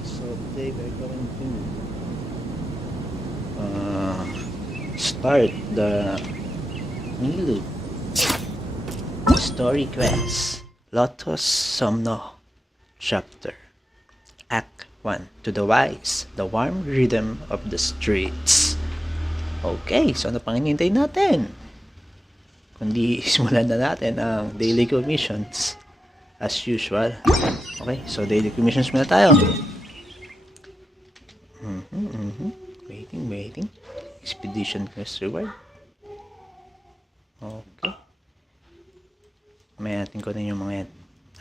So today we're going to start the Nilou story quest, Lotos Somno chapter, Act 1, To the Wise, the warm rhythm of the streets. Okay, so ano pang hinihintay natin? Kundi simulan na natin ang daily commissions as usual. Okay, so daily commissions muna tayo. Waiting. Expedition quest reward. Okay. May natin kunin yung mga yan.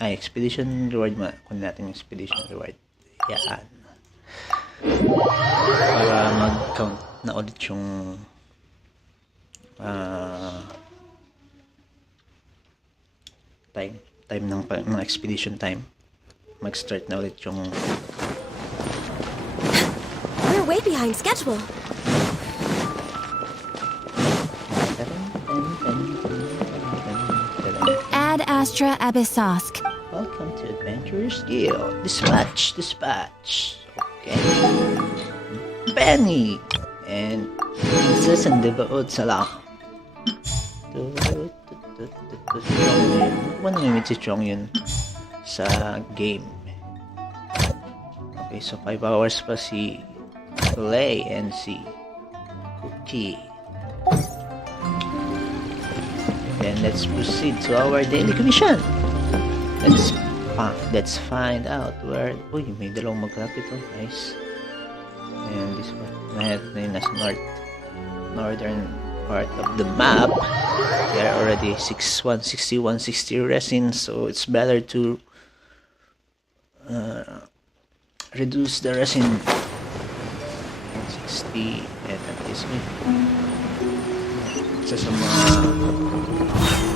Ay, expedition reward muna. Kunin natin yung expedition reward. Yan. Para mag-count na ulit yung time ng expedition time. Mag-start na ulit yung way behind schedule. Ad Astra Abyssosk. Welcome to Adventurers Guild. Dispatch. Okay. Benny and Princess and Debaot Salah. Manamimit si Chong yun sa game. Okay, so 5 hours pa si Play and see Cookie. Then let's proceed to our daily commission. Let's find out where. Uy, may dalawang magkalapit. Oh, nice. And this one, na yun nasa northern part of the map. There are already 160 resin, so it's better to reduce the resin. 60 and at least isa sa mga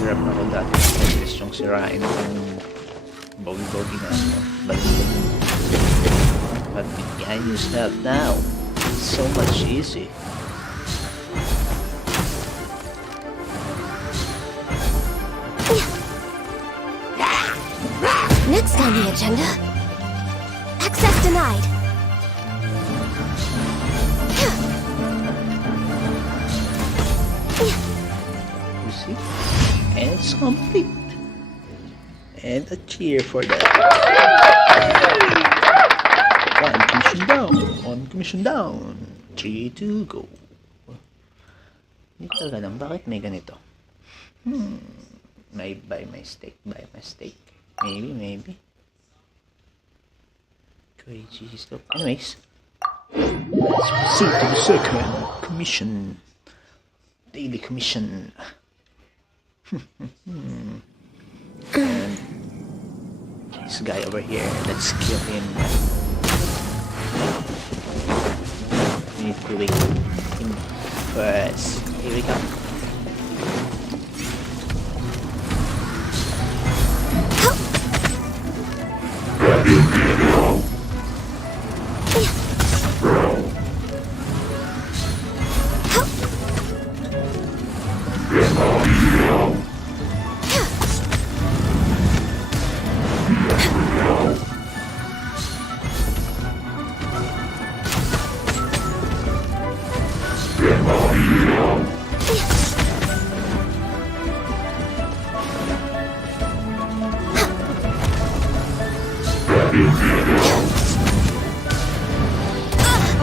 hirap na ako dati is yung sirain ng bogi-bogi na but you can use that now. It's so much easy. Next on the agenda, access denied. And it's complete. And a cheer for that. One commission down. 3 to go. Hindi talaga lang. Bakit may ganito? May by mistake. Maybe. Crazy stuff. Anyways. Let's proceed to the second commission. Daily commission. And this guy over here, let's kill him. We need to wake him first. Here we go.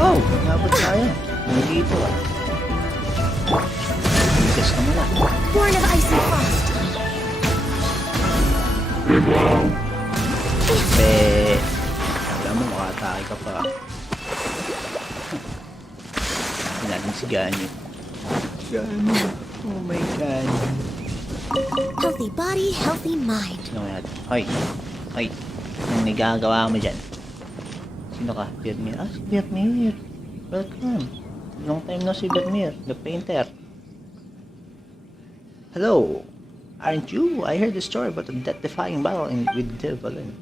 Oh, nabot tayo. Nandito ah. Bigas ka muna. Born of ice and frost. Atake ka pa. Natin si Gani. Gani. Oh my God. Healthy body, healthy mind. Sino kaya? Hoy. Hoy. Anong nagagawa mo dyan? Sino ka? Vermeer? Ah, si Vermeer. Welcome. Long time no si Vermeer, the painter. Hello. Aren't you? I heard the story about the death-defying battle with the balloon.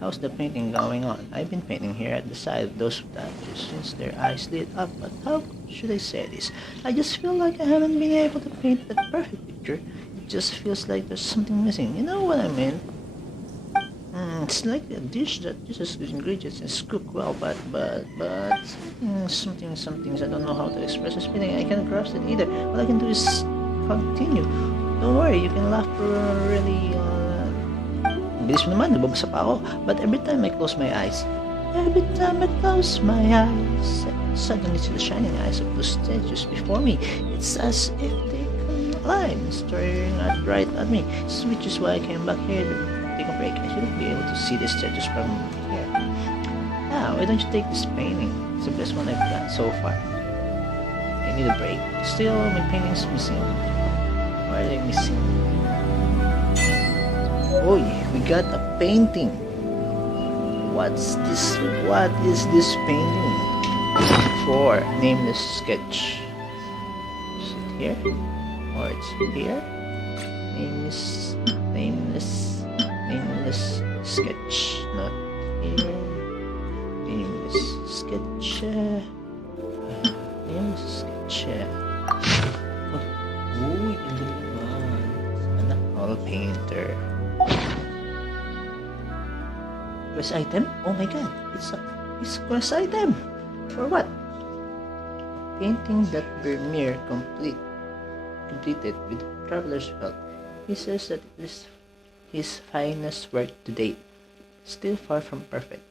How's the painting going on? I've been painting here at the side of those statues since their eyes lit up, but how should I say this? I just feel like I haven't been able to paint that perfect picture. It just feels like there's something missing. You know what I mean? It's like a dish that uses good ingredients and is cooked well, but something, I don't know how to express this feeling. I can't grasp it either. All I can do is continue. Don't worry, you can laugh really. Bilis mo naman, nababasa pa ako. But every time I close my eyes, suddenly see the shining eyes of those statues before me. It's as if they come alive, staring right at me. Which is why I came back here to take a break. I shouldn't be able to see the statues from here. Ah, why don't you take this painting? It's the best one I've done so far. I need a break. Still, my painting's missing. Why are they missing? Oh, yeah, we got a painting. What's this? What is this painting? For nameless sketch. Is it here? Or it's here? Nameless sketch. Not here. Nameless sketch. Nameless sketch. Uy, anak, all painter. Quest item? Oh my god, it's a quest item! For what? Painting that Vermeer completed with traveler's help. He says that it is his finest work to date. Still far from perfect.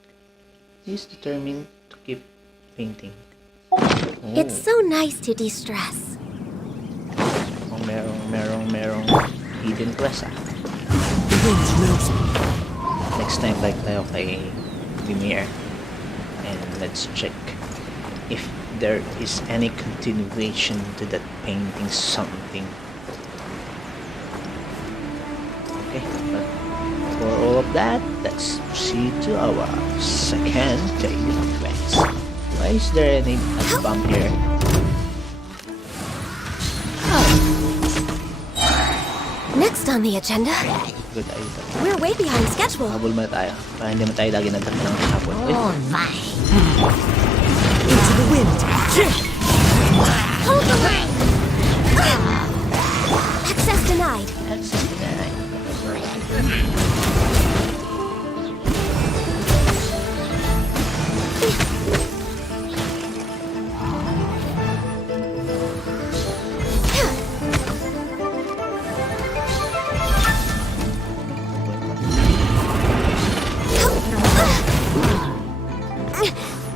He is determined to keep painting. Oh. It's so nice to de-stress. Oh, merong hidden quest ah. The wind knows me. Next time like tayo kay Vermeer and let's check if there is any continuation to that painting something. Okay, but for all of that, let's proceed to our second daily quest. Why is there any bump here? Next on the agenda, Good idea. we're way behind schedule. Habol muna tayo para hindi naman tayo lagi nagtaka ng hapon. Uy, Into the wind. Hold the line! Access denied. that's nice.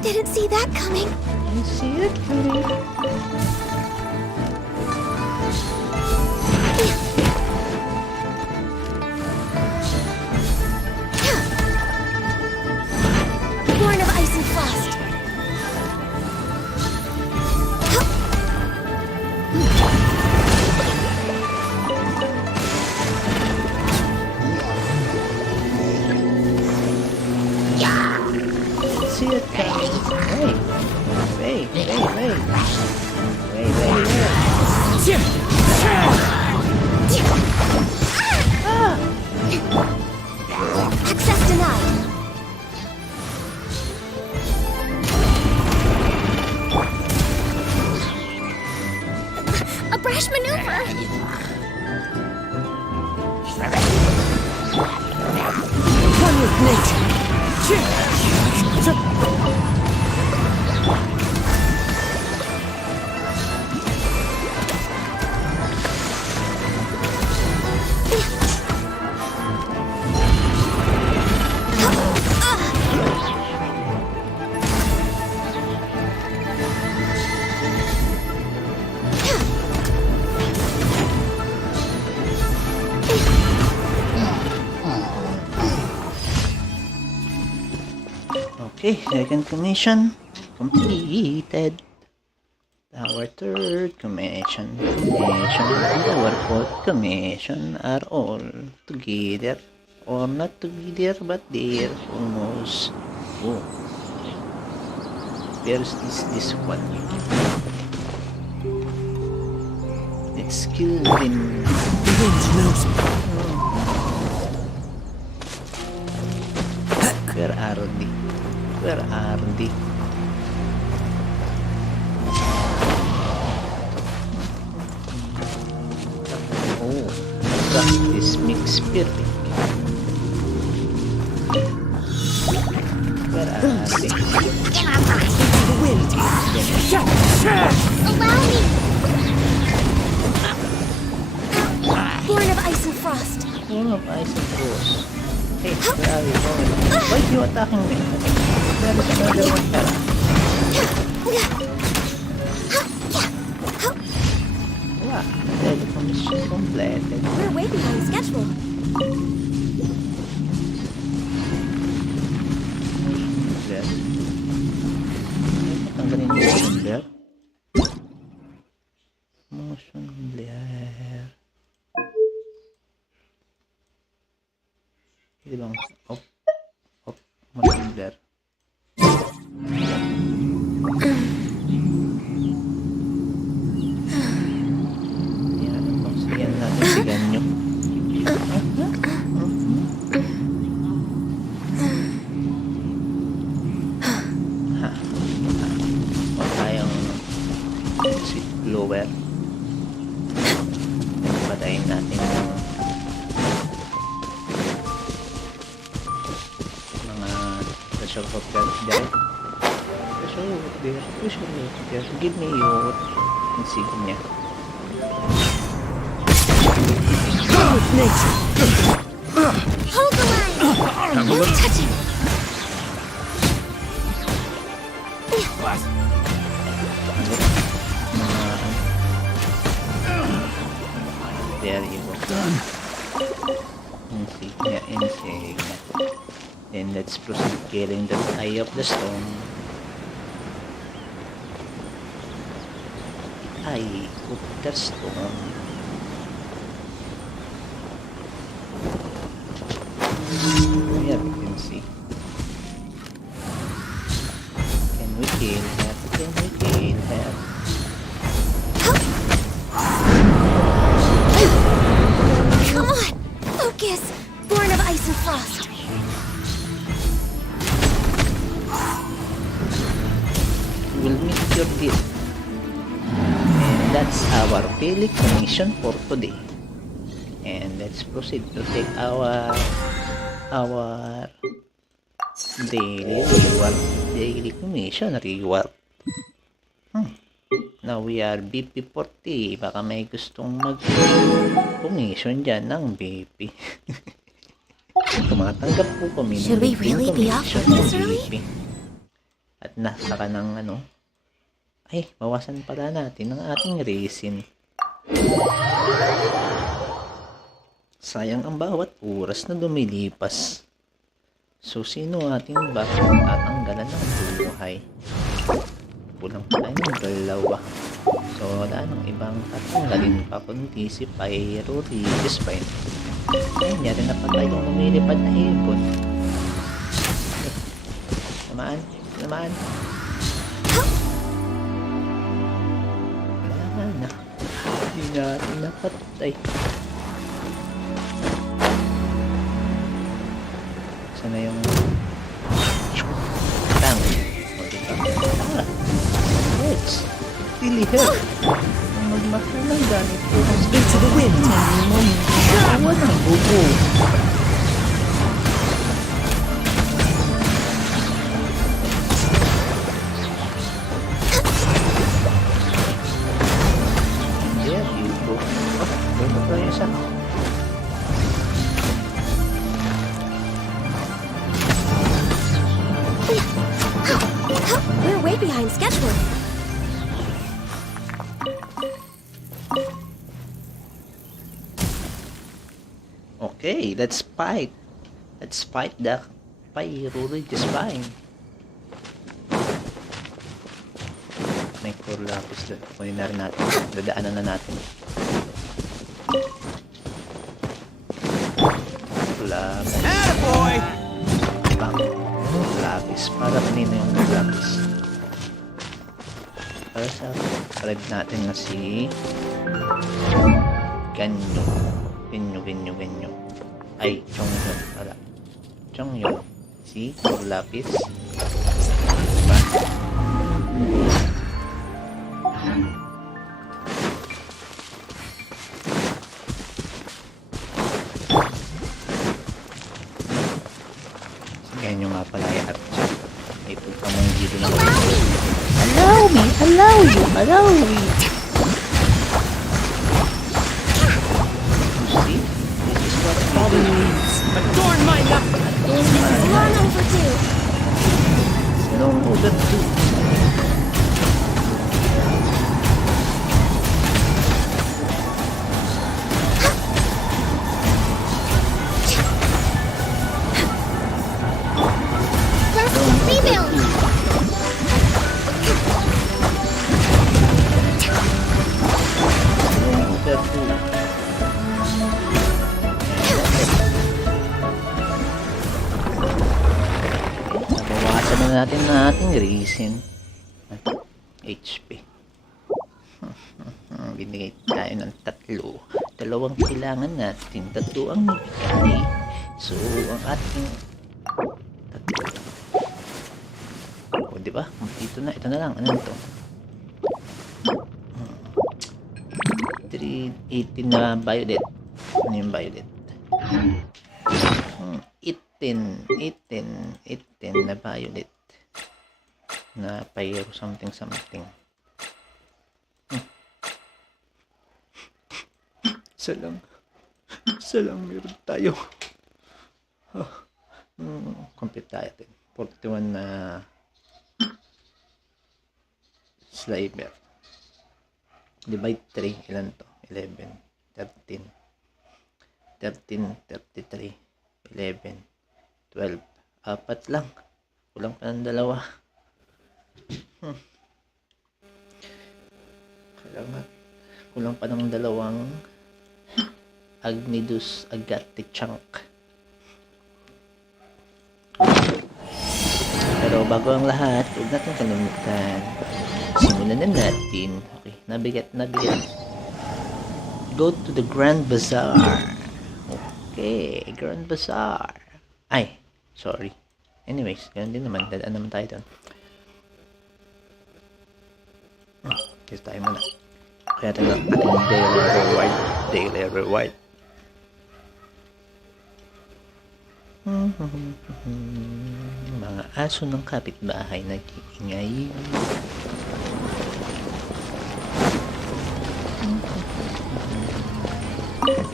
Didn't see that coming. You see it coming. Born of ice and frost. See it coming. Wait. Access denied. A brash maneuver. One with nature. Okay, second commission completed. Our third commission, and our fourth commission are all together. Or not together, but they're almost. Oh, where's this one? Let's kill him. The wind knows me. Where are they? Where are they? Oh, practice makes perfect. Where are they? The wind. Allow me! Born of ice and frost. One of ice and frost. Hey, where are you going? Why are you attacking me? There is another one there. Wow, the commission completed. We're way behind schedule. There. Tanggalin mo yung blur. Motion blur. Hindi bang off motion blur. Yan ang siyan natin si Ganyo. Huwag tayong si blower. Patayin natin yung mga pressure cooker there. Pressure cooker. Give me your insignia niya. One with nature. Hold the line! No touching! There you go. Insignia. Then let's proceed killing the eye of the storm. Eye of the storm. Here you can see. Can we kill her? Can we kill her? Come on! Focus! Born of ice and frost. We'll meet your deal. And that's our daily commission for today. And let's proceed to take our daily commission reward. Now we are BP40. Baka may gustong mag-commission dyan ng BP. Tumatanggap po kami ng Should we really be off commission this ng early? BP. At nasa ka ng ay, bawasan pala natin ang ating resin. Sayang ang bawat oras na lumilipas. So, sino ating bakit tatanggalan ng buhay? Kulang pa tayo ng dalawa. So, wala nang ibang tatanggalin pa kundi si Pyro Regis pa yun. Ay, nyari na pa tayong lumilipad na hipon. Namaan. Wala na. Hindi natin napatay. Sana yung tang. O, dito. Hurts. Really hurt. Ang magmahal ng ganito. Into the wind. Walang bubo. There you go. Doon pa tayo isa. We're way behind schedule. Okay, let's fight. Let's fight the Pyro Regis Spine. May core lapis doon. Kunin na rin natin. Dadaanan na natin. Lapis. Attaboy! Bang. Lapis. Para kanina yung lapis. Para sa friend natin na si Ganyo. Ganyo. Ay, Chongyun. Wala. Chongyun. Si core lapis. Diba? Ganyan yung nga pala yung at may pagkamang dito na allow me. See? This is what father needs. Adorn my life! Long overdue. Long overdue. Let's rebuild. Long overdue. Nabawasan na natin na ating reason. HP. Binigay tayo ng 3. Dalawang kailangan natin. 3 ang nabigay. So, ang ating 3. O, diba? Dito na. Ito na lang. Ano ito? 318 na violet. Ano yung violet? 18 na violet. Na pyro something. Isa lang meron tayo. Complete tayo. 41 na slimer. Divide 3. Ilan to? 11, 13, 33, 11, 12. 4 lang. Kulang pa ng 2. Kulang pa ng 2 Agnidus Agati Chunk. Pero bago ang lahat, huwag natin kalimutan. Simulan na natin. Okay, nabigat. Go to the Grand Bazaar. Okay, Grand Bazaar. Ay, sorry. Anyways, ganun din naman. Dadaan naman tayo doon. Dito tayo muna. Kaya tayo ang ating daily reward. Mga aso ng kapitbahay nag-iingay.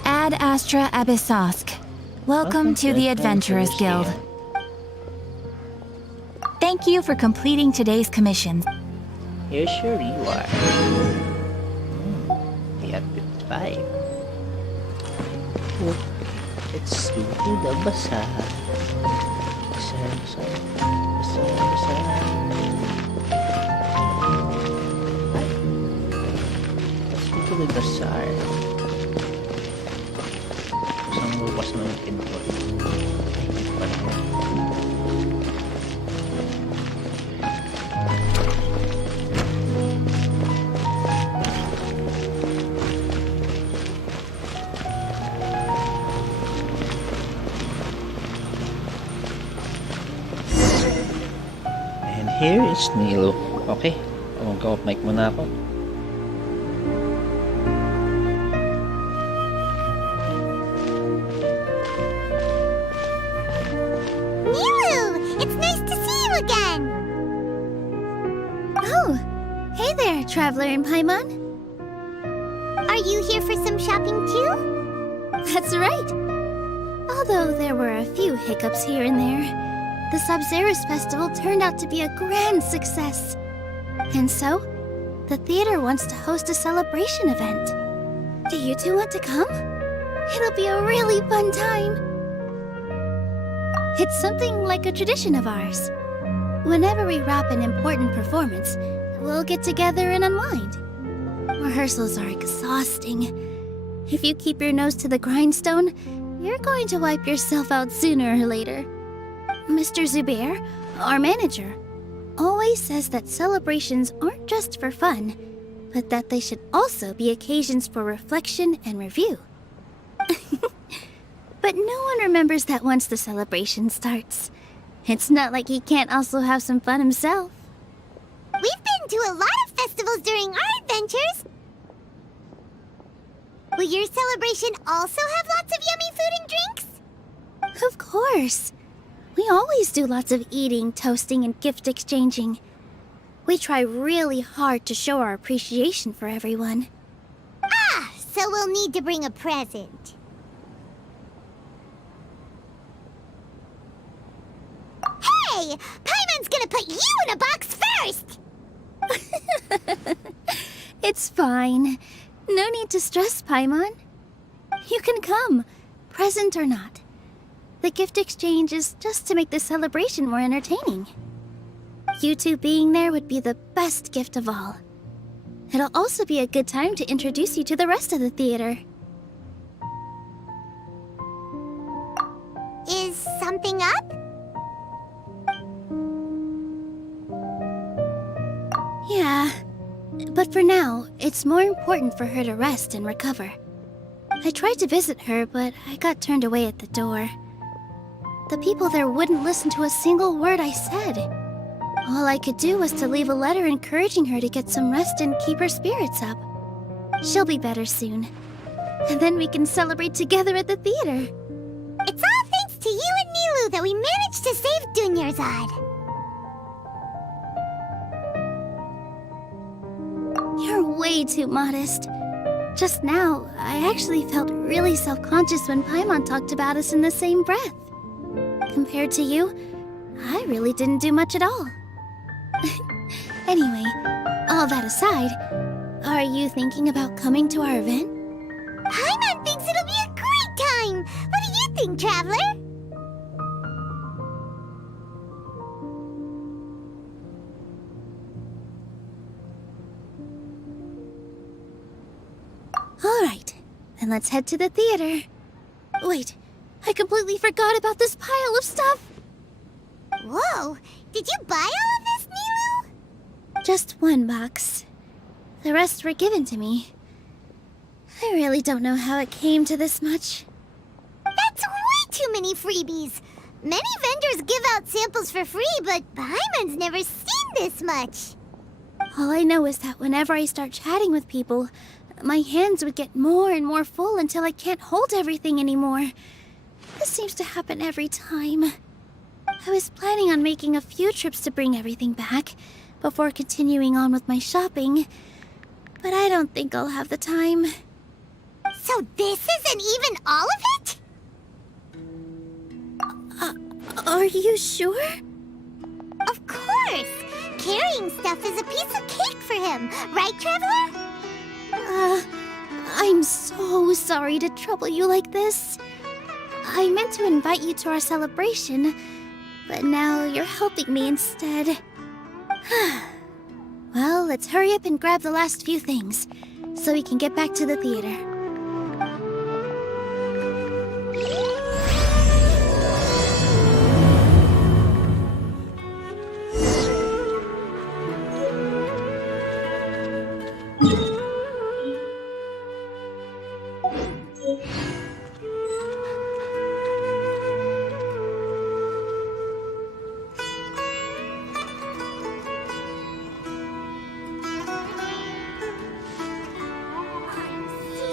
Ad Astra Abyssosk. Welcome to the Adventurers Guild. Thank you for completing today's commissions. Here sure you are. We have 55. Oh, let's go to the bazaar. Bazaar. Let's go to the bazaar. Kusang bukas na yung pinto. Here is Nilou. Okay. Mag-off mic muna ako. Nilou! It's nice to see you again! Oh, hey there, Traveler in Paimon. Are you here for some shopping too? That's right. Although there were a few hiccups here and there, the Sabzerus festival turned out to be a grand success. And so, the theater wants to host a celebration event. Do you two want to come? It'll be a really fun time. It's something like a tradition of ours. Whenever we wrap an important performance, we'll get together and unwind. Rehearsals are exhausting. If you keep your nose to the grindstone, you're going to wipe yourself out sooner or later. Mr. Zubair, our manager, always says that celebrations aren't just for fun, but that they should also be occasions for reflection and review. But no one remembers that once the celebration starts. It's not like he can't also have some fun himself. We've been to a lot of festivals during our adventures. Will your celebration also have lots of yummy food and drinks? Of course. We always do lots of eating, toasting, and gift exchanging. We try really hard to show our appreciation for everyone. Ah, so we'll need to bring a present. Hey! Paimon's gonna put you in a box first! It's fine. No need to stress, Paimon. You can come, present or not. The gift exchange is just to make the celebration more entertaining. You two being there would be the best gift of all. It'll also be a good time to introduce you to the rest of the theater. Is something up? Yeah, but for now, it's more important for her to rest and recover. I tried to visit her, but I got turned away at the door. The people there wouldn't listen to a single word I said. All I could do was to leave a letter encouraging her to get some rest and keep her spirits up. She'll be better soon. And then we can celebrate together at the theater. It's all thanks to you and Nilou that we managed to save Dunyarzad. You're way too modest. Just now, I actually felt really self-conscious when Paimon talked about us in the same breath. Compared to you, I really didn't do much at all. Anyway, all that aside, are you thinking about coming to our event? Paimon thinks it'll be a great time! What do you think, Traveler? All right, then let's head to the theater. Wait, I completely forgot about this pile of stuff. Whoa! Did you buy all of this, Nilou? Just one box. The rest were given to me. I really don't know how it came to this much. That's way too many freebies! Many vendors give out samples for free, but Paimon's never seen this much. All I know is that whenever I start chatting with people, my hands would get more and more full until I can't hold everything anymore. This seems to happen every time. I was planning on making a few trips to bring everything back before continuing on with my shopping, but I don't think I'll have the time. So this isn't even all of it? Are you sure? Of course! Carrying stuff is a piece of cake for him, right, Traveler? I'm so sorry to trouble you like this. I meant to invite you to our celebration, but now you're helping me instead. Well, let's hurry up and grab the last few things, so we can get back to the theater.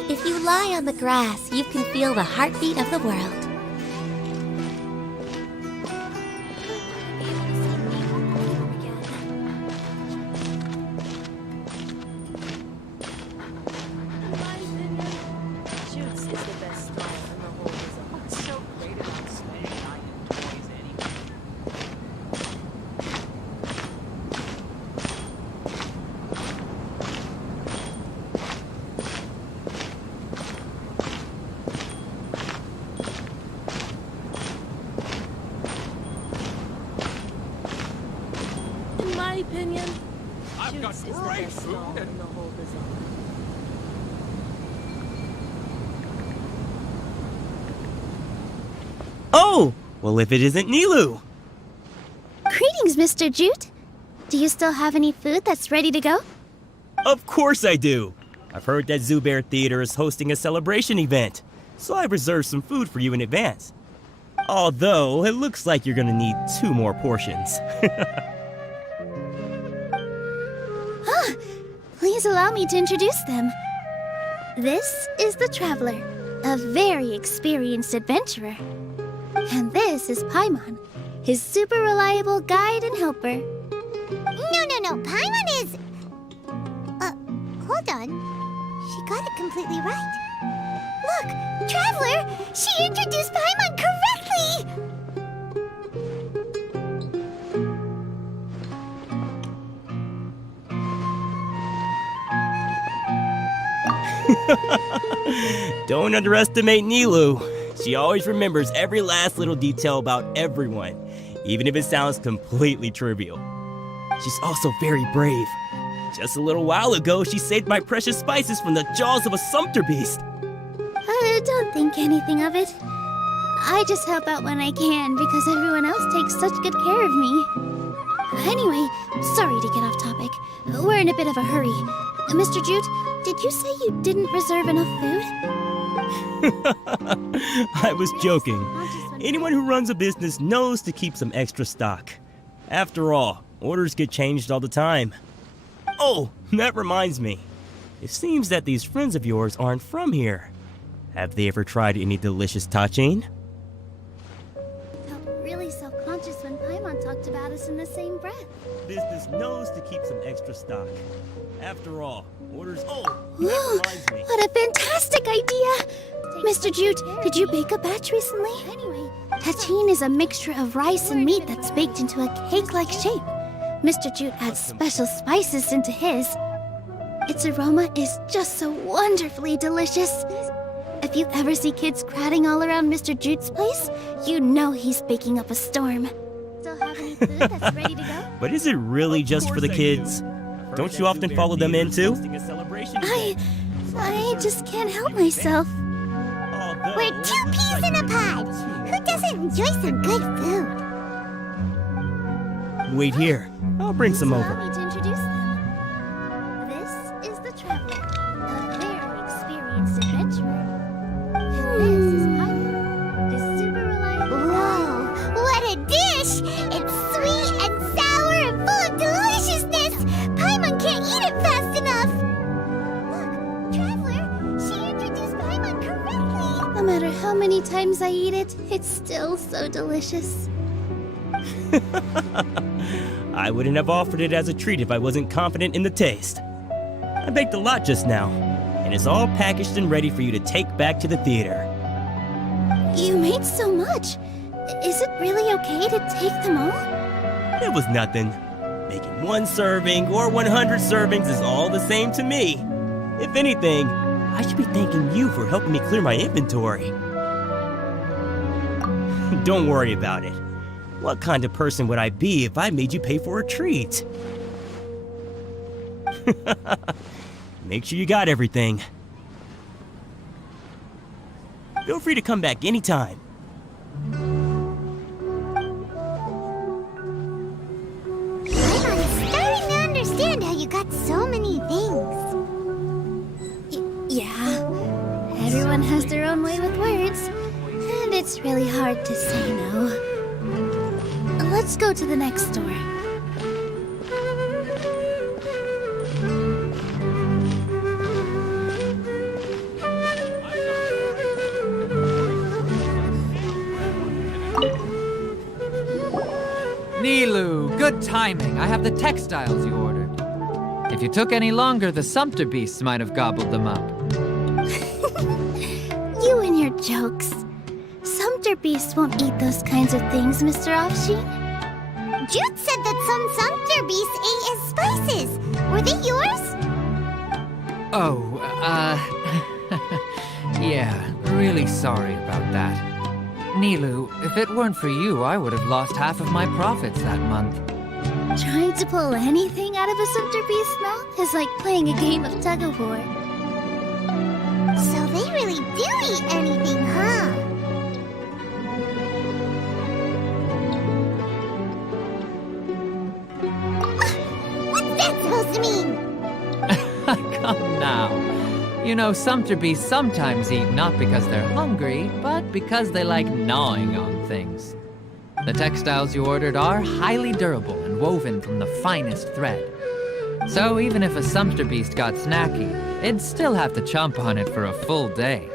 If you lie on the grass, you can feel the heartbeat of the world. I've got great food and Oh! Well, if it isn't Nilou! Greetings, Mr. Jute. Do you still have any food that's ready to go? Of course I do! I've heard that Zubair Theater is hosting a celebration event, so I've reserved some food for you in advance. Although, it looks like you're gonna need 2 more portions. Please allow me to introduce them. This is the Traveler, a very experienced adventurer. And this is Paimon, his super reliable guide and helper. No. Paimon is... hold on. She got it completely right. Look, Traveler! She introduced Paimon correctly! Don't underestimate Nilou. She always remembers every last little detail about everyone, even if it sounds completely trivial. She's also very brave. Just a little while ago, she saved my precious spices from the jaws of a sumpter beast. Don't think anything of it. I just help out when I can because everyone else takes such good care of me. Anyway, sorry to get off topic. We're in a bit of a hurry. Mr. Jute, did you say you didn't reserve enough food? I was joking. Anyone who runs a business knows to keep some extra stock. After all, orders get changed all the time. Oh, that reminds me. It seems that these friends of yours aren't from here. Have they ever tried any delicious tachin? Felt really self-conscious when Paimon talked about us in the same breath. Business knows to keep some extra stock. After all, orders... Oh, Whoa, that reminds me. what a fantastic idea! Mr. Jute, did you bake a batch recently? Anyway, tachin is a mixture of rice and meat that's baked into a cake-like shape. Mr. Jute adds special spices into his. Its aroma is just so wonderfully delicious. If you ever see kids crowding all around Mr. Jute's place, you know he's baking up a storm. Still have any food that's ready to go? But is it really just for the kids? Don't you often follow them in too? I just can't help myself. We're 2 peas in a pod! Who doesn't enjoy some good food? Wait here. I'll bring some Allow over. me to introduce them. This is the Traveler, a very experienced adventurer. And this is Paimon, his super reliable Whoa! What a dish! It's sweet and sour and full of deliciousness! Paimon can't eat it fast enough! Look, Traveler, she introduced Paimon correctly! No matter how many times I eat it, it's still so delicious. I wouldn't have offered it as a treat if I wasn't confident in the taste. I baked a lot just now, and it's all packaged and ready for you to take back to the theater. You made so much. Is it really okay to take them all? It was nothing. Making 1 serving or 100 servings is all the same to me. If anything, I should be thanking you for helping me clear my inventory. Don't worry about it. What kind of person would I be if I made you pay for a treat? Make sure you got everything. Feel free to come back anytime. Paimon is starting to understand how you got so many things. Yeah. Everyone has their own way with words, and it's really hard to say no. Let's go to the next door. Nilou, good timing. I have the textiles you ordered. If you took any longer, the sumpter beasts might have gobbled them up. You and your jokes. Sumpter beasts won't eat those kinds of things, Mr. Offsheen. Jute said that some sumpter beasts ate his spices. Were they yours? Oh, yeah, really sorry about that. Nilou, if it weren't for you, I would have lost half of my profits that month. Trying to pull anything out of a Sumpter Beast's mouth is like playing a game of tug-of-war. So they really do eat anything, huh? What's that supposed to mean? Come now. You know, Sumpter beasts sometimes eat not because they're hungry, but because they like gnawing on things. The textiles you ordered are highly durable and woven from the finest thread. So even if a Sumpter beast got snacky, it'd still have to chomp on it for a full day.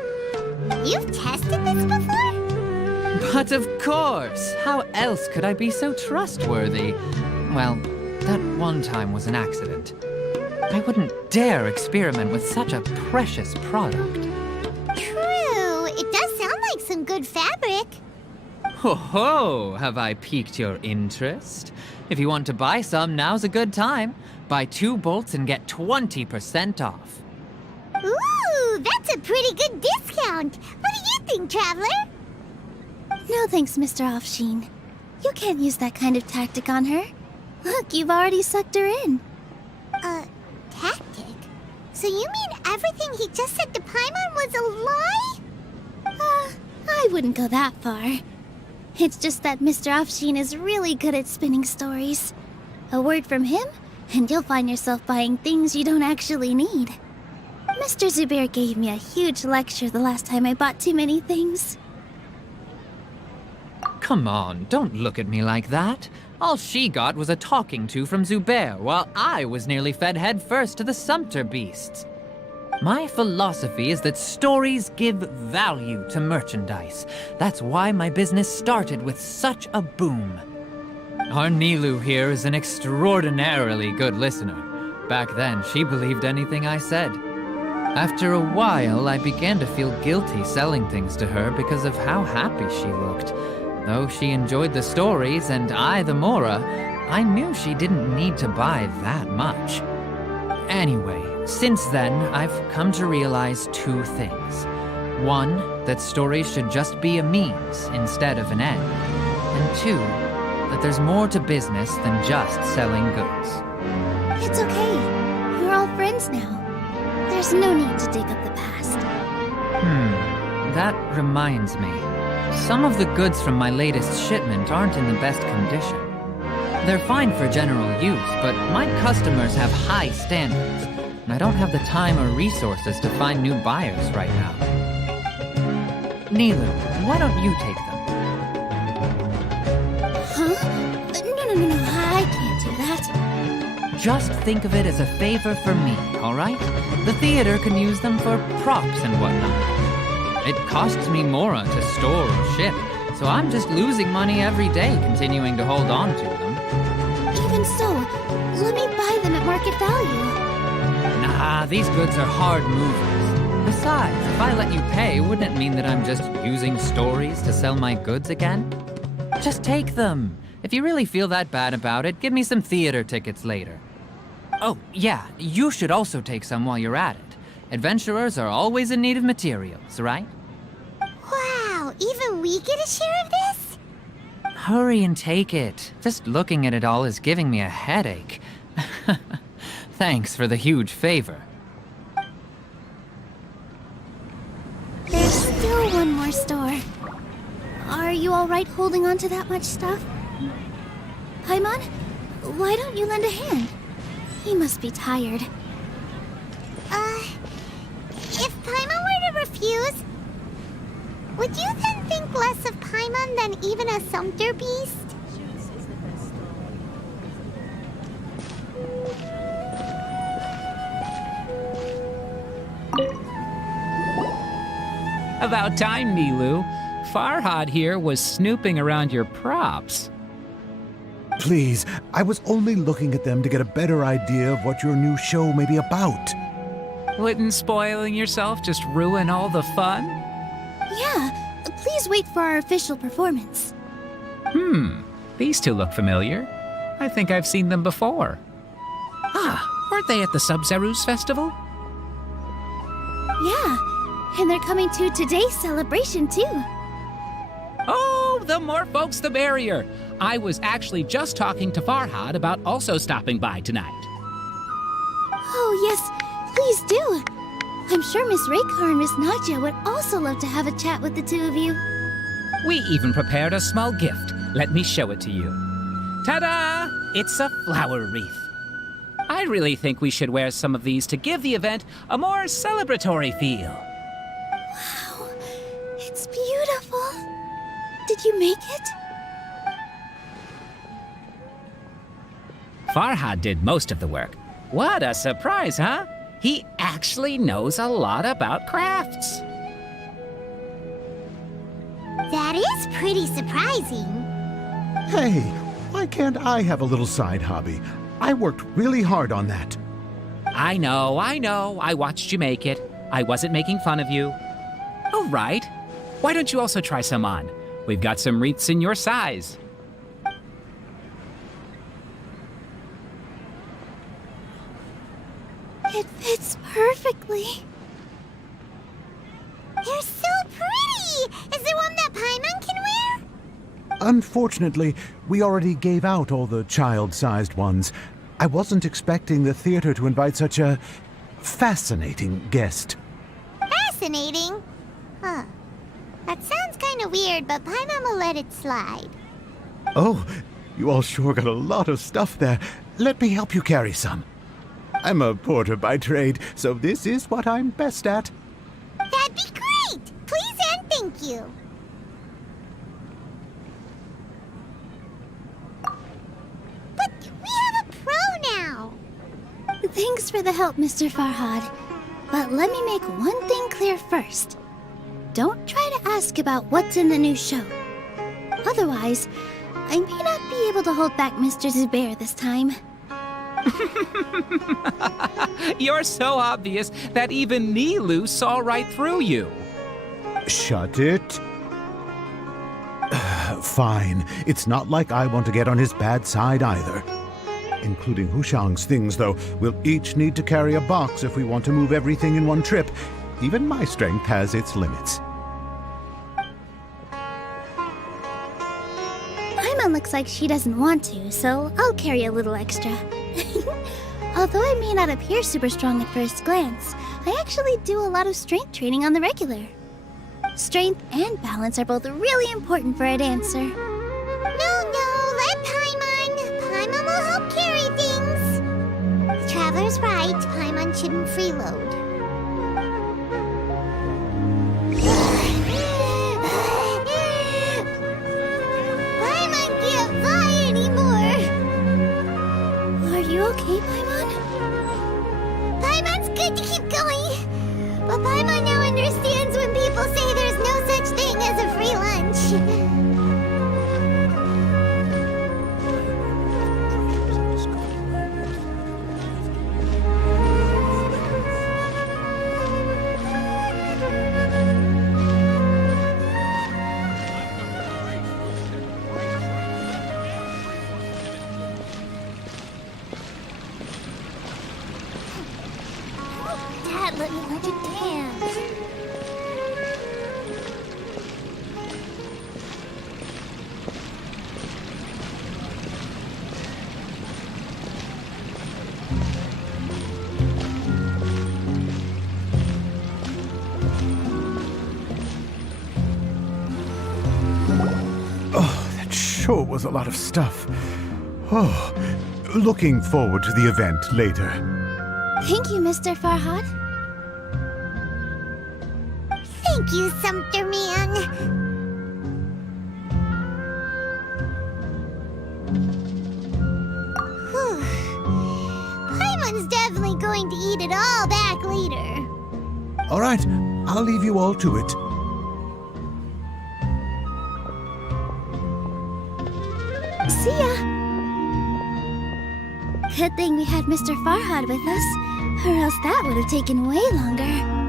You've tested this before? But of course! How else could I be so trustworthy? Well, that one time was an accident. I wouldn't dare experiment with such a precious product. True. It does sound like some good fabric. Ho ho! Have I piqued your interest? If you want to buy some, now's a good time. Buy 2 bolts and get 20% off. Ooh, that's a pretty good discount. What do you think, Traveler? No thanks, Mr. Offsheen. You can't use that kind of tactic on her. Look, you've already sucked her in. Tactic? So you mean everything he just said to Paimon was a lie? I wouldn't go that far. It's just that Mr. Offsheen is really good at spinning stories. A word from him, and you'll find yourself buying things you don't actually need. Mr. Zubair gave me a huge lecture the last time I bought too many things. Come on, don't look at me like that. All she got was a talking to from Zubair, while I was nearly fed head first to the Sumpter beasts. My philosophy is that stories give value to merchandise. That's why my business started with such a boom. Our Nilou here is an extraordinarily good listener. Back then, she believed anything I said. After a while, I began to feel guilty selling things to her because of how happy she looked. Though she enjoyed the stories and I the Mora, I knew she didn't need to buy that much. Anyway, since then, I've come to realize 2 things. 1, that stories should just be a means instead of an end. And 2, that there's more to business than just selling goods. It's okay. We're all friends now. There's no need to dig up the past. That reminds me. Some of the goods from my latest shipment aren't in the best condition. They're fine for general use, but my customers have high standards, and I don't have the time or resources to find new buyers right now. Nilou, why don't you take them? Huh? No, I can't do that. Just think of it as a favor for me, all right? The theater can use them for props and whatnot. It costs me Mora to store or ship, so I'm just losing money every day continuing to hold on to them. Even so, let me buy them at market value. Nah, these goods are hard movers. Besides, if I let you pay, wouldn't it mean that I'm just using stories to sell my goods again? Just take them. If you really feel that bad about it, give me some theater tickets later. Oh, yeah, you should also take some while you're at it. Adventurers are always in need of materials, right? Wow, even we get a share of this? Hurry and take it. Just looking at it all is giving me a headache. Thanks for the huge favor. There's still one more store. Are you all right holding on to that much stuff? Paimon, why don't you lend a hand? He must be tired. If Paimon were to refuse, would you then think less of Paimon than even a Sumpter beast? About time, Nilou. Farhad here was snooping around your props. Please, I was only looking at them to get a better idea of what your new show may be about. Wouldn't spoiling yourself just ruin all the fun? Yeah, please wait for our official performance. These 2 look familiar. I think I've seen them before. Weren't they at the Sub-Zerus festival? Yeah, and they're coming to today's celebration too. Oh, the more folks the merrier. I was actually just talking to Farhad about also stopping by tonight. Oh, yes, please do. I'm sure Miss Raykar and Miss Nadja would also love to have a chat with the two of you. We even prepared a small gift. Let me show it to you. Ta-da! It's a flower wreath. I really think we should wear some of these to give the event a more celebratory feel. Wow, it's beautiful. Did you make it? Farhad did most of the work. What a surprise, huh? He actually knows a lot about crafts. That is pretty surprising. Hey, why can't I have a little side hobby? I worked really hard on that. I know. I watched you make it. I wasn't making fun of you. All right. Why don't you also try some on? We've got some wreaths in your size. It fits perfectly. They're so pretty! Is there one that Paimon can wear? Unfortunately, we already gave out all the child-sized ones. I wasn't expecting the theater to invite such a fascinating guest. Fascinating? Huh. That sounds kind of weird, but Paimon will let it slide. Oh, you all sure got a lot of stuff there. Let me help you carry some. I'm a porter by trade, so this is what I'm best at. That'd be great! Please and thank you. But we have a pro now! Thanks for the help, Mr. Farhad. But let me make one thing clear first. Don't try to ask about what's in the new show. Otherwise, I may not be able to hold back Mr. Zubair this time. You're so obvious that even Nilou saw right through you. Shut it. Fine. It's not like I want to get on his bad side either. Including Hushang's things, though. We'll each need to carry a box if we want to move everything in one trip. Even my strength has its limits. Paimon looks like she doesn't want to, so I'll carry a little extra. Although I may not appear super strong at first glance, I actually do a lot of strength training on the regular. Strength and balance are both really important for a dancer. No, let Paimon. Paimon will help carry things. The Traveler's right. Paimon shouldn't freeload. Paimon can't fly anymore. Are you okay, Paimon? Paimon's good to keep going. But Paimon now understands when people say there's no such thing as a free lunch. Dad, let me let you dance. Oh, that sure was a lot of stuff. Oh, looking forward to the event later. Thank you, Mr. Farhad. Thank you, Sumpter Man. Whew. Paimon's definitely going to eat it all back later. All right, I'll leave you all to it. See ya! Good thing we had Mr. Farhad with us, or else that would have taken way longer.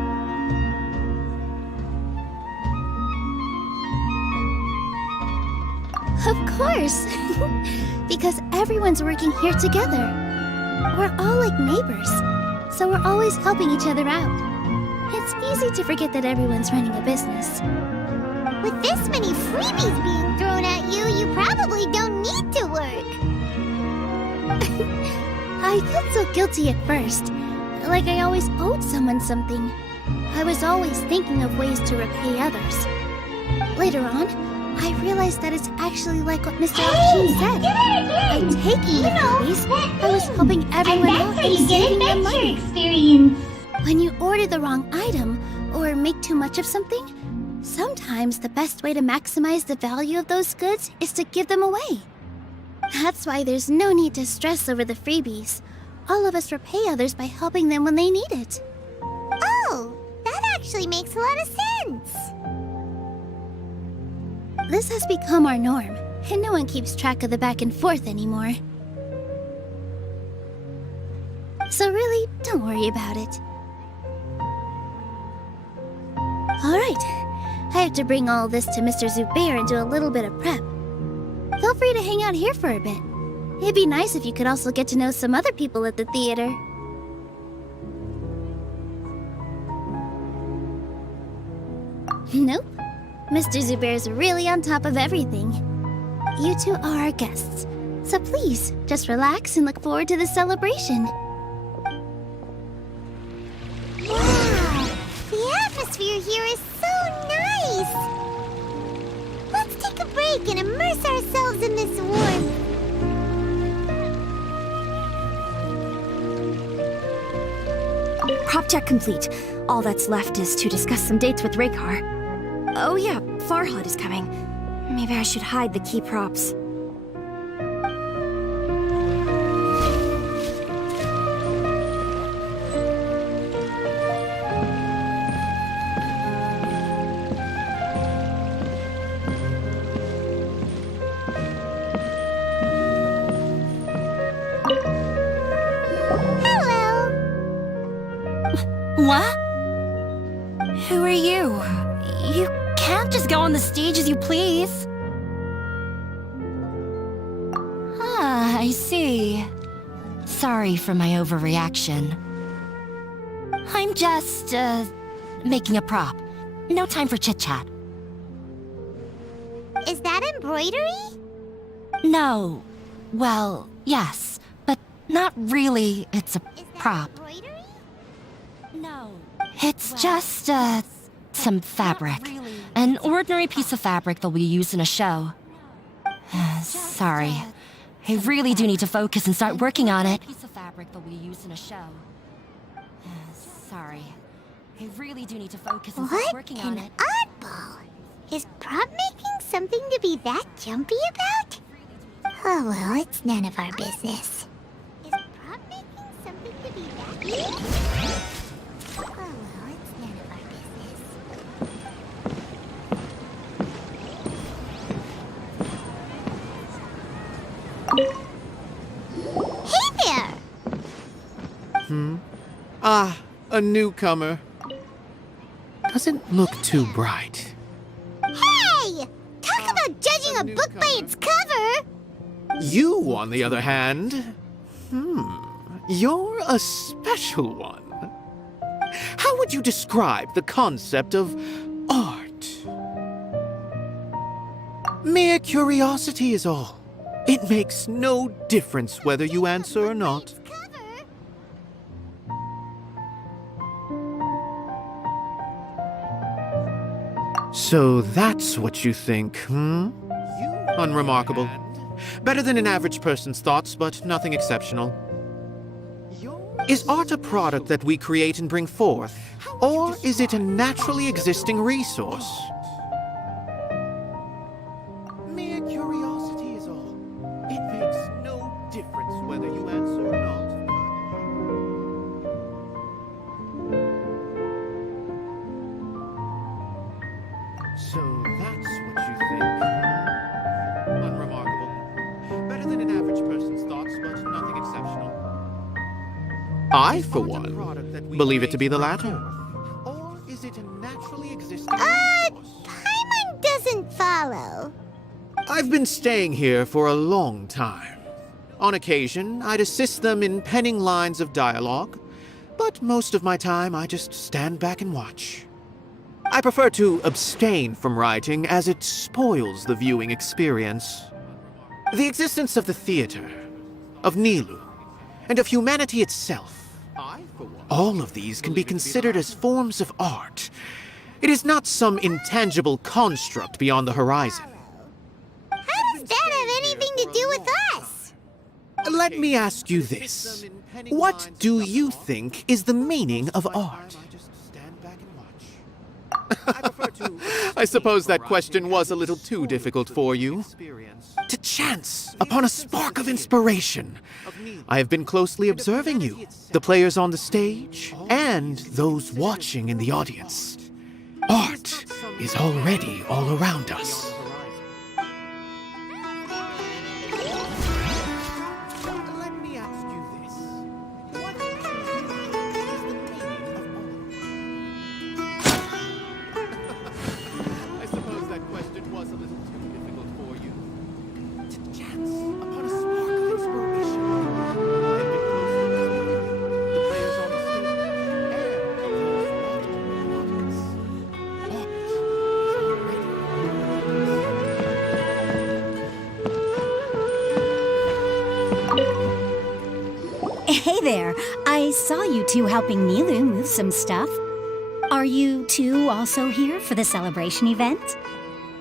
Of course! Because everyone's working here together. We're all like neighbors, so we're always helping each other out. It's easy to forget that everyone's running a business. With this many freebies being thrown at you probably don't need to work. I felt so guilty at first, like I always owed someone something. I was always thinking of ways to repay others. Later on, I realized that it's actually like what Mr. Akshin said. By taking the freebies, I was helping everyone out and saving them money. Experience. When you order the wrong item or make too much of something, sometimes the best way to maximize the value of those goods is to give them away. That's why there's no need to stress over the freebies. All of us repay others by helping them when they need it. Oh, that actually makes a lot of sense. This has become our norm, and no one keeps track of the back and forth anymore. So really, don't worry about it. Alright, I have to bring all this to Mr. Zubair and do a little bit of prep. Feel free to hang out here for a bit. It'd be nice if you could also get to know some other people at the theater. Nope. Mr. Zubair's really on top of everything. You two are our guests, so please, just relax and look forward to the celebration. Wow, the atmosphere here is so nice. Let's take a break and immerse ourselves in this warmth. Prop check complete. All that's left is to discuss some dates with Raykar. Oh yeah, Farhad is coming. Maybe I should hide the key props. Hello. What? Who are you? You can't just go on the stage as you please. Ah, I see. Sorry for my overreaction. I'm just, making a prop. No time for chit-chat. Is that embroidery? No. Well, yes, but not really. It's a Is that prop. embroidery? No. It's just, some fabric. An ordinary piece of fabric that we use in a show. Sorry. I really do need to focus and start working on it. Piece of fabric that we use in a show. Sorry. I really do need to focus and start What working on an it. oddball. Is prop making something to be that jumpy about? Oh well, it's none of our business. Is prop making something to be that Oh well, it's none of our business. Hey there! Ah, a newcomer. Doesn't look too bright. Hey! Talk about judging a book by its cover! You, on the other hand, you're a special one. How would you describe the concept of art? Mere curiosity is all. It makes no difference whether you answer or not. So that's what you think, Unremarkable. Better than an average person's thoughts, but nothing exceptional. Is art a product that we create and bring forth, or is it a naturally existing resource? Mere curiosity is all. It makes no difference whether you answer or not. So that's what you think. Unremarkable. Better than an average person's thoughts, but nothing exceptional. I, for one, believe it to be the latter. Or is it a naturally existing resource? Paimon doesn't follow. I've been staying here for a long time. On occasion, I'd assist them in penning lines of dialogue, but most of my time I just stand back and watch. I prefer to abstain from writing as it spoils the viewing experience. The existence of the theater, of Nilou, and of humanity itself, all of these can be considered as forms of art. It is not some intangible construct beyond the horizon. How does that have anything to do with us? Let me ask you this. What do you think is the meaning of art? I suppose that question was a little too difficult for you. To chance upon a spark of inspiration, I have been closely observing you, the players on the stage, and those watching in the audience. Art is already all around us. Let me ask you this. What do you think is the meaning of art? I suppose that question was a little too difficult for you. To chance upon a spark of inspiration, I have been closely observing the players on the stage and those watching in the audience. Art Hey there! I saw you two helping Nilou move some stuff. Are you two also here for the celebration event?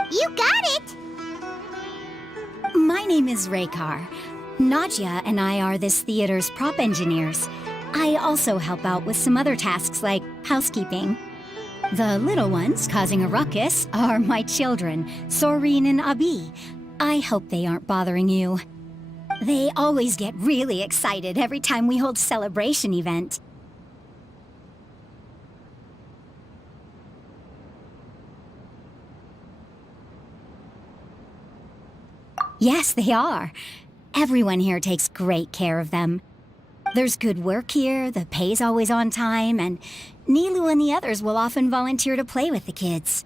You got it! My name is Raykar. Nadia and I are this theater's prop engineers. I also help out with some other tasks like housekeeping. The little ones causing a ruckus are my children, Soreen and Abi. I hope they aren't bothering you. They always get really excited every time we hold a celebration event. Yes, they are. Everyone here takes great care of them. There's good work here, the pay's always on time, and Nilou and the others will often volunteer to play with the kids.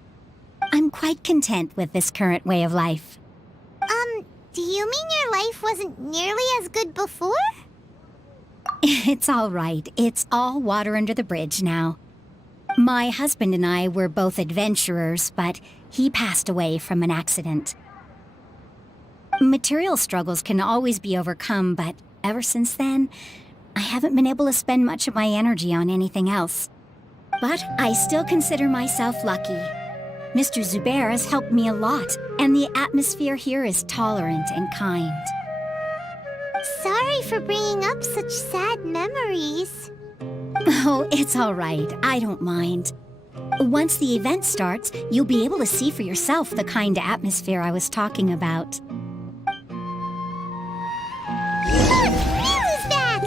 I'm quite content with this current way of life. Do you mean your life wasn't nearly as good before? It's all right. It's all water under the bridge now. My husband and I were both adventurers, but he passed away from an accident. Material struggles can always be overcome, but ever since then, I haven't been able to spend much of my energy on anything else. But I still consider myself lucky. Mr. Zubair has helped me a lot, and the atmosphere here is tolerant and kind. Sorry for bringing up such sad memories. Oh, it's all right. I don't mind. Once the event starts, you'll be able to see for yourself the kind of atmosphere I was talking about. Nilou's back!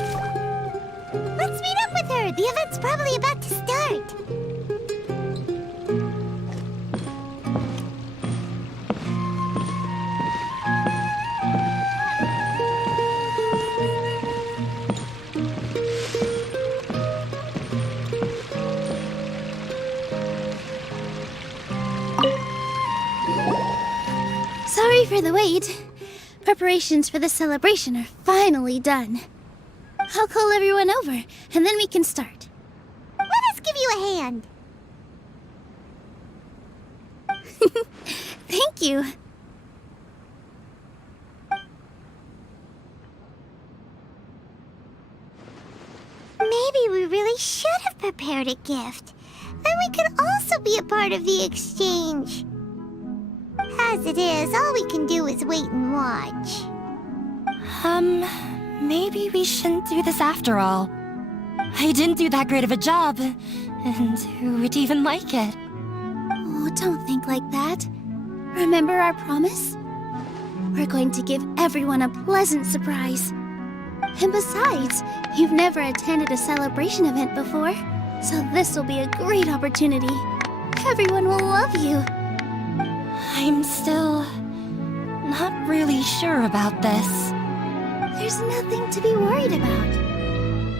Let's meet up with her. The event's probably about to start. Sorry for the wait. Preparations for the celebration are finally done. I'll call everyone over, and then we can start. Let us give you a hand. Thank you. Maybe we really should have prepared a gift. Then we could also be a part of the exchange. As it is, all we can do is wait and watch. Maybe we shouldn't do this after all. I didn't do that great of a job, and who would even like it? Oh, don't think like that. Remember our promise? We're going to give everyone a pleasant surprise. And besides, you've never attended a celebration event before, so this will be a great opportunity. Everyone will love you. I'm still not really sure about this. There's nothing to be worried about.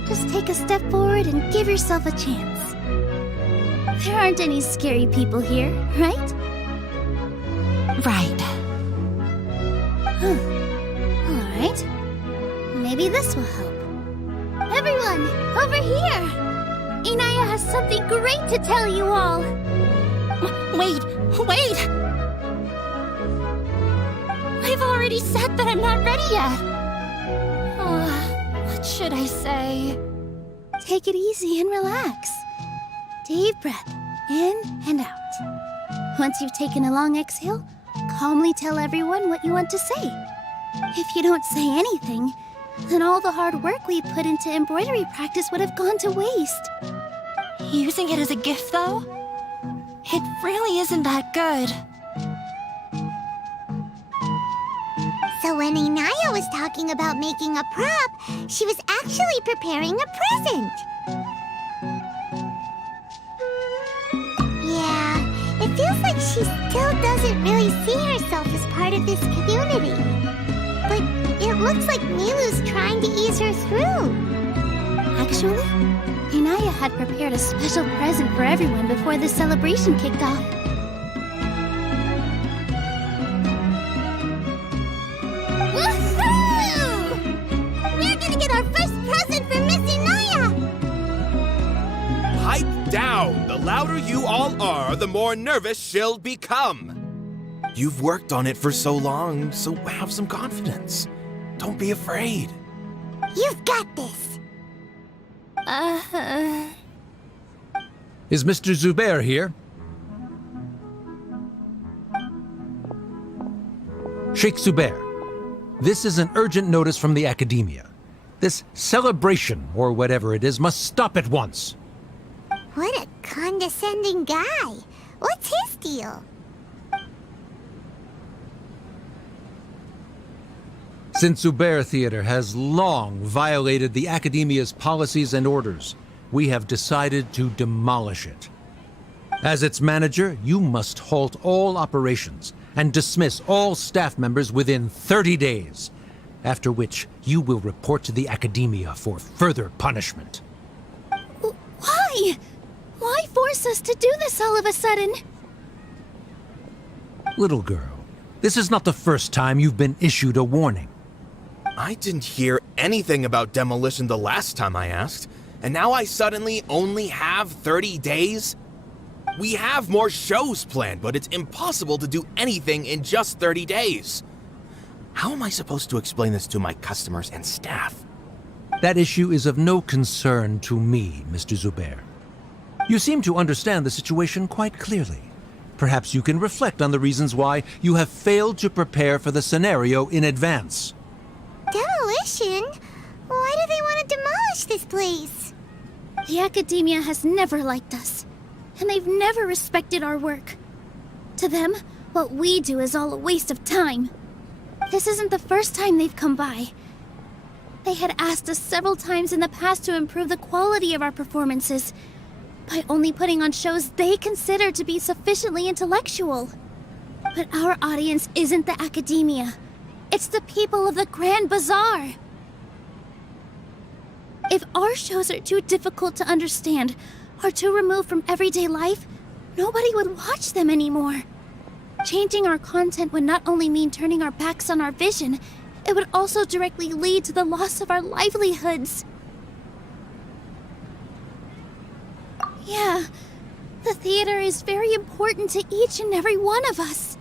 Just take a step forward and give yourself a chance. There aren't any scary people here, right? Right. All right. Maybe this will help. Everyone, over here! Inaya has something great to tell you all. Wait! I've already said that I'm not ready yet. What should I say? Take it easy and relax. Deep breath, in and out. Once you've taken a long exhale, calmly tell everyone what you want to say. If you don't say anything, then all the hard work we put into embroidery practice would have gone to waste. Using it as a gift, though? It really isn't that good. So when Inaya was talking about making a prop, she was actually preparing a present. Yeah, it feels like she still doesn't really see herself as part of this community. But it looks like Nilou's trying to ease her through. Actually, Inaya had prepared a special present for everyone before the celebration kicked off. Woohoo! We're gonna get our first present from Miss Inaya! Pipe down! The louder you all are, the more nervous she'll become. You've worked on it for so long, so have some confidence. Don't be afraid. You've got this! Is Mr. Zubair here? Sheikh Zubair, this is an urgent notice from the Academia. This celebration, or whatever it is, must stop at once. What a condescending guy. What's his deal? Since Zubair Theater has long violated the Academia's policies and orders, we have decided to demolish it. As its manager, you must halt all operations and dismiss all staff members within 30 days, after which you will report to the Academia for further punishment. Why? Why force us to do this all of a sudden? Little girl, this is not the first time you've been issued a warning. I didn't hear anything about demolition the last time I asked, and now I suddenly only have 30 days? We have more shows planned, but it's impossible to do anything in just 30 days. How am I supposed to explain this to my customers and staff? That issue is of no concern to me, Mr. Zubair. You seem to understand the situation quite clearly. Perhaps you can reflect on the reasons why you have failed to prepare for the scenario in advance. Demolition? Why do they want to demolish this place? The Academia has never liked us, and they've never respected our work. To them, what we do is all a waste of time. This isn't the first time they've come by. They had asked us several times in the past to improve the quality of our performances by only putting on shows they consider to be sufficiently intellectual. But our audience isn't the Academia. It's the people of the Grand Bazaar. If our shows are too difficult to understand or too removed from everyday life, nobody would watch them anymore. Changing our content would not only mean turning our backs on our vision, it would also directly lead to the loss of our livelihoods. Yeah, the theater is very important to each and every one of us.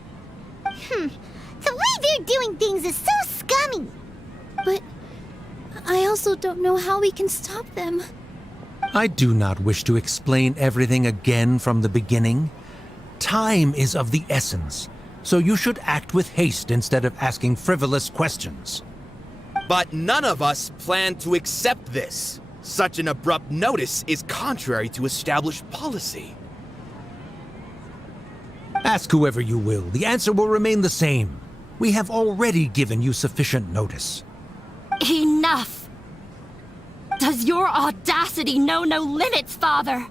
The way they're doing things is so scummy. But I also don't know how we can stop them. I do not wish to explain everything again from the beginning. Time is of the essence, so you should act with haste instead of asking frivolous questions. But none of us plan to accept this. Such an abrupt notice is contrary to established policy. Ask whoever you will, the answer will remain the same. We have already given you sufficient notice. Enough! Does your audacity know no limits, Father?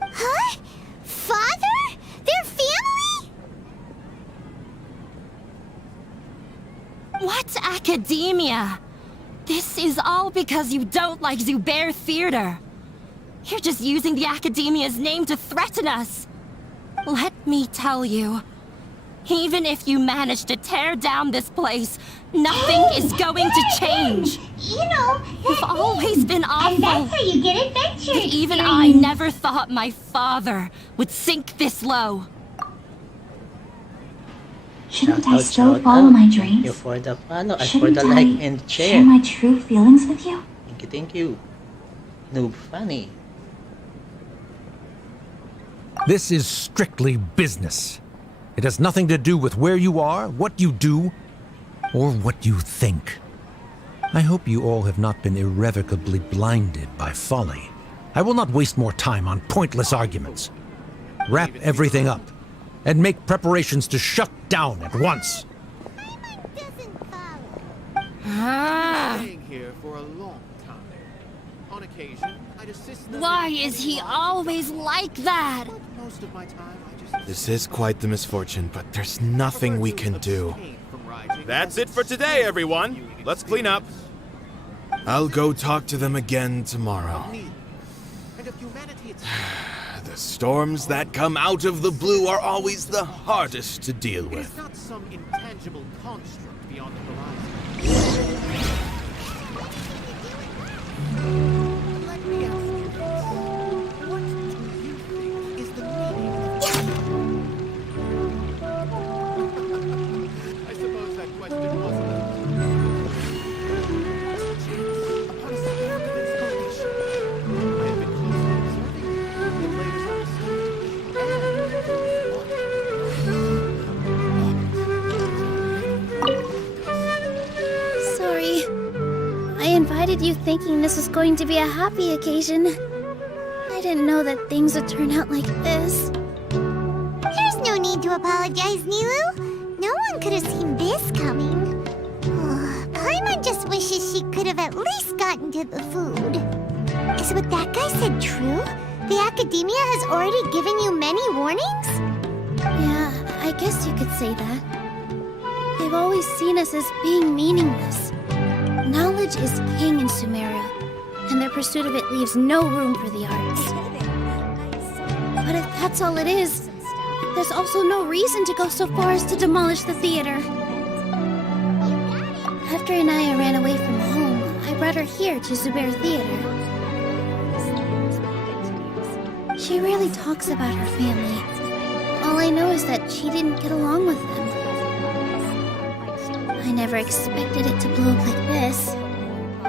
Huh? Father? Their family? What academia? This is all because you don't like Zubair Theater. You're just using the Academia's name to threaten us. Let me tell you, Even if you manage to tear down this place, nothing is going to change. You know, You've always been awful. and that's how you get adventure But even I experience. never thought my father would sink this low. Shouldn't I Shout still out. follow my Thank you dreams? for the follow and for Shouldn't the like I and share share. my true feelings with you? Thank you. Noob funny. This is strictly business. It has nothing to do with where you are, what you do, or what you think. I hope you all have not been irrevocably blinded by folly. I will not waste more time on pointless arguments. Wrap everything up and make preparations to shut down at once. Staying here for a long time. On occasion, I'd assist them. Why is he always like that? Most of my time, I just. This is quite the misfortune, but there's nothing we can do. That's it for today, everyone. Let's clean up. I'll go talk to them again tomorrow. And of humanity itself. The storms that come out of the blue are always the hardest to deal It with. is not some intangible construct beyond the horizon. Let me ask you this. What do you think is the meaning of I suppose that question wasn't upon a spark of inspiration. I have been closely observing the latest Sorry. I invited you thinking this was going to be a happy occasion. I didn't know that things would turn out like this. There's no need to apologize, Nilou. No one could have seen this coming. Paimon just wishes she could have at least gotten to the food. Is what that guy said true? The Academia has already given you many warnings? Yeah, I guess you could say that. They've always seen us as being meaningless. Knowledge is king in Sumeria, and their pursuit of it leaves no room for the arts. But if that's all it is, there's also no reason to go so far as to demolish the theater. After Anaya ran away from home, I brought her here to Zubair Theater. She rarely talks about her family. All I know is that she didn't get along with them. I never expected it to blow up like this.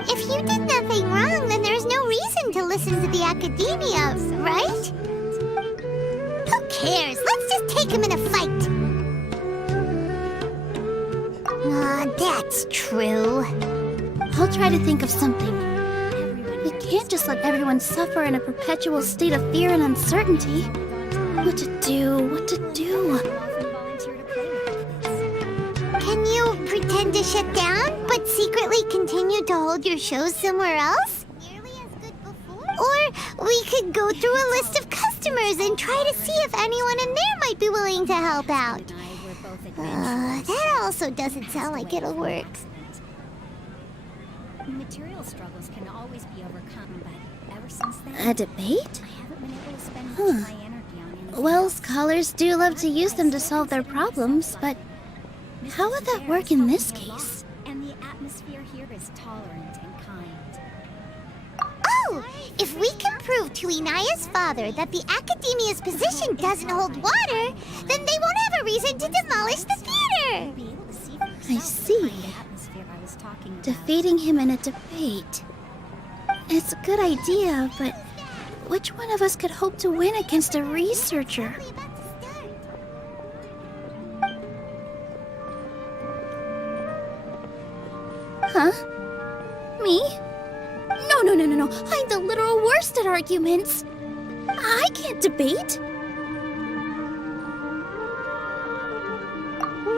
If you did nothing wrong, then there's no reason to listen to the Academia, right? Who cares? Let's just take him in a fight. That's true. I'll try to think of something. We can't just let everyone suffer in a perpetual state of fear and uncertainty. What to do? What to do? Can you pretend to shut down, but secretly continue to hold your shows somewhere else? Or we could go through a list of customers and try to see if anyone in there might be willing to help out. That also doesn't sound like it'll work. Material struggles can always be overcome, but ever since then, A debate? I haven't been able to spend much Huh. of my energy on anything Well, else. scholars do love to use them to solve their problems, but how would that work in this case? And the atmosphere here is tolerant and kind. Oh, if we can prove to Inaya's father that the Academia's position doesn't hold water, then they won't have a reason to demolish the theater. Be able to see for I yourself see. the kind of atmosphere I was talking about. Defeating him in a debate. It's a good idea, but which one of us could hope to win against a researcher? Huh? Me? No. I'm the literal worst at arguments. I can't debate.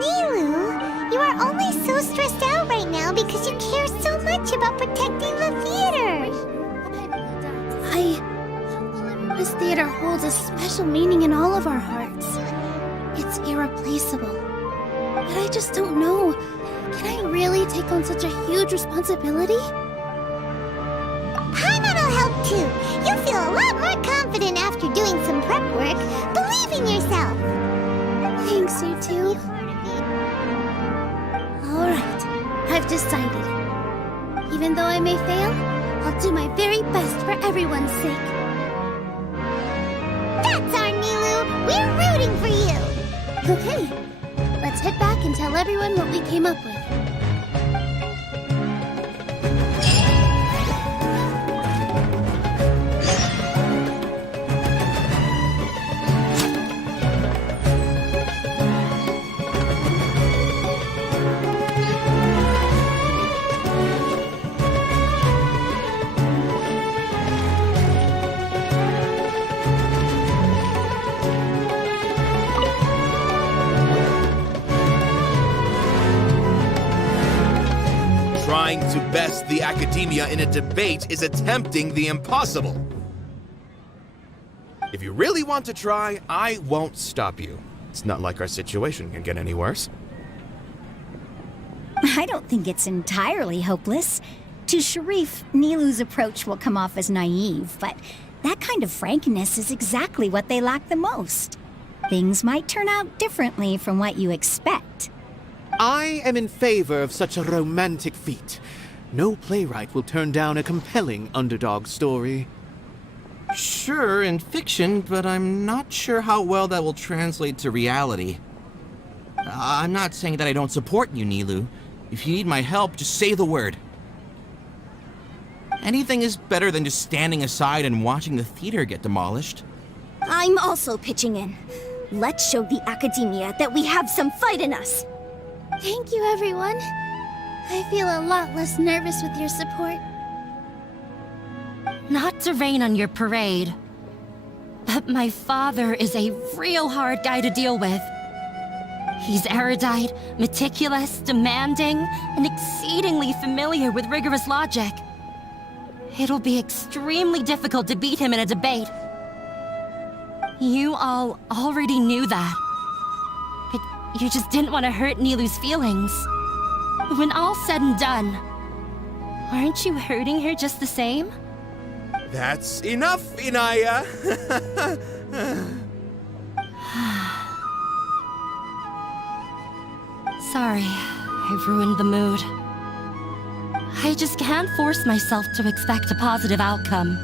Nilou, you are only so stressed out right now because you care so much about protecting the theater. This theater holds a special meaning in all of our hearts. It's irreplaceable. But I just don't know. Can I really take on such a huge responsibility? Paimon will help too. You'll feel a lot more confident after doing some prep work. Believe in yourself. Thanks, you to? Alright, I've decided. Even though I may fail, I'll do my very best for everyone's sake. That's our Nilou! We're rooting for you! Okay, let's head back and tell everyone what we came up with. Trying to best the academia in a debate is attempting the impossible. If you really want to try, I won't stop you. It's not like our situation can get any worse. I don't think it's entirely hopeless. To Sharif, Nilou's approach will come off as naive, but that kind of frankness is exactly what they lack the most. Things might turn out differently from what you expect. I am in favor of such a romantic feat. No playwright will turn down a compelling underdog story. Sure, in fiction, but I'm not sure how well that will translate to reality. I'm not saying that I don't support you, Nilou. If you need my help, just say the word. Anything is better than just standing aside and watching the theater get demolished. I'm also pitching in. Let's show the academia that we have some fight in us. Thank you, everyone. I feel a lot less nervous with your support. Not to rain on your parade, but my father is a real hard guy to deal with. He's erudite, meticulous, demanding, and exceedingly familiar with rigorous logic. It'll be extremely difficult to beat him in a debate. You all already knew that. But you just didn't want to hurt Nilou's feelings. When all's said and done, aren't you hurting her just the same? That's enough, Inaya! Sorry, I ruined the mood. I just can't force myself to expect a positive outcome.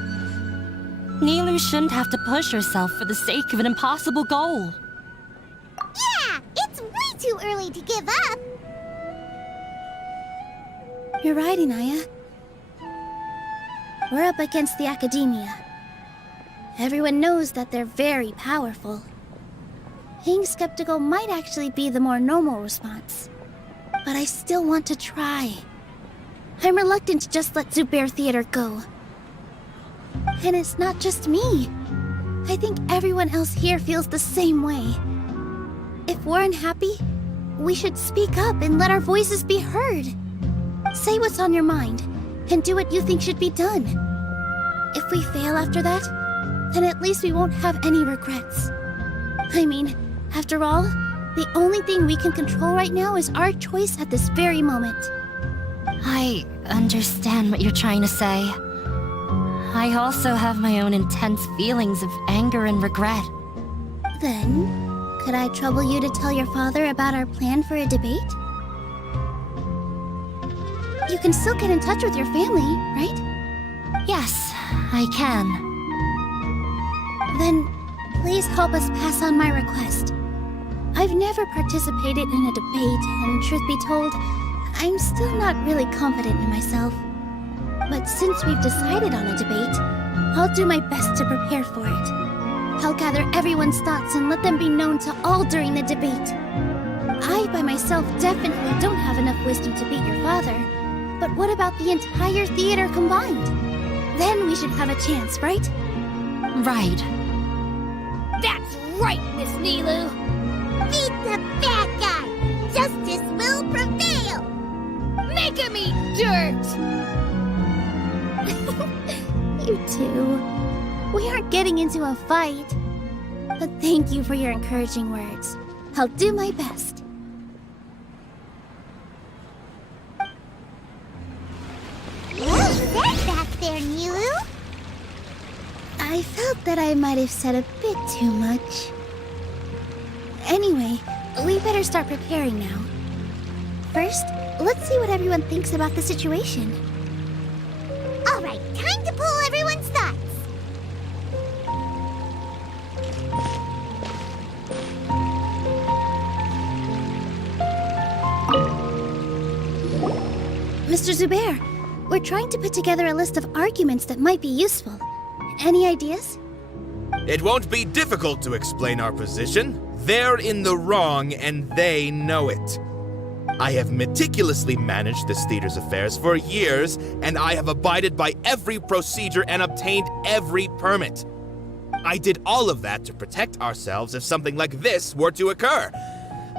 Nilou shouldn't have to push herself for the sake of an impossible goal. Yeah, it's way too early to give up. You're right, Inaya. We're up against the academia. Everyone knows that they're very powerful. Being skeptical might actually be the more normal response. But I still want to try. I'm reluctant to just let Zubair Theater go. And it's not just me. I think everyone else here feels the same way. If we're unhappy, we should speak up and let our voices be heard. Say what's on your mind, and do what you think should be done. If we fail after that, then at least we won't have any regrets. I mean, after all, the only thing we can control right now is our choice at this very moment. I understand what you're trying to say. I also have my own intense feelings of anger and regret. Then, could I trouble you to tell your father about our plan for a debate? You can still get in touch with your family, right? Yes, I can. Then, please help us pass on my request. I've never participated in a debate, and truth be told, I'm still not really confident in myself. But since we've decided on a debate, I'll do my best to prepare for it. I'll gather everyone's thoughts and let them be known to all during the debate. I, by myself, definitely don't have enough wisdom to beat your father. But what about the entire theater combined? Then we should have a chance, right? Right. That's right, Miss Nilou. Beat the bad guy. Justice will prevail. Make him eat dirt. You two. We aren't getting into a fight. But thank you for your encouraging words. I'll do my best. Well said back there, Nilou. I felt that I might have said a bit too much. Anyway, we better start preparing now. First, let's see what everyone thinks about the situation. All right, time to pull everyone's thoughts. Mr. Zubair, we're trying to put together a list of arguments that might be useful. Any ideas? It won't be difficult to explain our position. They're in the wrong, and they know it. I have meticulously managed this theater's affairs for years, and I have abided by every procedure and obtained every permit. I did all of that to protect ourselves if something like this were to occur.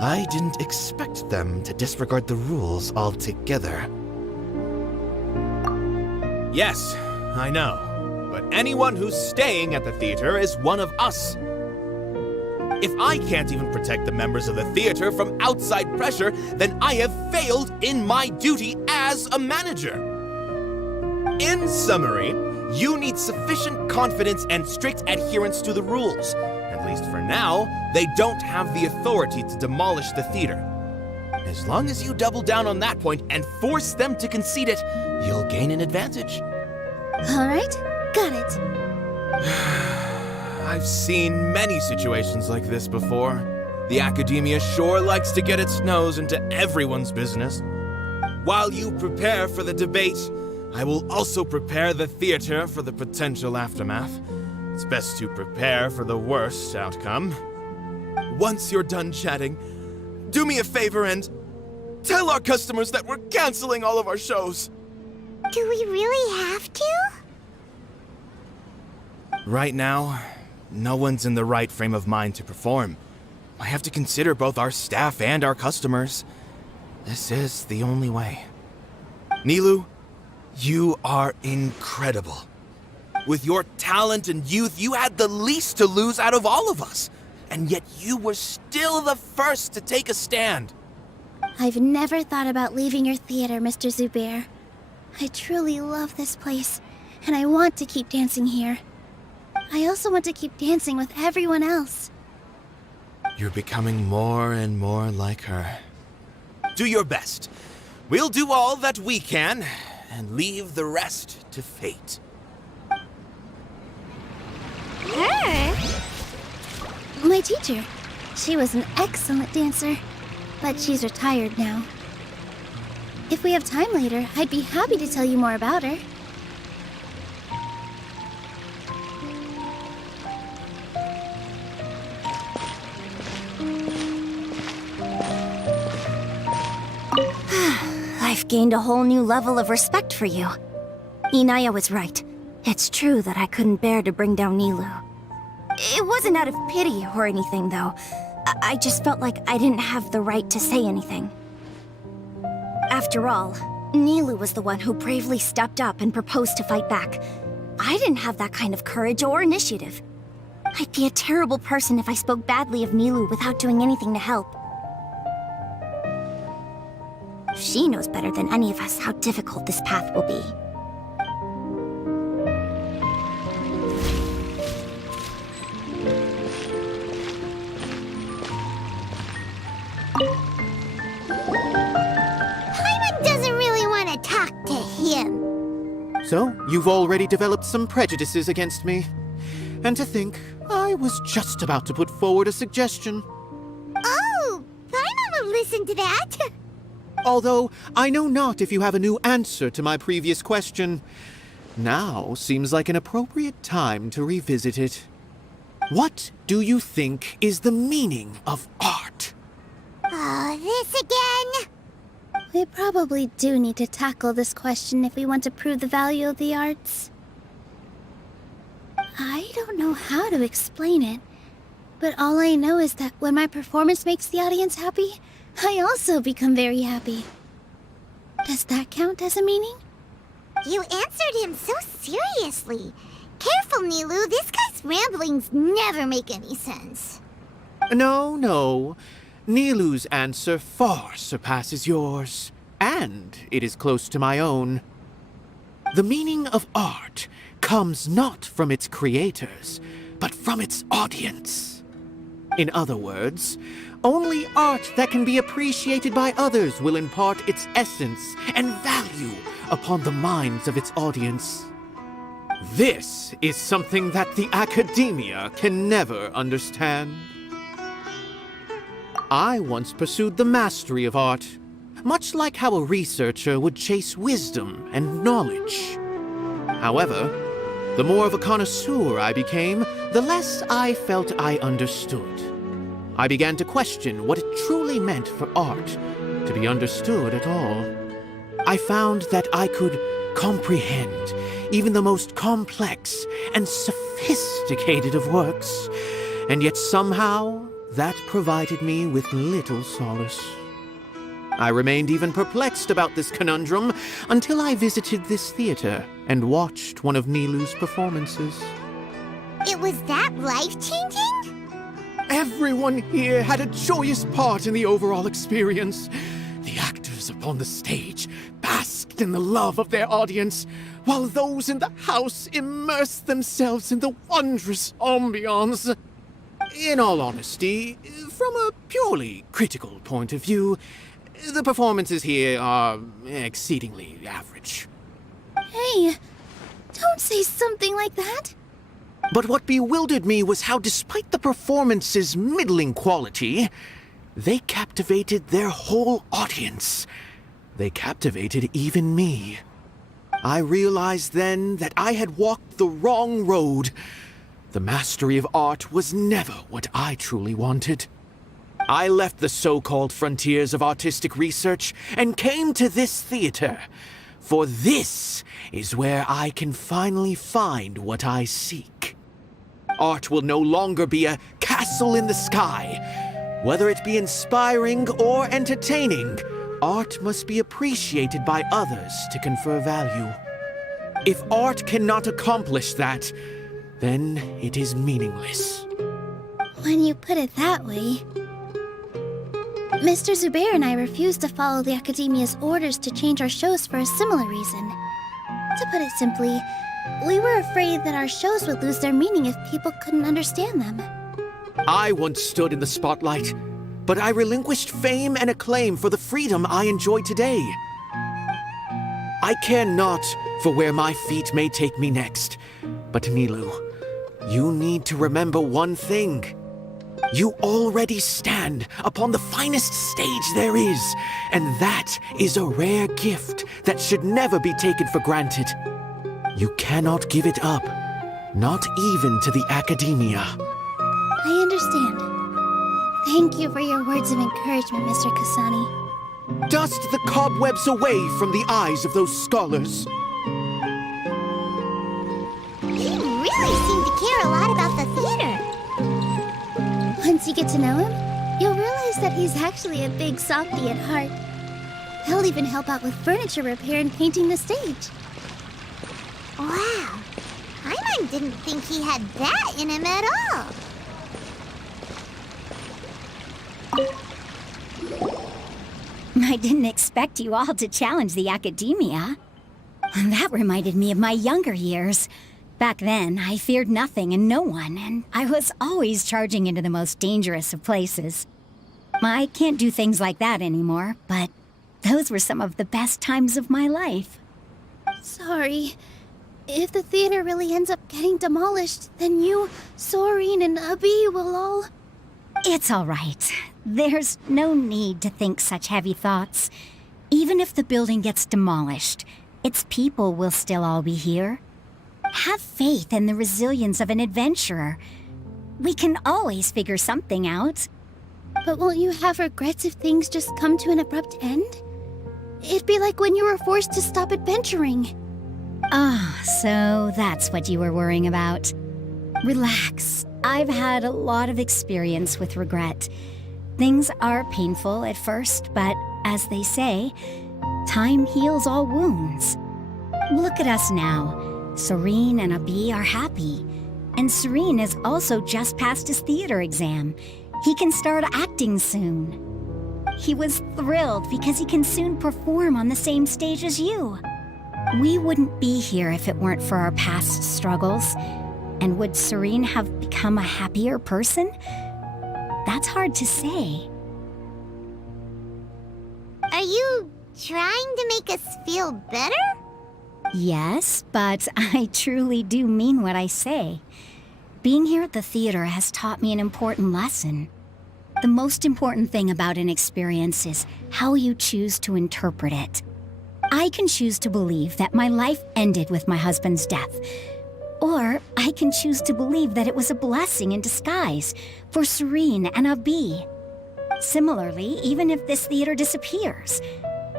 I didn't expect them to disregard the rules altogether. Yes, I know. But anyone who's staying at the theater is one of us. If I can't even protect the members of the theater from outside pressure, then I have failed in my duty as a manager. In summary, you need sufficient confidence and strict adherence to the rules. At least for now, they don't have the authority to demolish the theater. As long as you double down on that point and force them to concede it, you'll gain an advantage. All right, got it. I've seen many situations like this before. The academia sure likes to get its nose into everyone's business. While you prepare for the debate, I will also prepare the theater for the potential aftermath. It's best to prepare for the worst outcome. Once you're done chatting, do me a favor and tell our customers that we're canceling all of our shows. Do we really have to? Right now, no one's in the right frame of mind to perform. I have to consider both our staff and our customers. This is the only way. Nilou, you are incredible. With your talent and youth, you had the least to lose out of all of us. And yet you were still the first to take a stand. I've never thought about leaving your theater, Mr. Zubair. I truly love this place, and I want to keep dancing here. I also want to keep dancing with everyone else. You're becoming more and more like her. Do your best. We'll do all that we can, and leave the rest to fate. Her? My teacher. She was an excellent dancer, but she's retired now. If we have time later, I'd be happy to tell you more about her. I've gained a whole new level of respect for you. Inaya was right. It's true that I couldn't bear to bring down Nilou. It wasn't out of pity or anything, though. I just felt like I didn't have the right to say anything. After all, Nilou was the one who bravely stepped up and proposed to fight back. I didn't have that kind of courage or initiative. I'd be a terrible person if I spoke badly of Nilou without doing anything to help. She knows better than any of us how difficult this path will be. Paimon doesn't really want to talk to him. So, you've already developed some prejudices against me. And to think, I was just about to put forward a suggestion. Oh, Paimon will listen to that. Although, I know not if you have a new answer to my previous question. Now seems like an appropriate time to revisit it. What do you think is the meaning of art? Oh, this again? We probably do need to tackle this question if we want to prove the value of the arts. I don't know how to explain it, but all I know is that when my performance makes the audience happy, I also become very happy. Does that count as a meaning? You answered him so seriously. Careful, Nilou. This guy's ramblings never make any sense. No. Nilou's answer far surpasses yours, and it is close to my own. The meaning of art comes not from its creators, but from its audience. In other words, Only art that can be appreciated by others will impart its essence and value upon the minds of its audience. This is something that the academia can never understand. I once pursued the mastery of art, much like how a researcher would chase wisdom and knowledge. However, the more of a connoisseur I became, the less I felt I understood. I began to question what it truly meant for art to be understood at all. I found that I could comprehend even the most complex and sophisticated of works, and yet somehow that provided me with little solace. I remained even perplexed about this conundrum until I visited this theater and watched one of Nilou's performances. It was that life-changing? Everyone here had a joyous part in the overall experience. The actors upon the stage basked in the love of their audience, while those in the house immersed themselves in the wondrous ambiance. In all honesty, from a purely critical point of view, the performances here are exceedingly average. Hey, don't say something like that. But what bewildered me was how, despite the performance's middling quality, they captivated their whole audience. They captivated even me. I realized then that I had walked the wrong road. The mastery of art was never what I truly wanted. I left the so-called frontiers of artistic research and came to this theater, for this is where I can finally find what I seek. Art will no longer be a castle in the sky. Whether it be inspiring or entertaining, art must be appreciated by others to confer value. If art cannot accomplish that, then it is meaningless. When you put it that way... Mr. Zubair and I refused to follow the Academia's orders to change our shows for a similar reason. To put it simply, we were afraid that our shows would lose their meaning if people couldn't understand them. I once stood in the spotlight, but I relinquished fame and acclaim for the freedom I enjoy today. I care not for where my feet may take me next, but Nilou, you need to remember one thing. You already stand upon the finest stage there is, and that is a rare gift that should never be taken for granted. You cannot give it up, not even to the Academia. I understand. Thank you for your words of encouragement, Mr. Kasani. Dust the cobwebs away from the eyes of those scholars. He really seemed to care a lot about the theater. Once you get to know him, you'll realize that he's actually a big softy at heart. He'll even help out with furniture repair and painting the stage. Wow. Paimon didn't think he had that in him at all. I didn't expect you all to challenge the Academia. That reminded me of my younger years. Back then, I feared nothing and no one, and I was always charging into the most dangerous of places. I can't do things like that anymore, but those were some of the best times of my life. Sorry. If the theater really ends up getting demolished, then you, Soren, and Abi will all... It's all right. There's no need to think such heavy thoughts. Even if the building gets demolished, its people will still all be here. Have faith in the resilience of an adventurer. We can always figure something out. But won't you have regrets if things just come to an abrupt end? It'd be like when you were forced to stop adventuring. Ah, so that's what you were worrying about. Relax. I've had a lot of experience with regret. Things are painful at first, but as they say, time heals all wounds. Look at us now. Soren and Abi are happy. And Soren has also just passed his theater exam. He can start acting soon. He was thrilled because he can soon perform on the same stage as you. We wouldn't be here if it weren't for our past struggles. And would Soren have become a happier person? That's hard to say. Are you trying to make us feel better? Yes, but I truly do mean what I say. Being here at the theater has taught me an important lesson. The most important thing about an experience is how you choose to interpret it. I can choose to believe that my life ended with my husband's death. Or I can choose to believe that it was a blessing in disguise for Serene and Abi. Similarly, even if this theater disappears,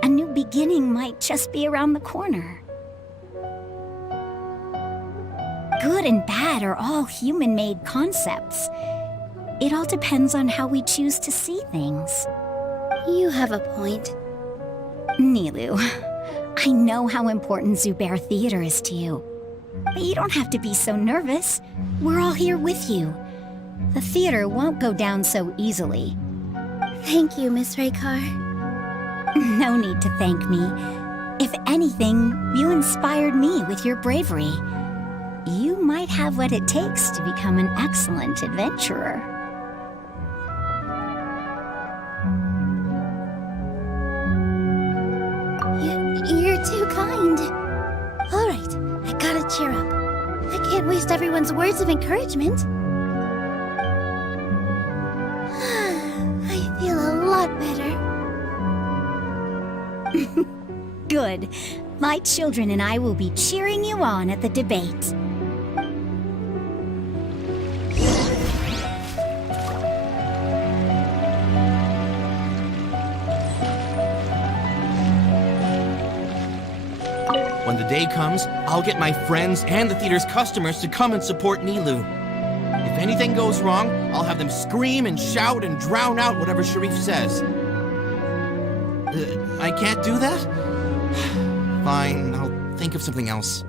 a new beginning might just be around the corner. Good and bad are all human-made concepts. It all depends on how we choose to see things. You have a point. Nilou, I know how important Zubair Theater is to you. But you don't have to be so nervous. We're all here with you. The theater won't go down so easily. Thank you, Miss Raykar. No need to thank me. If anything, you inspired me with your bravery. You might have what it takes to become an excellent adventurer. You're too kind. All right, I gotta cheer up. I can't waste everyone's words of encouragement. I feel a lot better. Good. My children and I will be cheering you on at the debate. When the day comes, I'll get my friends and the theater's customers to come and support Nilou. If anything goes wrong, I'll have them scream and shout and drown out whatever Sharif says. I can't do that? Fine, I'll think of something else.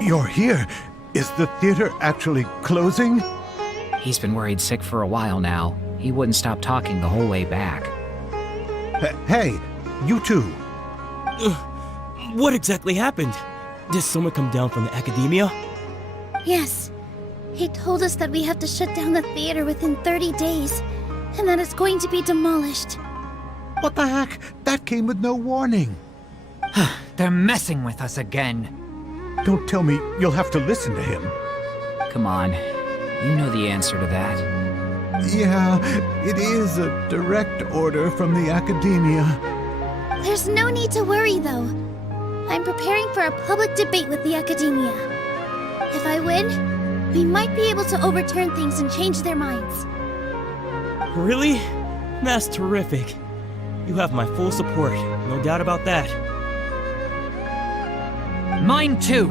You're here. Is the theater actually closing? He's been worried sick for a while now. He wouldn't stop talking the whole way back. Hey, you two. What exactly happened? Did someone come down from the academia? Yes. He told us that we have to shut down the theater within 30 days, and that it's going to be demolished. What the heck? That came with no warning. They're messing with us again. Don't tell me you'll have to listen to him. Come on. You know the answer to that. Yeah, it is a direct order from the academia. There's no need to worry, though. I'm preparing for a public debate with the academia. If I win, we might be able to overturn things and change their minds. Really? That's terrific. You have my full support, no doubt about that. Mine too.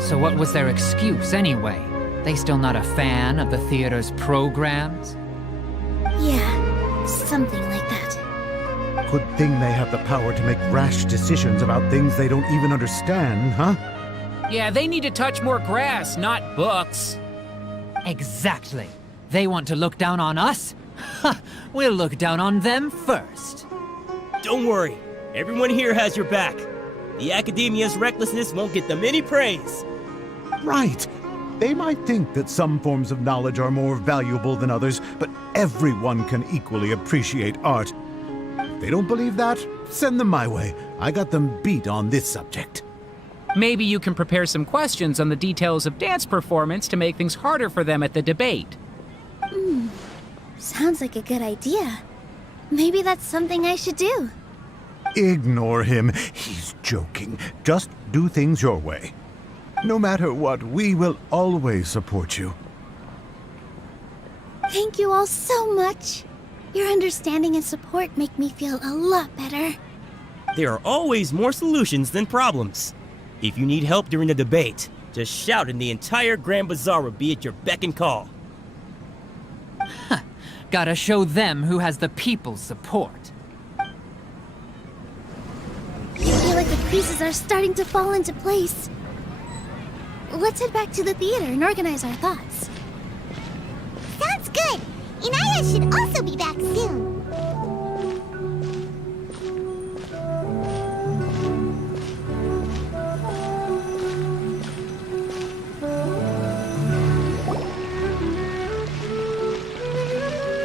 So what was their excuse anyway? They still not a fan of the theater's programs? Yeah, something like that. Good thing they have the power to make rash decisions about things they don't even understand, huh? Yeah, they need to touch more grass, not books. Exactly. They want to look down on us? Ha! We'll look down on them first. Don't worry. Everyone here has your back. The academia's recklessness won't get them any praise. Right. They might think that some forms of knowledge are more valuable than others, but everyone can equally appreciate art. If they don't believe that, send them my way. I got them beat on this subject. Maybe you can prepare some questions on the details of dance performance to make things harder for them at the debate. Sounds like a good idea. Maybe that's something I should do. Ignore him. He's joking. Just do things your way. No matter what, we will always support you. Thank you all so much. Your understanding and support make me feel a lot better. There are always more solutions than problems. If you need help during the debate, Just shout and the entire Grand Bazaar will be at your beck and call. Gotta show them who has the people's support. I feel like the pieces are starting to fall into place. Let's head back to the theater and organize our thoughts. Sounds good. Inaya should also be back soon.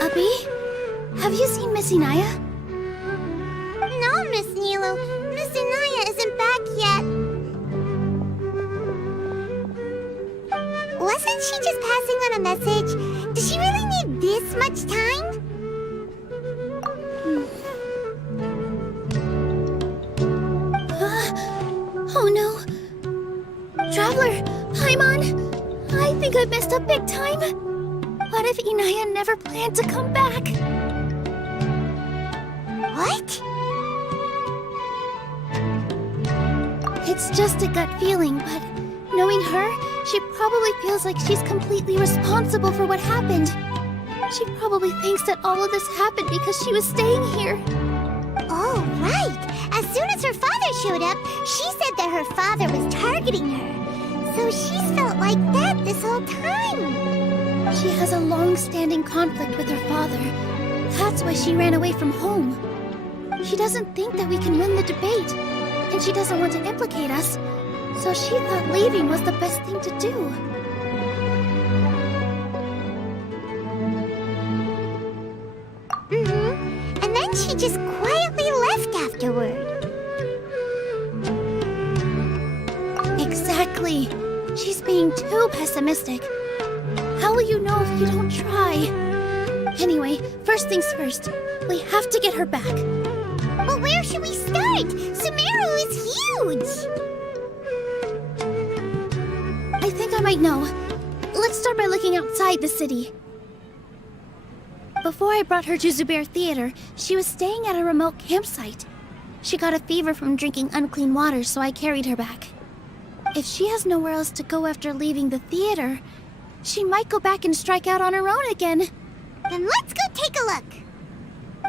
Abby? Have you seen Miss Inaya? No, Miss Nilou. Miss Inaya isn't back yet. Wasn't she just passing on a message? Does she really need this much time? Oh no. Traveler, Paimon, I think I messed up big time. What if Inaya never planned to come back? What? It's just a gut feeling, but knowing her, she probably feels like she's completely responsible for what happened. She probably thinks that all of this happened because she was staying here. Oh, right. As soon as her father showed up, she said that her father was targeting her. So she's felt like that this whole time. She has a long-standing conflict with her father. That's why she ran away from home. She doesn't think that we can win the debate, and she doesn't want to implicate us. So she thought leaving was the best thing to do. And then she just quietly left afterward. Exactly. She's being too pessimistic. How will you know if you don't try? Anyway, first things first. We have to get her back. But where should we start? Sumeru is huge! I think I might know. Let's start by looking outside the city. Before I brought her to Zubair Theater, she was staying at a remote campsite. She got a fever from drinking unclean water, so I carried her back. If she has nowhere else to go after leaving the theater, she might go back and strike out on her own again. Then let's go take a look.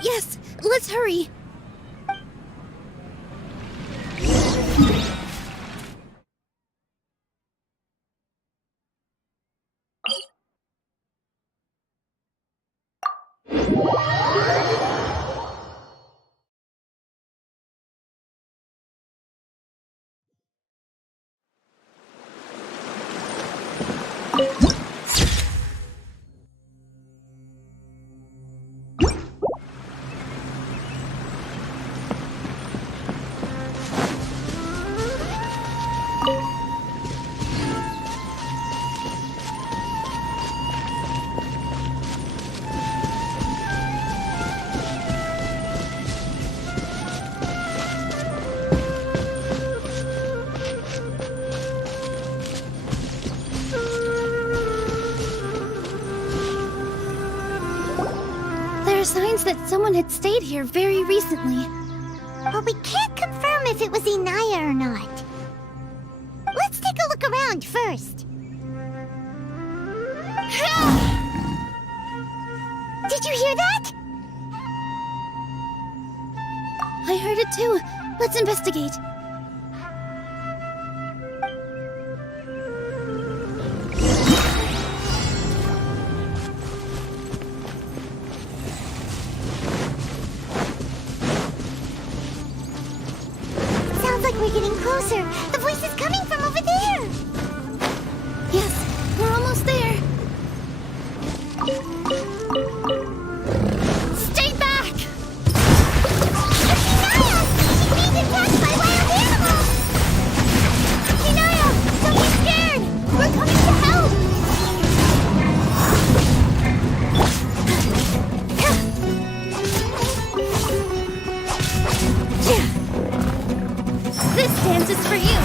Yes, let's hurry. Signs that someone had stayed here very recently. But we can't confirm if it was Inaya or not. Let's take a look around first. Did you hear that? I heard it too. Let's investigate. We're getting closer. The voice is coming from over there. Yes, we're almost there. Stay back! It's Inaya! She's being attacked by wild animals! Inaya, don't be scared! We're coming to help! This dance is for you!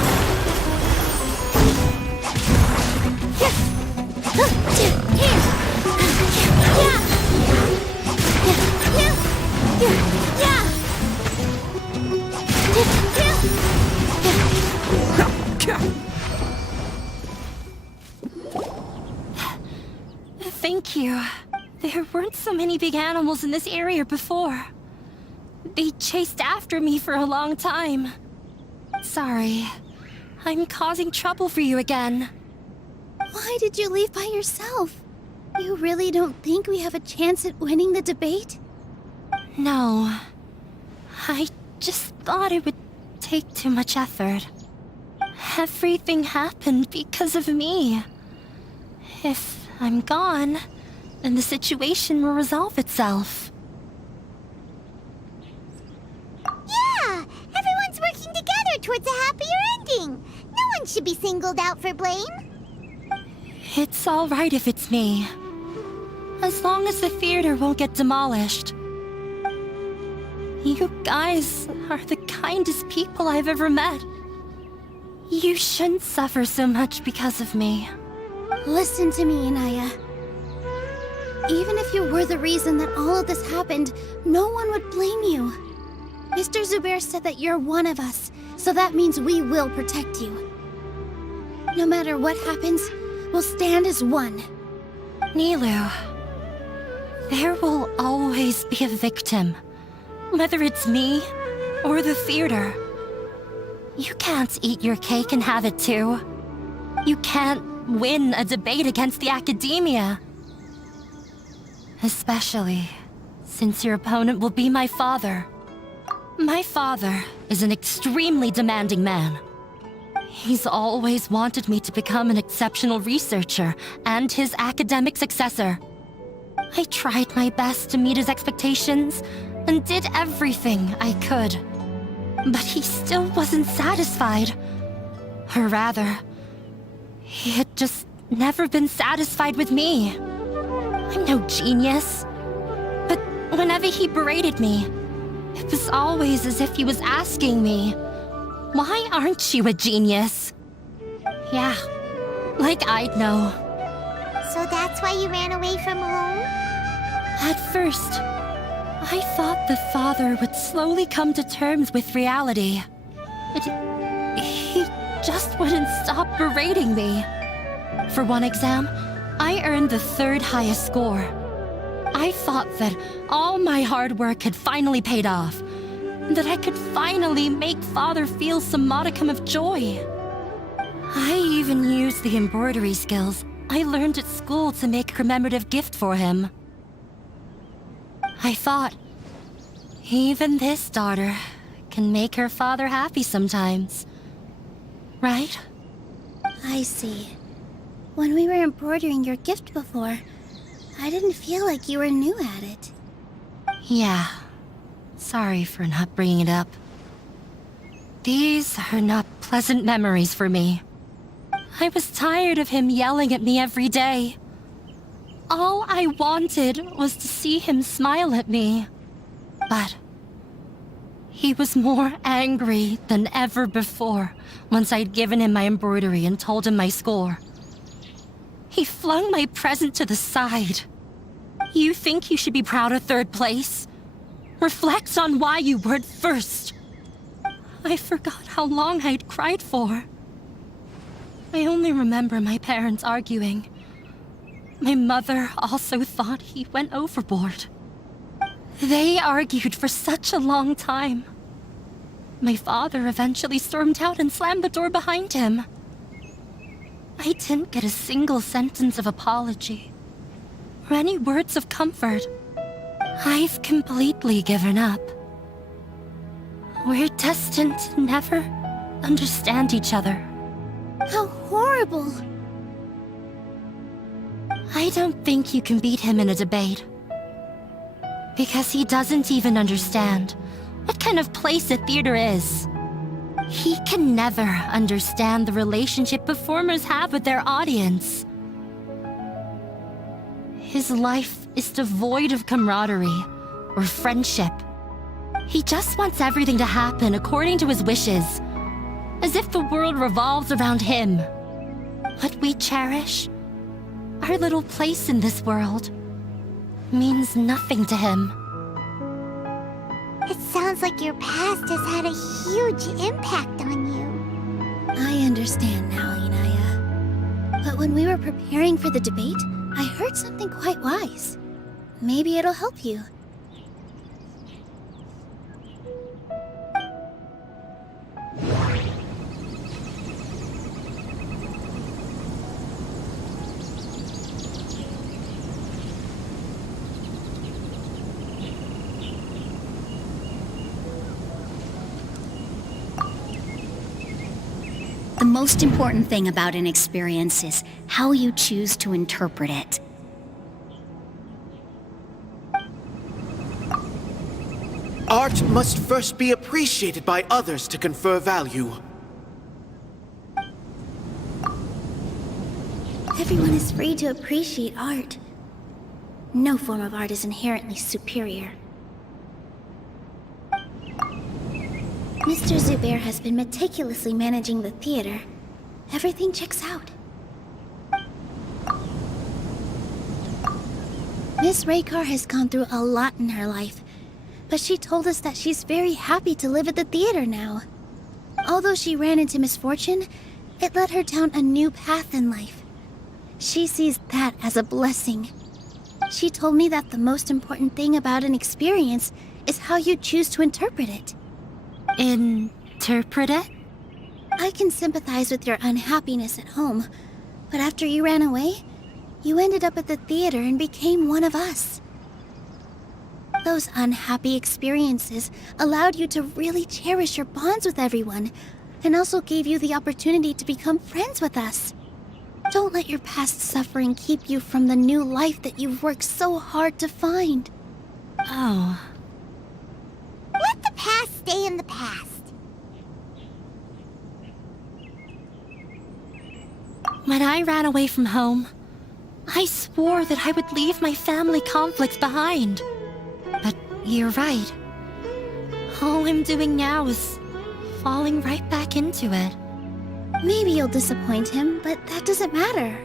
you. There weren't so many big animals in this area before. They chased after me for a long time. Sorry. I'm causing trouble for you again. Why did you leave by yourself? You really don't think we have a chance at winning the debate? No. I just thought it would take too much effort. Everything happened because of me. If I'm gone, then the situation will resolve itself. Yeah! Everyone's working together towards a happier ending. No one should be singled out for blame. It's all right if it's me. As long as the theater won't get demolished. You guys are the kindest people I've ever met. You shouldn't suffer so much because of me. Listen to me, Inaya. Even if you were the reason that all of this happened, no one would blame you. Mr. Zubair said that you're one of us, so that means we will protect you. No matter what happens, we'll stand as one. Nilou, there will always be a victim. Whether it's me or the theater. You can't eat your cake and have it too. You can't win a debate against the academia. Especially since your opponent will be my father. My father is an extremely demanding man. He's always wanted me to become an exceptional researcher and his academic successor. I tried my best to meet his expectations and did everything I could. But he still wasn't satisfied. Or rather, he had just never been satisfied with me. I'm no genius. But whenever he berated me, it was always as if he was asking me, "Why aren't you a genius?" Yeah, like I'd know. So that's why you ran away from home? At first, I thought the father would slowly come to terms with reality. He just wouldn't stop berating me. For one exam, I earned the third highest score. I thought that all my hard work had finally paid off, that I could finally make father feel some modicum of joy. I even used the embroidery skills I learned at school to make a commemorative gift for him. I thought, even this daughter can make her father happy sometimes. Right? I see. When we were embroidering your gift before, I didn't feel like you were new at it. Yeah. Sorry for not bringing it up. These are not pleasant memories for me. I was tired of him yelling at me every day. All I wanted was to see him smile at me. But he was more angry than ever before once I'd given him my embroidery and told him my score. He flung my present to the side. You think you should be proud of third place? Reflect on why you weren't first. I forgot how long I'd cried for. I only remember my parents arguing. My mother also thought he went overboard. They argued for such a long time. My father eventually stormed out and slammed the door behind him. I didn't get a single sentence of apology or any words of comfort. I've completely given up. We're destined to never understand each other. How horrible! I don't think you can beat him in a debate. Because he doesn't even understand what kind of place a theater is. He can never understand the relationship performers have with their audience. His life is devoid of camaraderie or friendship. He just wants everything to happen according to his wishes, as if the world revolves around him. What we cherish, our little place in this world, means nothing to him. It sounds like your past has had a huge impact on you. I understand now, Inaya. But when we were preparing for the debate, I heard heard something quite wise. Maybe it'll help you. The most important thing about an experience is how you choose to interpret it. Art must first be appreciated by others to confer value. Everyone is free to appreciate art. No form of art is inherently superior. Mr. Zubair has been meticulously managing the theater. Everything checks out. Miss Raykar has gone through a lot in her life, but she told us that she's very happy to live at the theater now. Although she ran into misfortune, it led her down a new path in life. She sees that as a blessing. She told me that the most important thing about an experience is how you choose to interpret it. Interpret it? I can sympathize with your unhappiness at home, but after you ran away, you ended up at the theater and became one of us. Those unhappy experiences allowed you to really cherish your bonds with everyone, and also gave you the opportunity to become friends with us. Don't let your past suffering keep you from the new life that you've worked so hard to find. Oh. Let the past stay in the past. When I ran away from home, I swore that I would leave my family conflicts behind. But you're right. All I'm doing now is falling right back into it. Maybe you'll disappoint him, but that doesn't matter.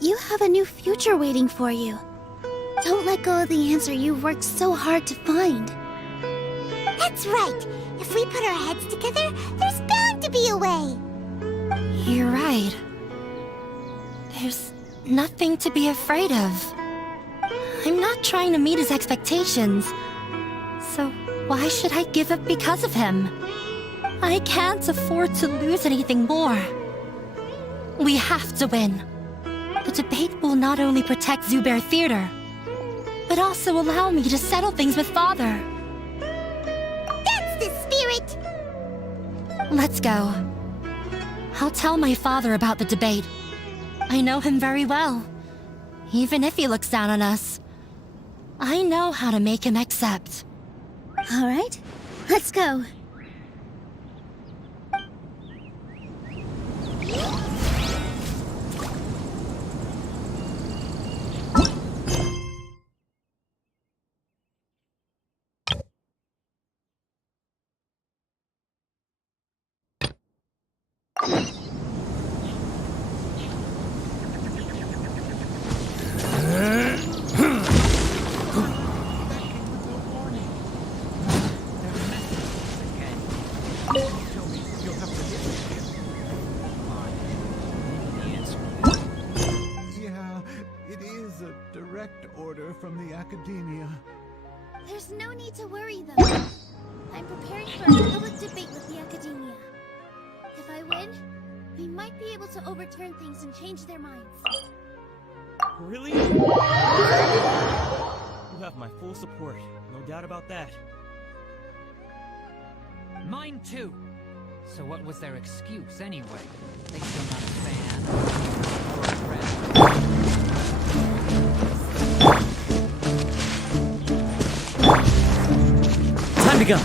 You have a new future waiting for you. Don't let go of the answer you've worked so hard to find. That's right. If we put our heads together, there's bound to be a way. You're right. There's nothing to be afraid of. I'm not trying to meet his expectations. So why should I give up because of him? I can't afford to lose anything more. We have to win. The debate will not only protect Zubair Theater, but also allow me to settle things with Father. That's the spirit! Let's go. I'll tell my father about the debate. I know him very well. Even if he looks down on us, I know how to make him accept. All right, let's go. From the academia. There's no need to worry, though. I'm preparing for a public debate with the academia. If I win, we might be able to overturn things and change their minds. Really? You have my full support, no doubt about that. Mine too. So what was their excuse anyway? They still not a fan or a friend? Time to go.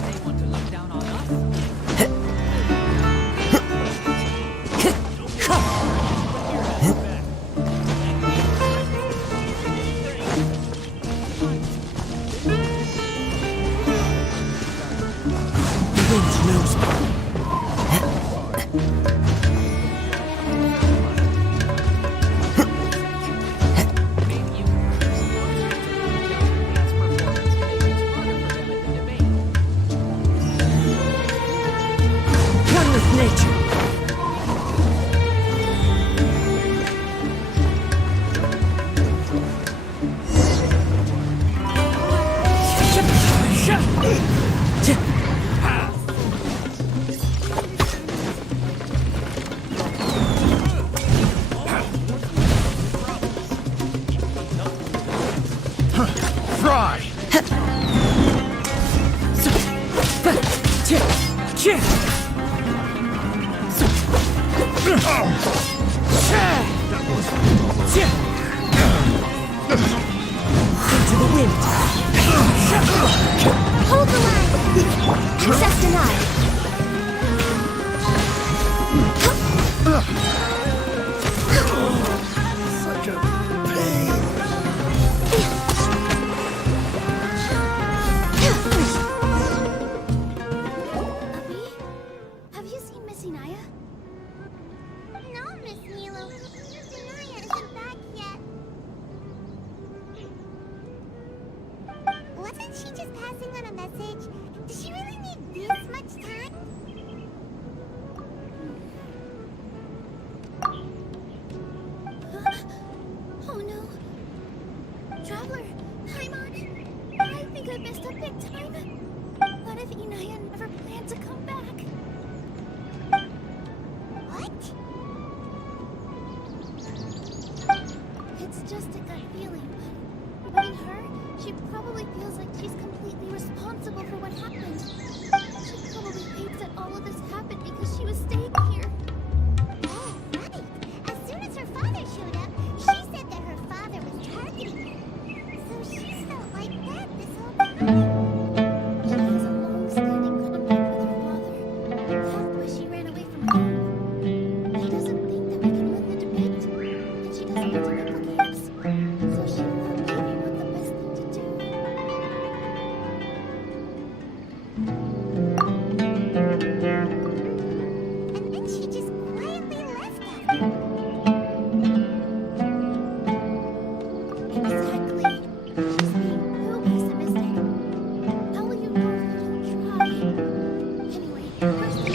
They want to look down on us? The wind knows me. try! Into the wind. Hold the line. Access denied. Such a pain. Have you seen Miss Inaya? No, Miss Nilou. Inaya isn't back yet. Wasn't she just passing on a message? Does she really need this much time? Oh no. Traveler, Paimon, I think I messed up big time. What if Inaya never planned to come back? What? It's just a gut feeling, but knowing her, she probably feels like she's completely responsible for what happened. She probably hates that all of this happened because she was staying here. Oh, right. As soon as her father showed up, she said that her father was targeting her. So she's felt like that this whole time. She has a long-standing conflict with her father. That's why she ran away from home. She doesn't think that we can win the debate, and she doesn't want to make games. So she thought maybe what the best thing to do. And then she just quietly left after. Exactly. She's being real pessimistic. How will you know if you don't try? Anyway, first thing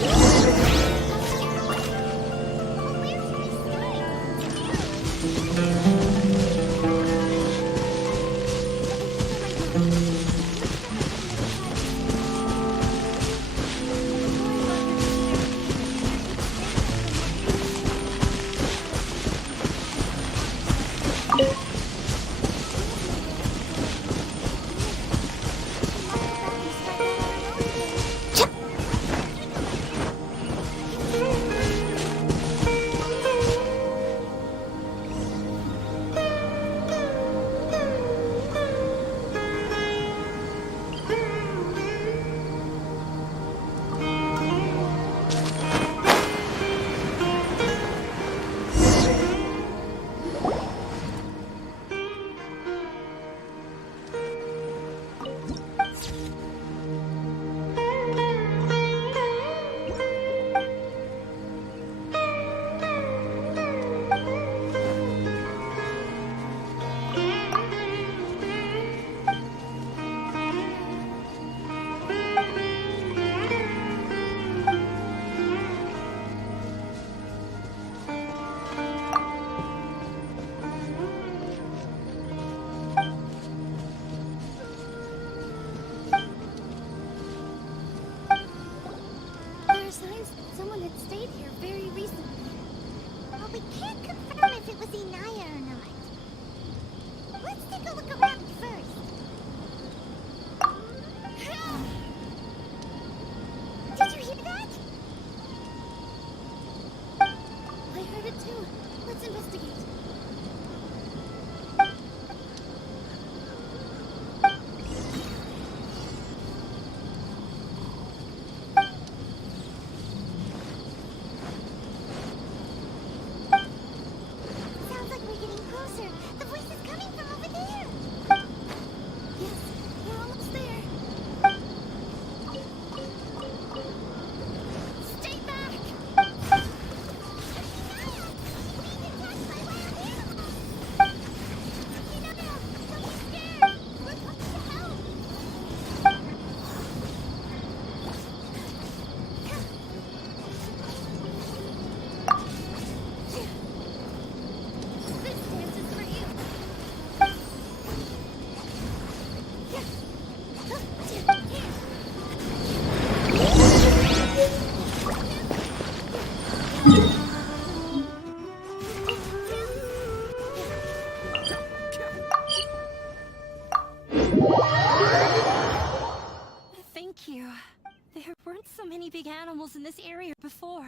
animals in this area before.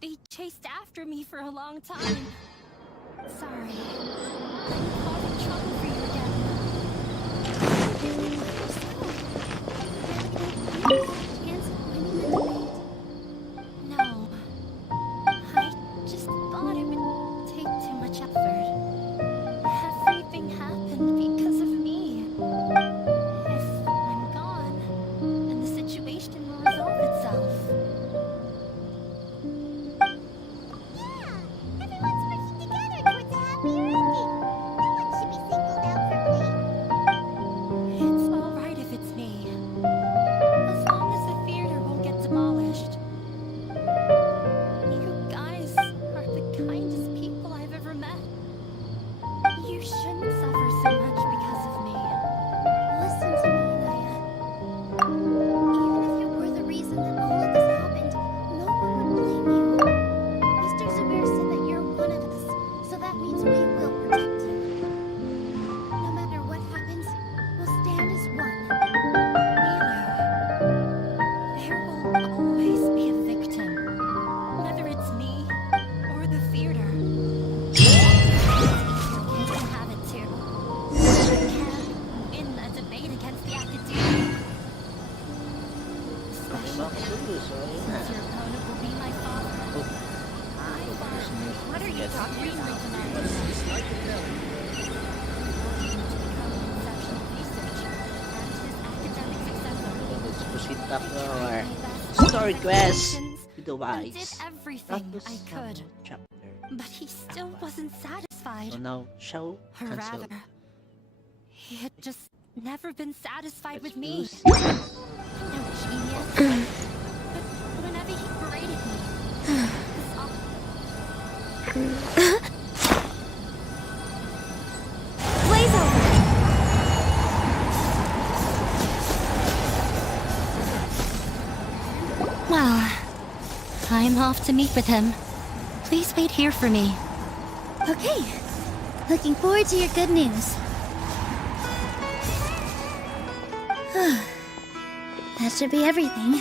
They chased after me for a long time. Sorry. I'm causing trouble for you again. No. I just thought it would take too much effort. Everything happened because of me. If I'm gone, then the situation will resolve itself. Yeah, everyone's working together towards a happier ending. No one should be singled out for blame. It's alright if it's me. As long as the theater won't get demolished. You guys are the kindest people I've ever met. You shouldn't suffer so much because of me. Listen to me, Naya. Even if you were the reason that all of this happened, no one would blame you. Mr. Zubair said that you're one of us, so that means we will protect you. No matter what happens, we'll stand as one. There will always be a victim. Whether it's me or the theater. Kids can have it too. I can win a debate against the academia. Especially since your opponent will be my father. What are you talking about? Let's proceed back to our story quest with the I did wise. everything Lotos I could, Somno chapter. but he still wasn't satisfied. So now, show Or cancel. rather, he had just never been satisfied with me. Use. No genius. But whenever he berated me, this Well, I'm off to meet with him. Please wait here for me. Okay. Looking forward to your good news. That should be everything.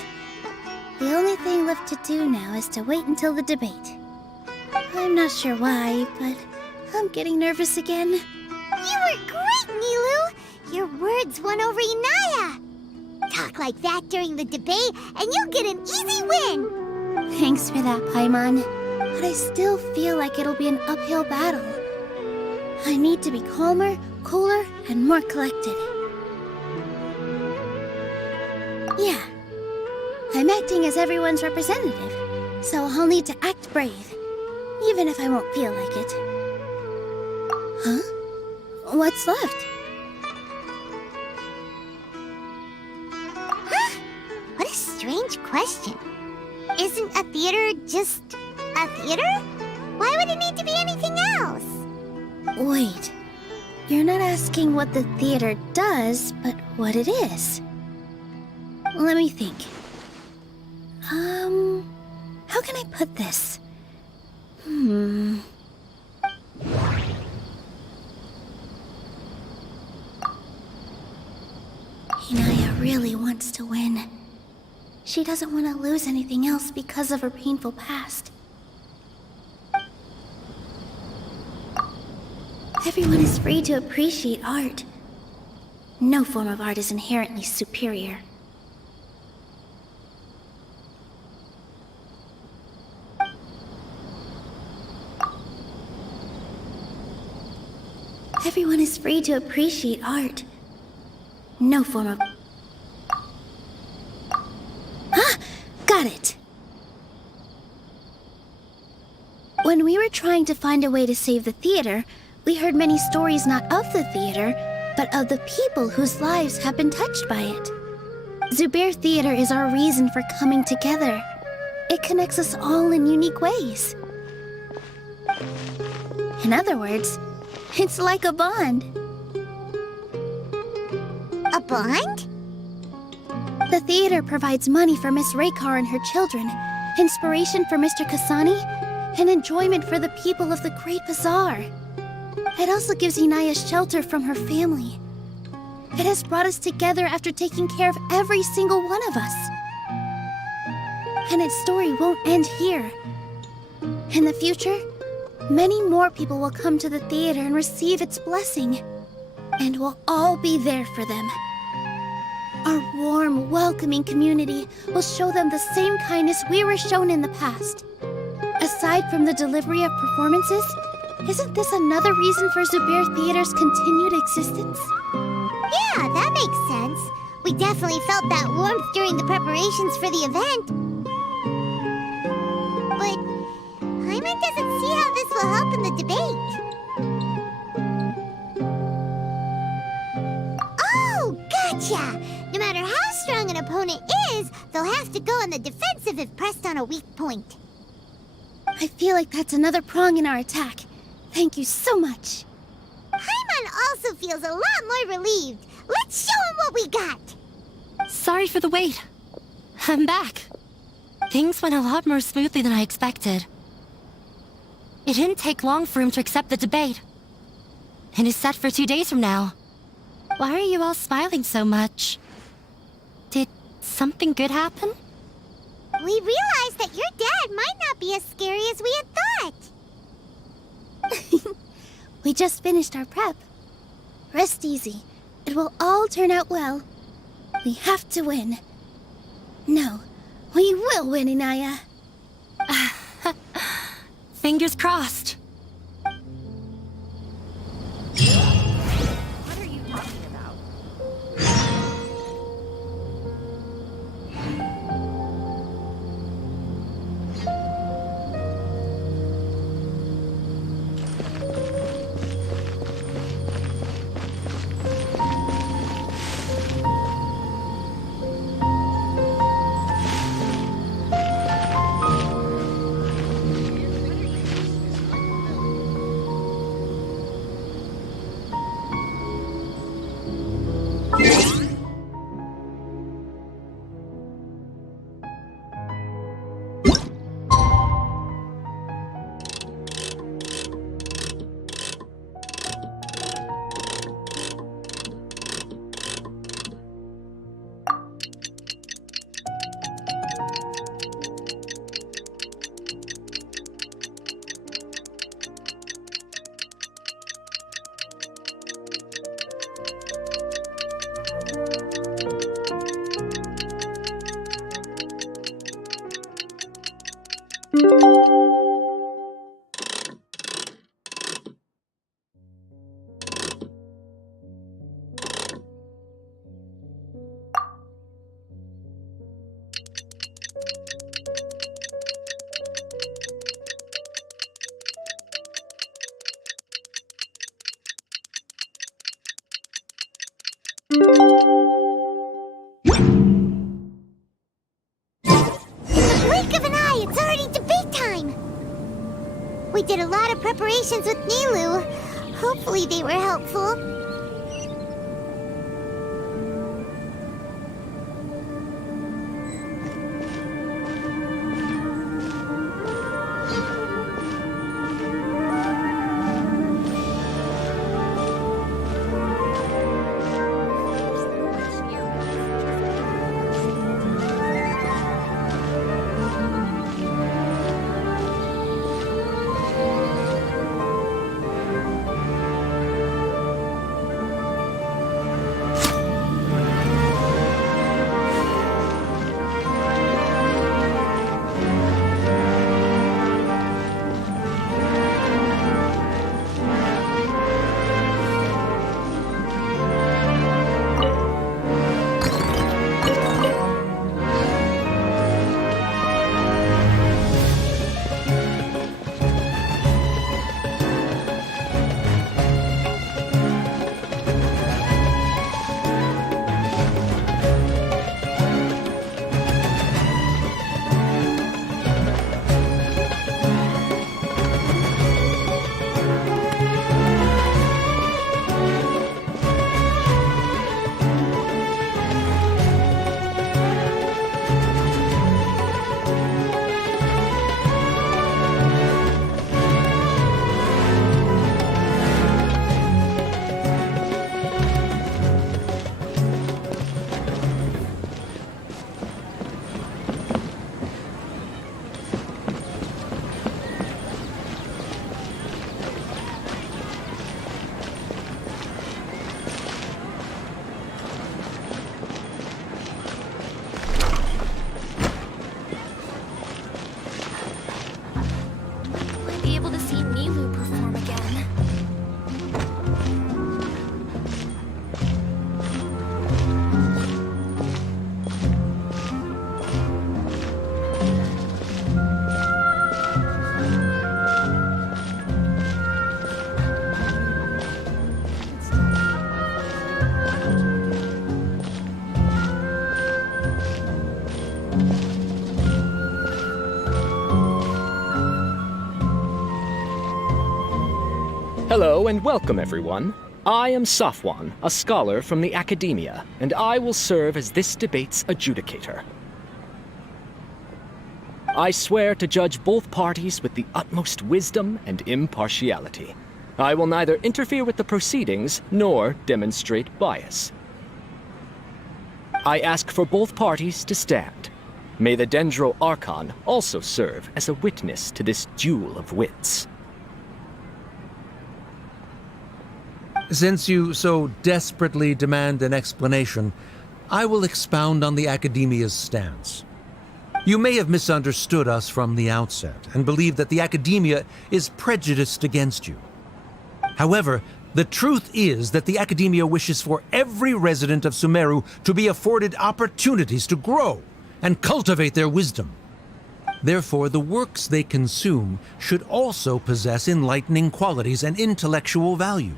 The only thing left to do now is to wait until the debate. I'm not sure why, but I'm getting nervous again. You were great, Nilou! Your words won over Inaya! Talk like that during the debate, and you'll get an easy win! Thanks for that, Paimon. But I still feel like it'll be an uphill battle. I need to be calmer, cooler, and more collected. Yeah. I'm acting as everyone's representative, so I'll need to act brave, even if I won't feel like it. Huh? What's left? Huh? What a strange question. Isn't a theater just a theater? Why would it need to be anything else? Wait. You're not asking what the theater does, but what it is. Let me think. How can I put this? Inaya really wants to win. She doesn't want to lose anything else because of her painful past. Everyone is free to appreciate art. No form of art is inherently superior. Everyone is free to appreciate art. No form of... Ah! Got it! When we were trying to find a way to save the theater, we heard many stories not of the theater, but of the people whose lives have been touched by it. Zubair Theater is our reason for coming together. It connects us all in unique ways. In other words, it's like a bond. A bond? The theater provides money for Miss Raykar and her children, inspiration for Mr. Kasani, and enjoyment for the people of the Great Bazaar. It also gives Inaya shelter from her family. It has brought us together after taking care of every single one of us. And its story won't end here. In the future, many more people will come to the theater and receive its blessing. And we'll all be there for them. Our warm, welcoming community will show them the same kindness we were shown in the past. Aside from the delivery of performances, isn't this another reason for Zubair Theater's continued existence? Yeah, that makes sense. We definitely felt that warmth during the preparations for the event. But Paimon doesn't see how this will help in the debate. Oh, gotcha! No matter how strong an opponent is, they'll have to go on the defensive if pressed on a weak point. I feel like that's another prong in our attack. Thank you so much. Paimon also feels a lot more relieved. Let's show him what we got! Sorry for the wait. I'm back. Things went a lot more smoothly than I expected. It didn't take long for him to accept the debate. It is set for 2 days from now. Why are you all smiling so much? Did something good happen? We realized that your dad might not be as scary as we had thought. We just finished our prep. Rest easy. It will all turn out well. We have to win. No, we will win, Inaya. Fingers crossed. What are you talking about? Blink of an eye, it's already debate time! We did a lot of preparations with Nilou. Hopefully they were helpful. Hello and welcome, everyone. I am Safwan, a scholar from the Academia, and I will serve as this debate's adjudicator. I swear to judge both parties with the utmost wisdom and impartiality. I will neither interfere with the proceedings nor demonstrate bias. I ask for both parties to stand. May the Dendro Archon also serve as a witness to this duel of wits. Since you so desperately demand an explanation, I will expound on the Academia's stance. You may have misunderstood us from the outset and believe that the Academia is prejudiced against you. However, the truth is that the Academia wishes for every resident of Sumeru to be afforded opportunities to grow and cultivate their wisdom. Therefore, the works they consume should also possess enlightening qualities and intellectual value.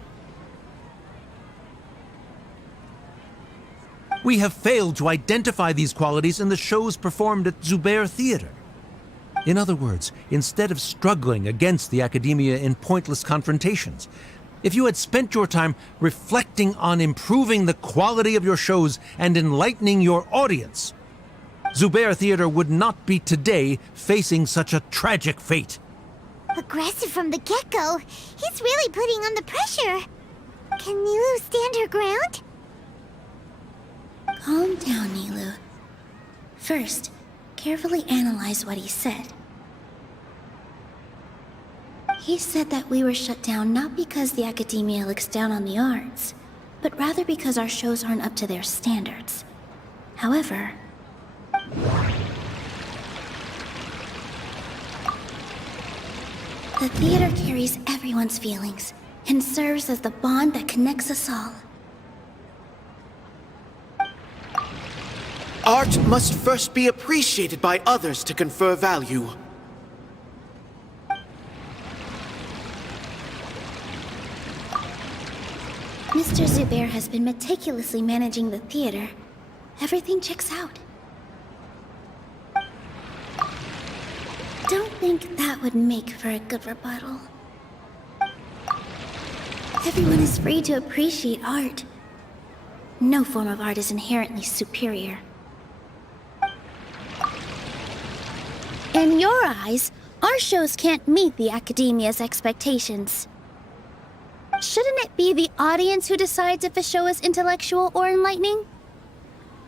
We have failed to identify these qualities in the shows performed at Zubair Theater. In other words, instead of struggling against the Academia in pointless confrontations, if you had spent your time reflecting on improving the quality of your shows and enlightening your audience, Zubair Theater would not be today facing such a tragic fate. Aggressive from the get-go. He's really putting on the pressure. Can Nilou stand her ground? Calm down, Nilou. First, carefully analyze what he said. He said that we were shut down not because the Academia looks down on the arts, but rather because our shows aren't up to their standards. However, the theater carries everyone's feelings and serves as the bond that connects us all. Art must first be appreciated by others to confer value. Mr. Zubair has been meticulously managing the theater. Everything checks out. Don't think that would make for a good rebuttal. Everyone is free to appreciate art. No form of art is inherently superior. In your eyes, our shows can't meet the Academia's expectations. Shouldn't it be the audience who decides if a show is intellectual or enlightening?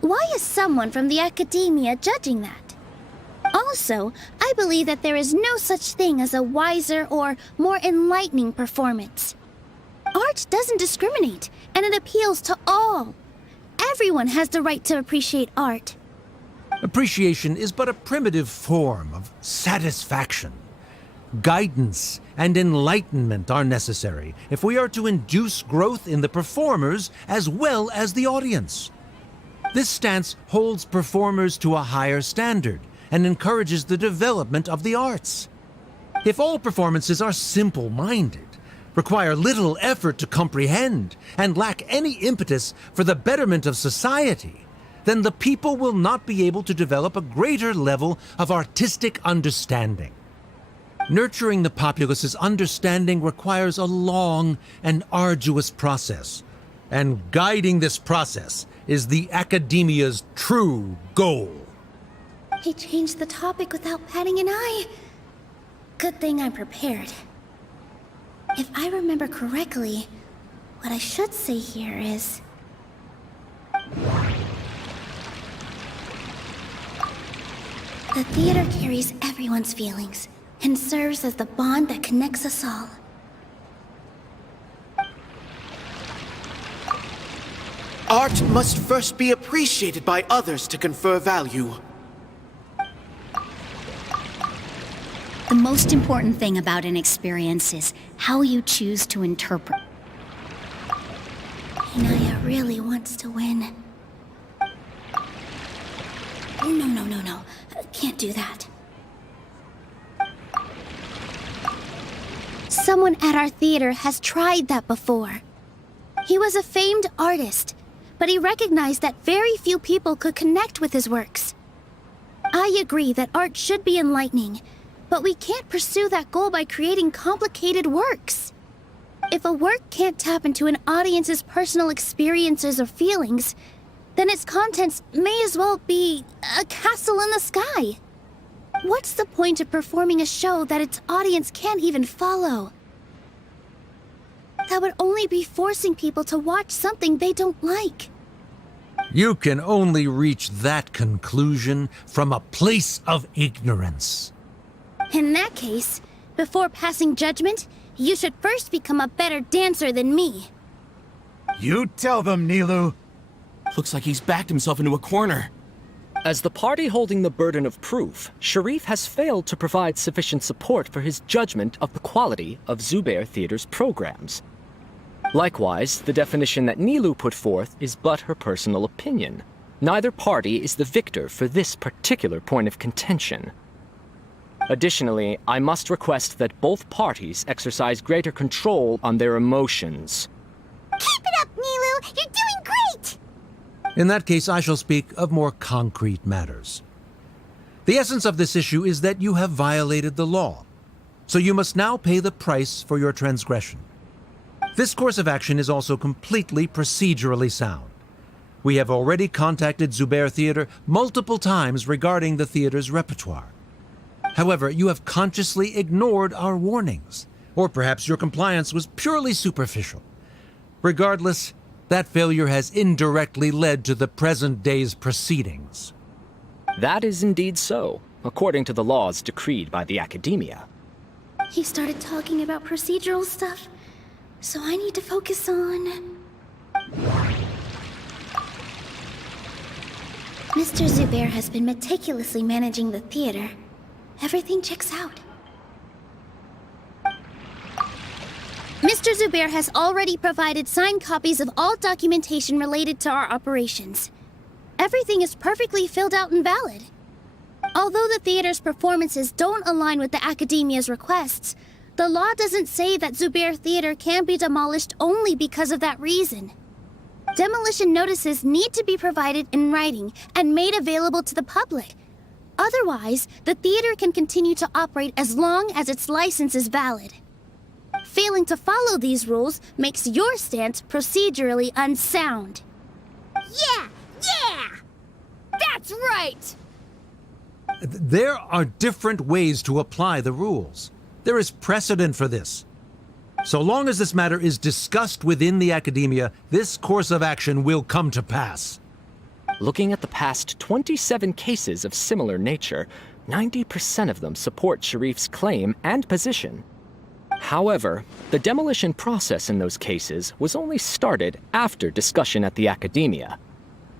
Why is someone from the Academia judging that? Also, I believe that there is no such thing as a wiser or more enlightening performance. Art doesn't discriminate, and it appeals to all. Everyone has the right to appreciate art. Appreciation is but a primitive form of satisfaction. Guidance and enlightenment are necessary if we are to induce growth in the performers as well as the audience. This stance holds performers to a higher standard and encourages the development of the arts. If all performances are simple-minded, require little effort to comprehend, and lack any impetus for the betterment of society, then the people will not be able to develop a greater level of artistic understanding. Nurturing the populace's understanding requires a long and arduous process, and guiding this process is the Academia's true goal. He changed the topic without batting an eye. Good thing I'm prepared. If I remember correctly, what I should say here is... The theater carries everyone's feelings and serves as the bond that connects us all. Art must first be appreciated by others to confer value. The most important thing about an experience is how you choose to interpret. Inaya really wants to win. No. Can't do that. Someone at our theater has tried that before. He was a famed artist, but he recognized that very few people could connect with his works. I agree that art should be enlightening, but we can't pursue that goal by creating complicated works. If a work can't tap into an audience's personal experiences or feelings, then its contents may as well be a castle in the sky. What's the point of performing a show that its audience can't even follow? That would only be forcing people to watch something they don't like. You can only reach that conclusion from a place of ignorance. In that case, before passing judgment, you should first become a better dancer than me. You tell them, Nilou. Looks like he's backed himself into a corner. As the party holding the burden of proof, Sharif has failed to provide sufficient support for his judgment of the quality of Zubair Theater's programs. Likewise, the definition that Nilou put forth is but her personal opinion. Neither party is the victor for this particular point of contention. Additionally, I must request that both parties exercise greater control on their emotions. Keep it up, Nilou! You're doing great! In that case, I shall speak of more concrete matters. The essence of this issue is that you have violated the law, so you must now pay the price for your transgression. This course of action is also completely procedurally sound. We have already contacted Zubair Theater multiple times regarding the theater's repertoire. However, you have consciously ignored our warnings, or perhaps your compliance was purely superficial. Regardless, that failure has indirectly led to the present day's proceedings. That is indeed so, according to the laws decreed by the Academia. He started talking about procedural stuff, so I need to focus on... Mr. Zubair has been meticulously managing the theater. Everything checks out. Mr. Zubair has already provided signed copies of all documentation related to our operations. Everything is perfectly filled out and valid. Although the theater's performances don't align with the Academia's requests, the law doesn't say that Zubair Theater can be demolished only because of that reason. Demolition notices need to be provided in writing and made available to the public. Otherwise, the theater can continue to operate as long as its license is valid. Failing to follow these rules makes your stance procedurally unsound. Yeah! Yeah! That's right! There are different ways to apply the rules. There is precedent for this. So long as this matter is discussed within the Academia, this course of action will come to pass. Looking at the past 27 cases of similar nature, 90% of them support Sharif's claim and position. However, the demolition process in those cases was only started after discussion at the Academia.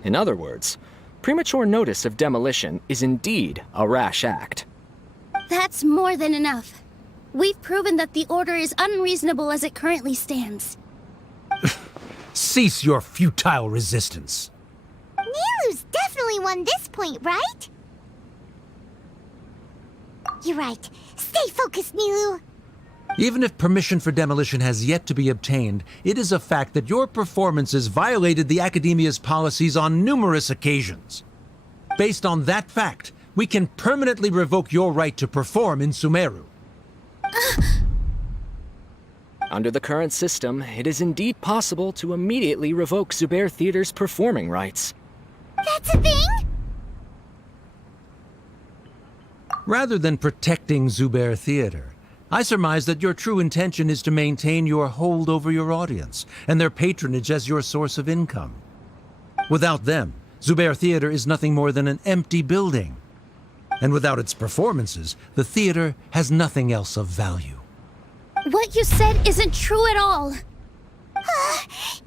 In other words, premature notice of demolition is indeed a rash act. That's more than enough. We've proven that the order is unreasonable as it currently stands. Cease your futile resistance. Nilou's definitely won this point, right? You're right. Stay focused, Nilou. Even if permission for demolition has yet to be obtained, it is a fact that your performances violated the Academia's policies on numerous occasions. Based on that fact, we can permanently revoke your right to perform in Sumeru. Under the current system, it is indeed possible to immediately revoke Zubair Theater's performing rights. That's a thing? Rather than protecting Zubair Theater, I surmise that your true intention is to maintain your hold over your audience and their patronage as your source of income. Without them, Zubair Theater is nothing more than an empty building. And without its performances, the theater has nothing else of value. What you said isn't true at all.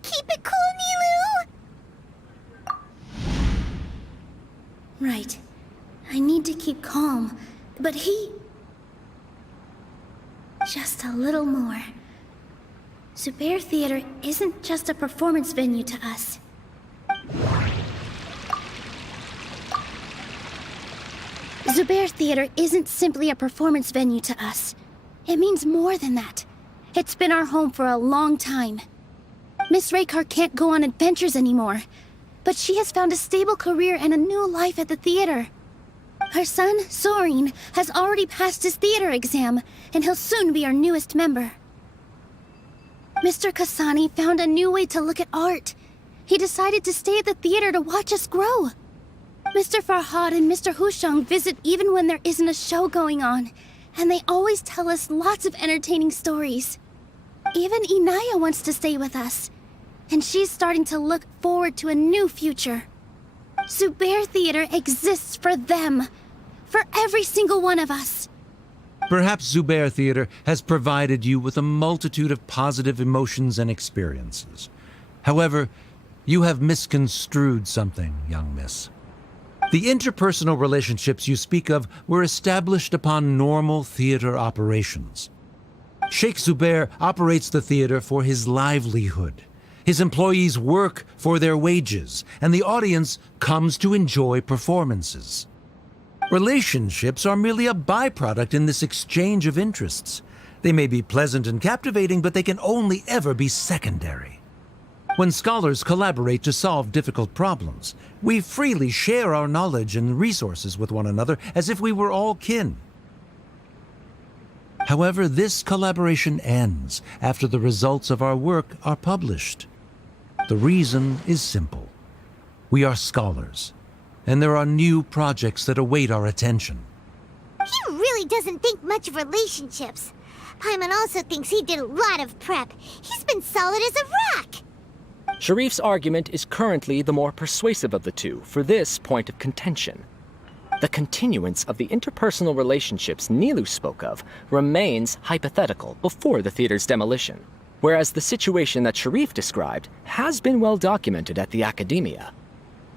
Keep it cool, Nilou! Right. I need to keep calm, but he... Just a little more. Zubair Theater isn't just a performance venue to us. Zubair Theater isn't simply a performance venue to us. It means more than that. It's been our home for a long time. Miss Raykar can't go on adventures anymore, but she has found a stable career and a new life at the theater. Her son, Soren, has already passed his theater exam, and he'll soon be our newest member. Mr. Kasani found a new way to look at art. He decided to stay at the theater to watch us grow. Mr. Farhad and Mr. Hushang visit even when there isn't a show going on, and they always tell us lots of entertaining stories. Even Inaya wants to stay with us, and she's starting to look forward to a new future. Zubair Theater exists for them, for every single one of us. Perhaps Zubair Theater has provided you with a multitude of positive emotions and experiences. However, you have misconstrued something, young miss. The interpersonal relationships you speak of were established upon normal theater operations. Sheikh Zubair operates the theater for his livelihood. His employees work for their wages, and the audience comes to enjoy performances. Relationships are merely a byproduct in this exchange of interests. They may be pleasant and captivating, but they can only ever be secondary. When scholars collaborate to solve difficult problems, we freely share our knowledge and resources with one another as if we were all kin. However, this collaboration ends after the results of our work are published. The reason is simple. We are scholars, and there are new projects that await our attention. He really doesn't think much of relationships. Paimon also thinks he did a lot of prep. He's been solid as a rock. Sharif's argument is currently the more persuasive of the two for this point of contention. The continuance of the interpersonal relationships Nilou spoke of remains hypothetical before the theater's demolition, whereas the situation that Sharif described has been well documented at the Academia.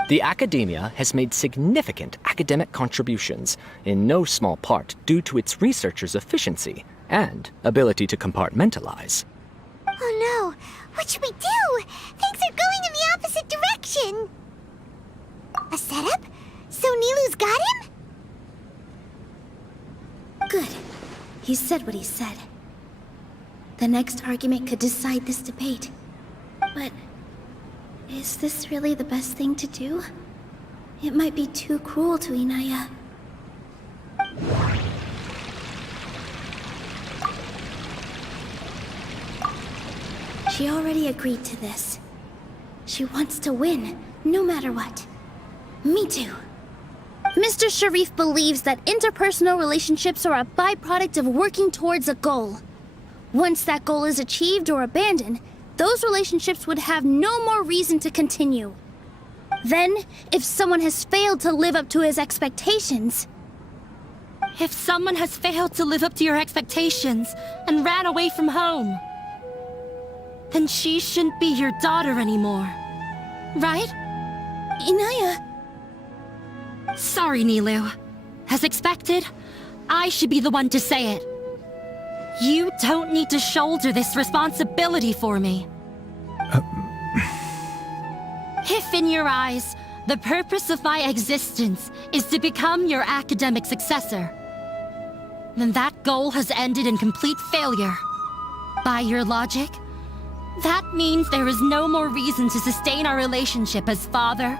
The Academia has made significant academic contributions, in no small part due to its researchers' efficiency and ability to compartmentalize. Oh no! What should we do? Things are going in the opposite direction! A setup? So Nilou's got him? Good. He said what he said. The next argument could decide this debate. But is this really the best thing to do? It might be too cruel to Inaya. She already agreed to this. She wants to win, no matter what. Me too. Mr. Sharif believes that interpersonal relationships are a byproduct of working towards a goal. Once that goal is achieved or abandoned, those relationships would have no more reason to continue. Then, if someone has failed to live up to his expectations... If someone has failed to live up to your expectations and ran away from home, then she shouldn't be your daughter anymore. Right? Inaya... Sorry, Nilou. As expected, I should be the one to say it. You don't need to shoulder this responsibility for me. If in your eyes, the purpose of my existence is to become your academic successor, then that goal has ended in complete failure. By your logic, that means there is no more reason to sustain our relationship as father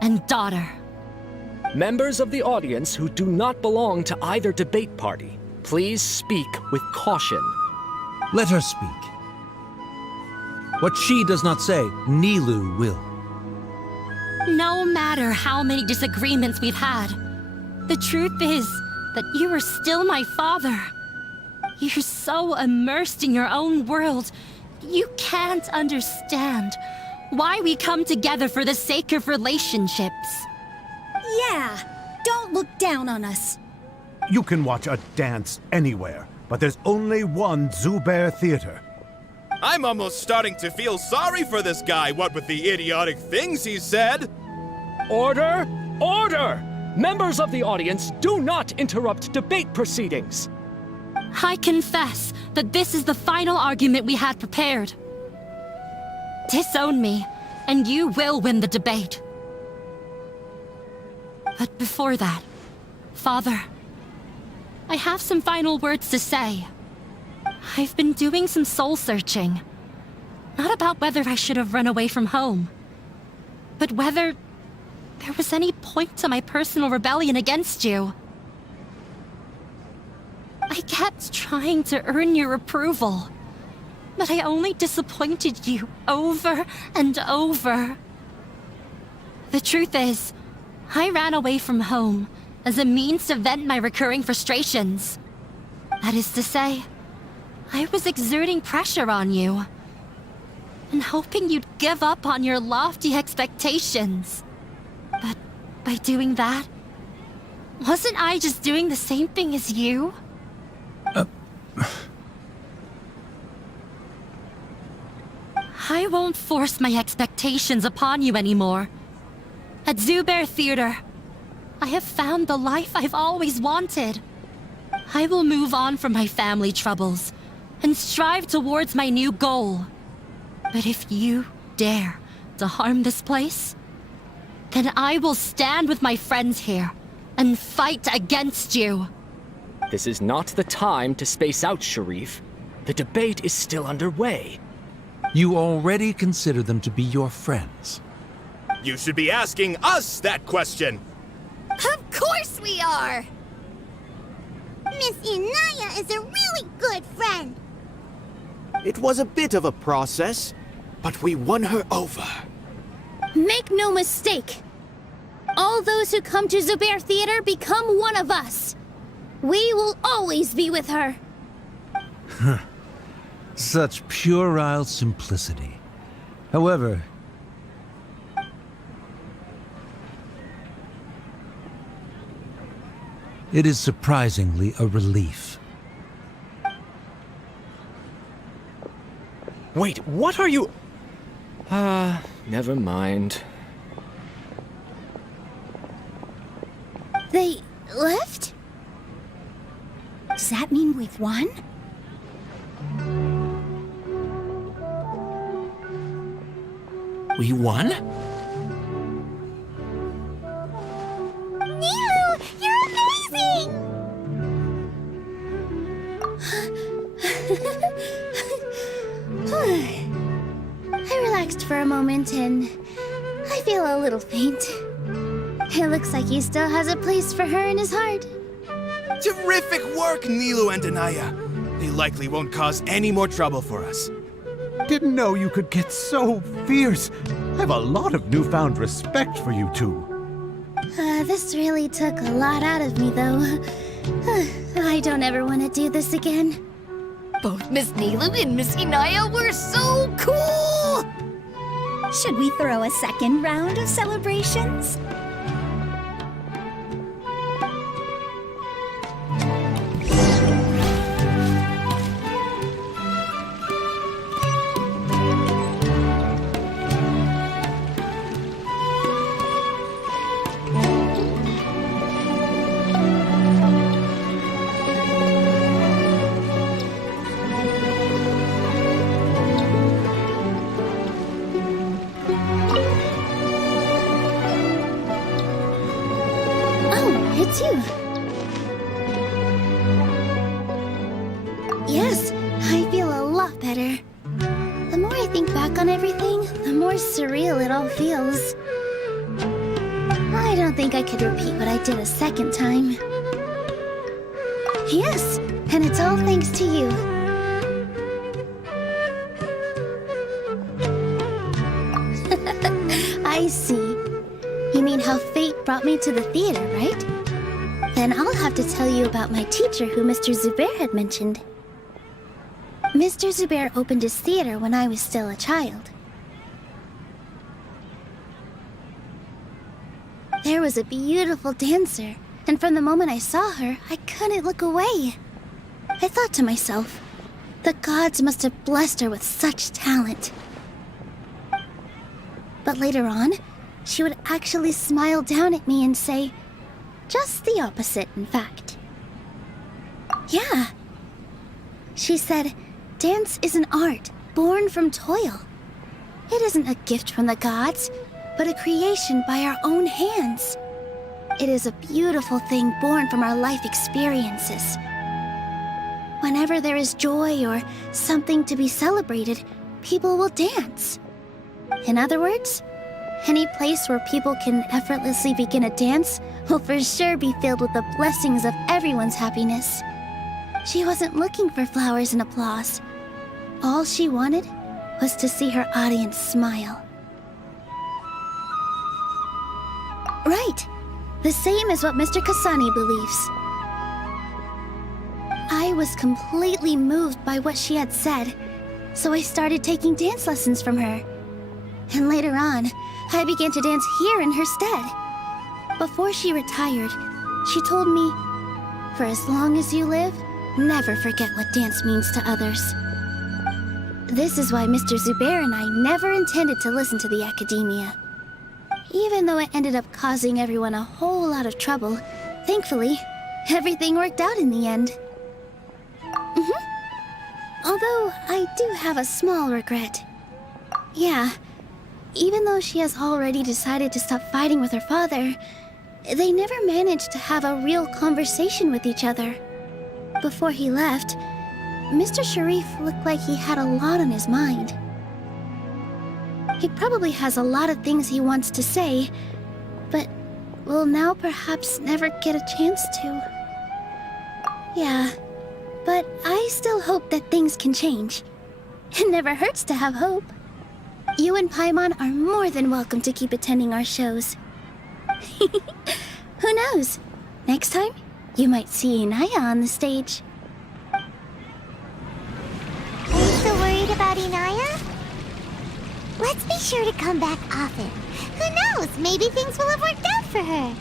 and daughter. Members of the audience who do not belong to either debate party, please speak with caution. Let her speak. What she does not say, Nilou will. No matter how many disagreements we've had, the truth is that you are still my father. You're so immersed in your own world, you can't understand why we come together for the sake of relationships. Yeah, don't look down on us. You can watch a dance anywhere, but there's only one Zubair Theater. I'm almost starting to feel sorry for this guy, what with the idiotic things he said. Order! Order! Members of the audience, do not interrupt debate proceedings. I confess that this is the final argument we had prepared. Disown me, and you will win the debate. But before that, Father, I have some final words to say. I've been doing some soul-searching. Not about whether I should have run away from home, but whether there was any point to my personal rebellion against you. I kept trying to earn your approval, But I only disappointed you over and over. The truth is, I ran away from home as a means to vent my recurring frustrations. That is to say, I was exerting pressure on you and hoping you'd give up on your lofty expectations. But by doing that, wasn't I just doing the same thing as you? I won't force my expectations upon you anymore. At Zubair Theater, I have found the life I've always wanted. I will move on from my family troubles and strive towards my new goal. But if you dare to harm this place, then I will stand with my friends here and fight against you. This is not the time to space out, Sharif. The debate is still underway. You already consider them to be your friends. You should be asking us that question! Of course we are! Miss Inaya is a really good friend. It was a bit of a process, but we won her over. Make no mistake. All those who come to Zubair Theater become one of us. We will always be with her. Such puerile simplicity. However, it is surprisingly a relief. Wait, what are you... never mind. They left? Does that mean we've won? We won? Nilou, you're amazing! I relaxed for a moment and I feel a little faint. It looks like he still has a place for her in his heart. Terrific work, Nilou and Anaya. They likely won't cause any more trouble for us. Didn't know you could get so fierce. I have a lot of newfound respect for you two. This really took a lot out of me, though. I don't ever want to do this again. Both Miss Nilou and Miss Inaya were so cool! Should we throw a second round of celebrations? It's you. Yes, I feel a lot better. The more I think back on everything, the more surreal it all feels. I don't think I could repeat what I did a second time. Yes, and it's all thanks to you. I see. You mean how fate brought me to the theater, right? Then I'll have to tell you about my teacher who Mr. Zubair had mentioned. Mr. Zubair opened his theater when I was still a child. There was a beautiful dancer, and from the moment I saw her, I couldn't look away. I thought to myself, the gods must have blessed her with such talent. But later on, she would actually smile down at me and say, just the opposite, in fact. Yeah. She said, dance is an art born from toil. It isn't a gift from the gods, but a creation by our own hands. It is a beautiful thing born from our life experiences. Whenever there is joy or something to be celebrated, people will dance. In other words, any place where people can effortlessly begin a dance will for sure be filled with the blessings of everyone's happiness. She wasn't looking for flowers and applause. All she wanted was to see her audience smile. Right. The same as what Mr. Kasani believes. I was completely moved by what she had said, so I started taking dance lessons from her. And later on, I began to dance here in her stead. Before she retired, she told me, "For as long as you live, never forget what dance means to others." This is why Mr. Zubair and I never intended to listen to the academia. Even though it ended up causing everyone a whole lot of trouble, thankfully, everything worked out in the end. Although, I do have a small regret. Yeah, even though she has already decided to stop fighting with her father, they never managed to have a real conversation with each other. Before he left, Mr. Sharif looked like he had a lot on his mind. He probably has a lot of things he wants to say, but will now perhaps never get a chance to. Yeah, but I still hope that things can change. It never hurts to have hope. You and Paimon are more than welcome to keep attending our shows. Who knows? Next time, you might see Inaya on the stage. Are you still worried about Inaya? Let's be sure to come back often. Who knows? Maybe things will have worked out for her.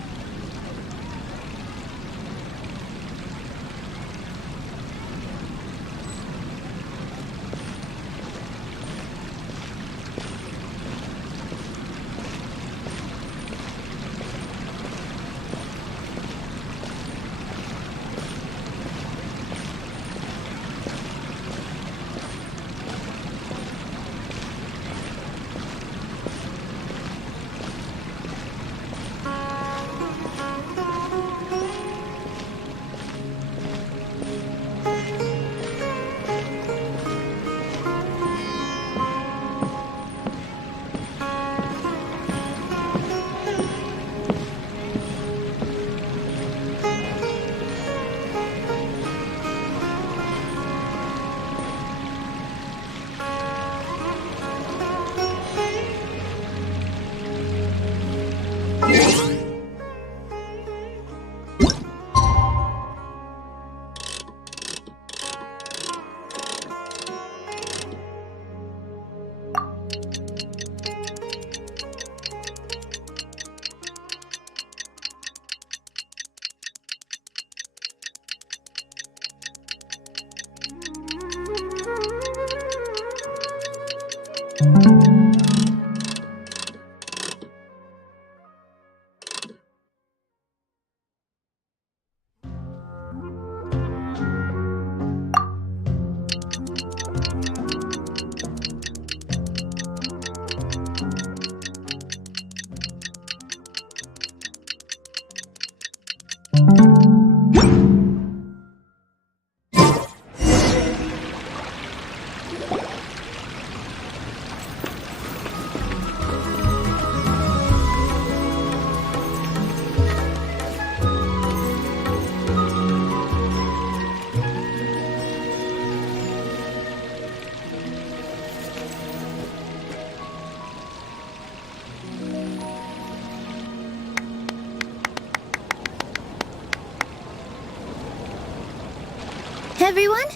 Everyone,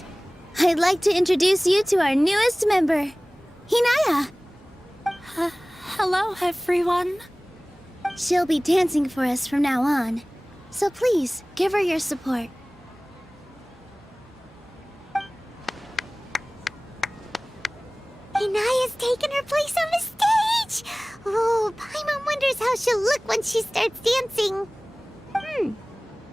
I'd like to introduce you to our newest member, Hinaya. Hello, everyone. She'll be dancing for us from now on, so please give her your support. Inaya's taken her place on the stage! Oh, Paimon wonders how she'll look when she starts dancing.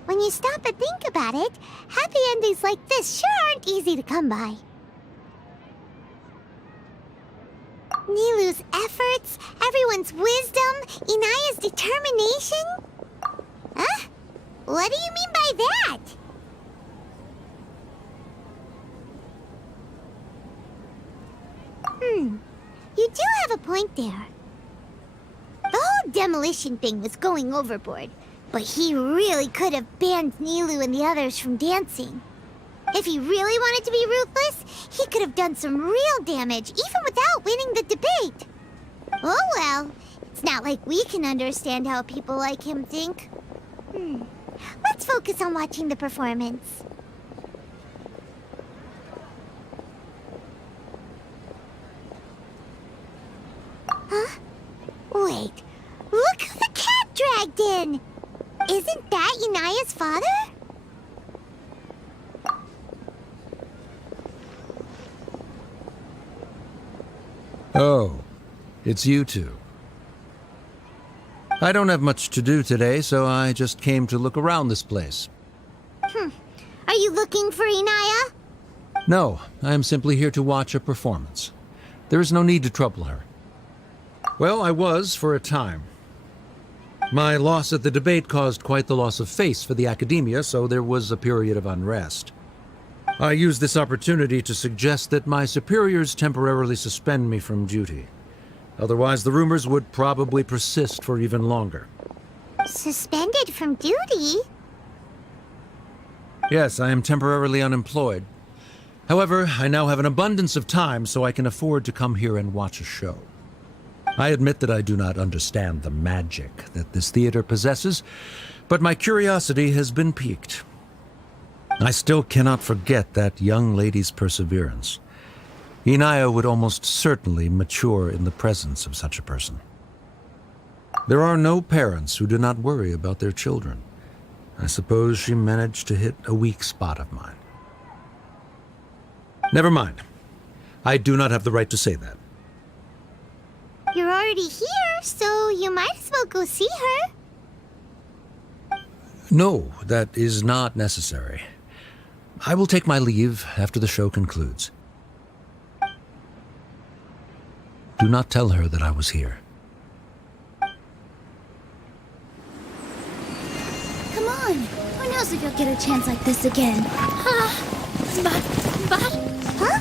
When you stop and think about it, happy endings like this sure aren't easy to come by. Nilou's efforts, everyone's wisdom, Inaya's determination? Huh? What do you mean by that? You do have a point there. The whole demolition thing was going overboard, but he really could have banned Nilou and the others from dancing. If he really wanted to be ruthless, he could have done some real damage, even without winning the debate. Oh well, it's not like we can understand how people like him think. Let's focus on watching the performance. Huh? Wait, look who the cat dragged in! Isn't that Inaya's father? Oh, it's you two. I don't have much to do today, so I just came to look around this place. Are you looking for Inaya? No, I am simply here to watch a performance. There is no need to trouble her. Well, I was for a time. My loss at the debate caused quite the loss of face for the academia, so there was a period of unrest. I used this opportunity to suggest that my superiors temporarily suspend me from duty. Otherwise, the rumors would probably persist for even longer. Suspended from duty? Yes, I am temporarily unemployed. However, I now have an abundance of time, so I can afford to come here and watch a show. I admit that I do not understand the magic that this theater possesses, but my curiosity has been piqued. I still cannot forget that young lady's perseverance. Inaya would almost certainly mature in the presence of such a person. There are no parents who do not worry about their children. I suppose she managed to hit a weak spot of mine. Never mind. I do not have the right to say that. You're already here, so you might as well go see her. No, that is not necessary. I will take my leave after the show concludes. Do not tell her that I was here. Come on. Who knows if you'll get a chance like this again? But... Huh?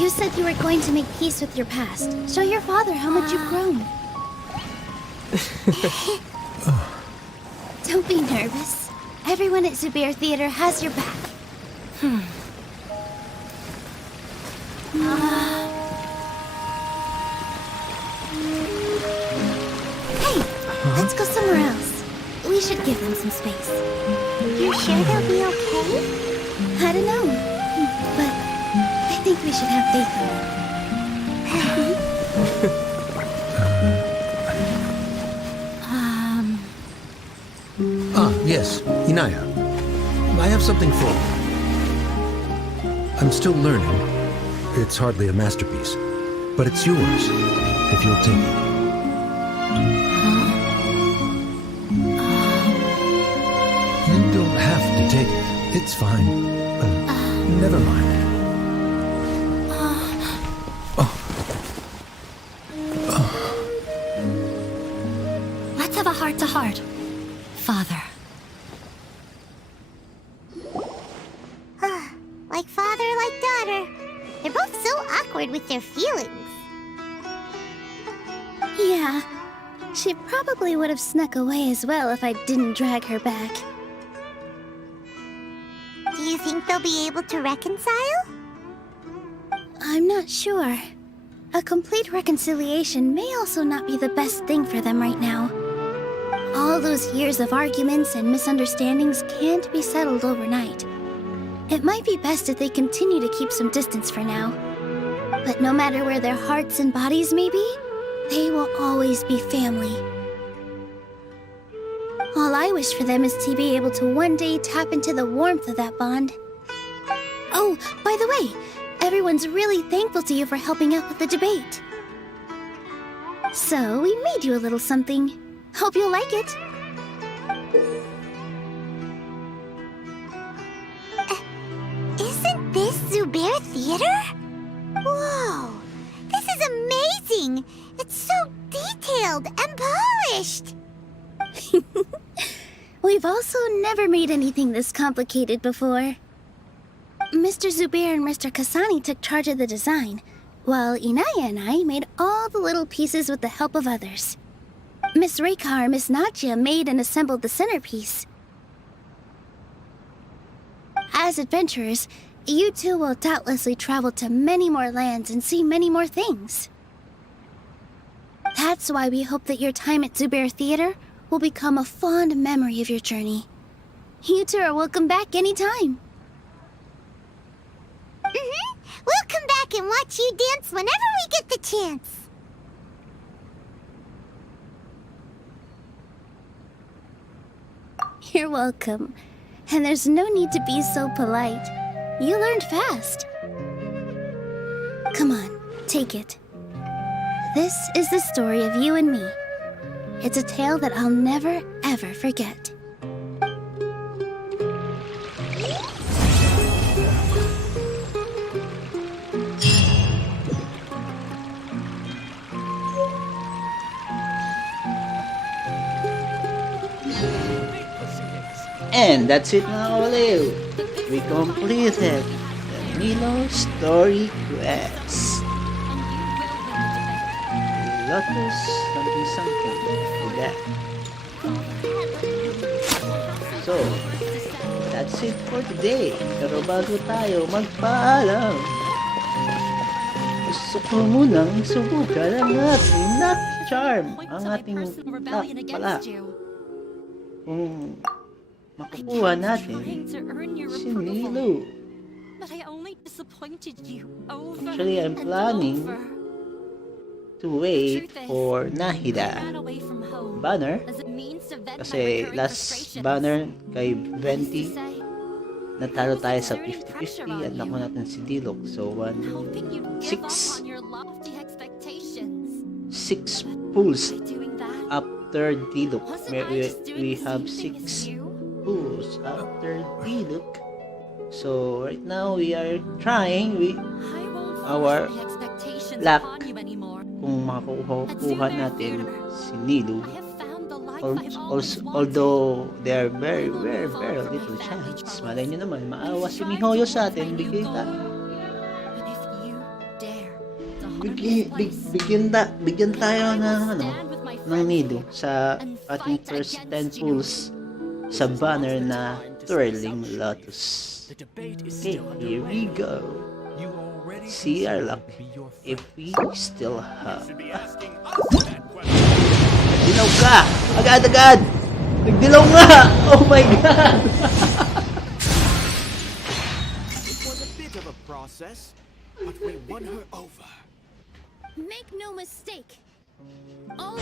You said you were going to make peace with your past. Show your father how much you've grown. Don't be nervous. Everyone at Zubair Theater has your back. Hey, let's go somewhere else. We should give them some space. You sure they'll be okay? I don't know, but I think we should have faith in them. Yes, Inaya. I have something for you. I'm still learning. It's hardly a masterpiece, but it's yours, if you'll take it. You don't have to take it. It's fine. Never mind. Let's have a heart-to-heart. Father. Like father, like daughter. They're both so awkward with their feelings. Yeah, she probably would have snuck away as well if I didn't drag her back. Do you think they'll be able to reconcile? I'm not sure. A complete reconciliation may also not be the best thing for them right now. All those years of arguments and misunderstandings can't be settled overnight. It might be best if they continue to keep some distance for now. But no matter where their hearts and bodies may be, they will always be family. All I wish for them is to be able to one day tap into the warmth of that bond. Oh, by the way, everyone's really thankful to you for helping out with the debate. So, we made you a little something. Hope you'll like it. Isn't this Zubair Theater? Whoa! This is amazing! It's so detailed and polished! We've also never made anything this complicated before. Mr. Zubair and Mr. Kasani took charge of the design, while Inaya and I made all the little pieces with the help of others. Miss Rekha and Miss Nadia made and assembled the centerpiece. As adventurers, you two will doubtlessly travel to many more lands and see many more things. That's why we hope that your time at Zubair Theater will become a fond memory of your journey. You two are welcome back anytime. We'll come back and watch you dance whenever we get the chance. You're welcome. And there's no need to be so polite. You learned fast. Come on, take it. This is the story of you and me. It's a tale that I'll never, ever forget. And that's it, mga kabaliw. We completed the Nilou story quest. Lotos something something like that. So, that's it for today. Pero bago tayo magpaalam, gusto ko munang subukan ang ating knock charm. Ang ating knock pala. Kung makukuha natin si Nilou. Actually, I'm planning to wait for Nahida banner kasi last banner kay 20 natalo tayo sa 50-50 at nakuha natin si Dilok. So 6 pulls after Dilok. We have 6 pulls after Dilok. So right now we are trying with our luck kung makukuha natin si Nilou. Although there are very little chance. Malay nyo naman, maawa si Mihoyo sa atin, bigyan tayo ng Nilou sa ating first 10 pulls sa banner na Twirling Lotos. Okay, here we go. See our luck if we still have. Dilaw ka! Agad-agad! Nagdilaw nga! Oh my god! It was a bit of a process, but we won her over. Make no mistake. All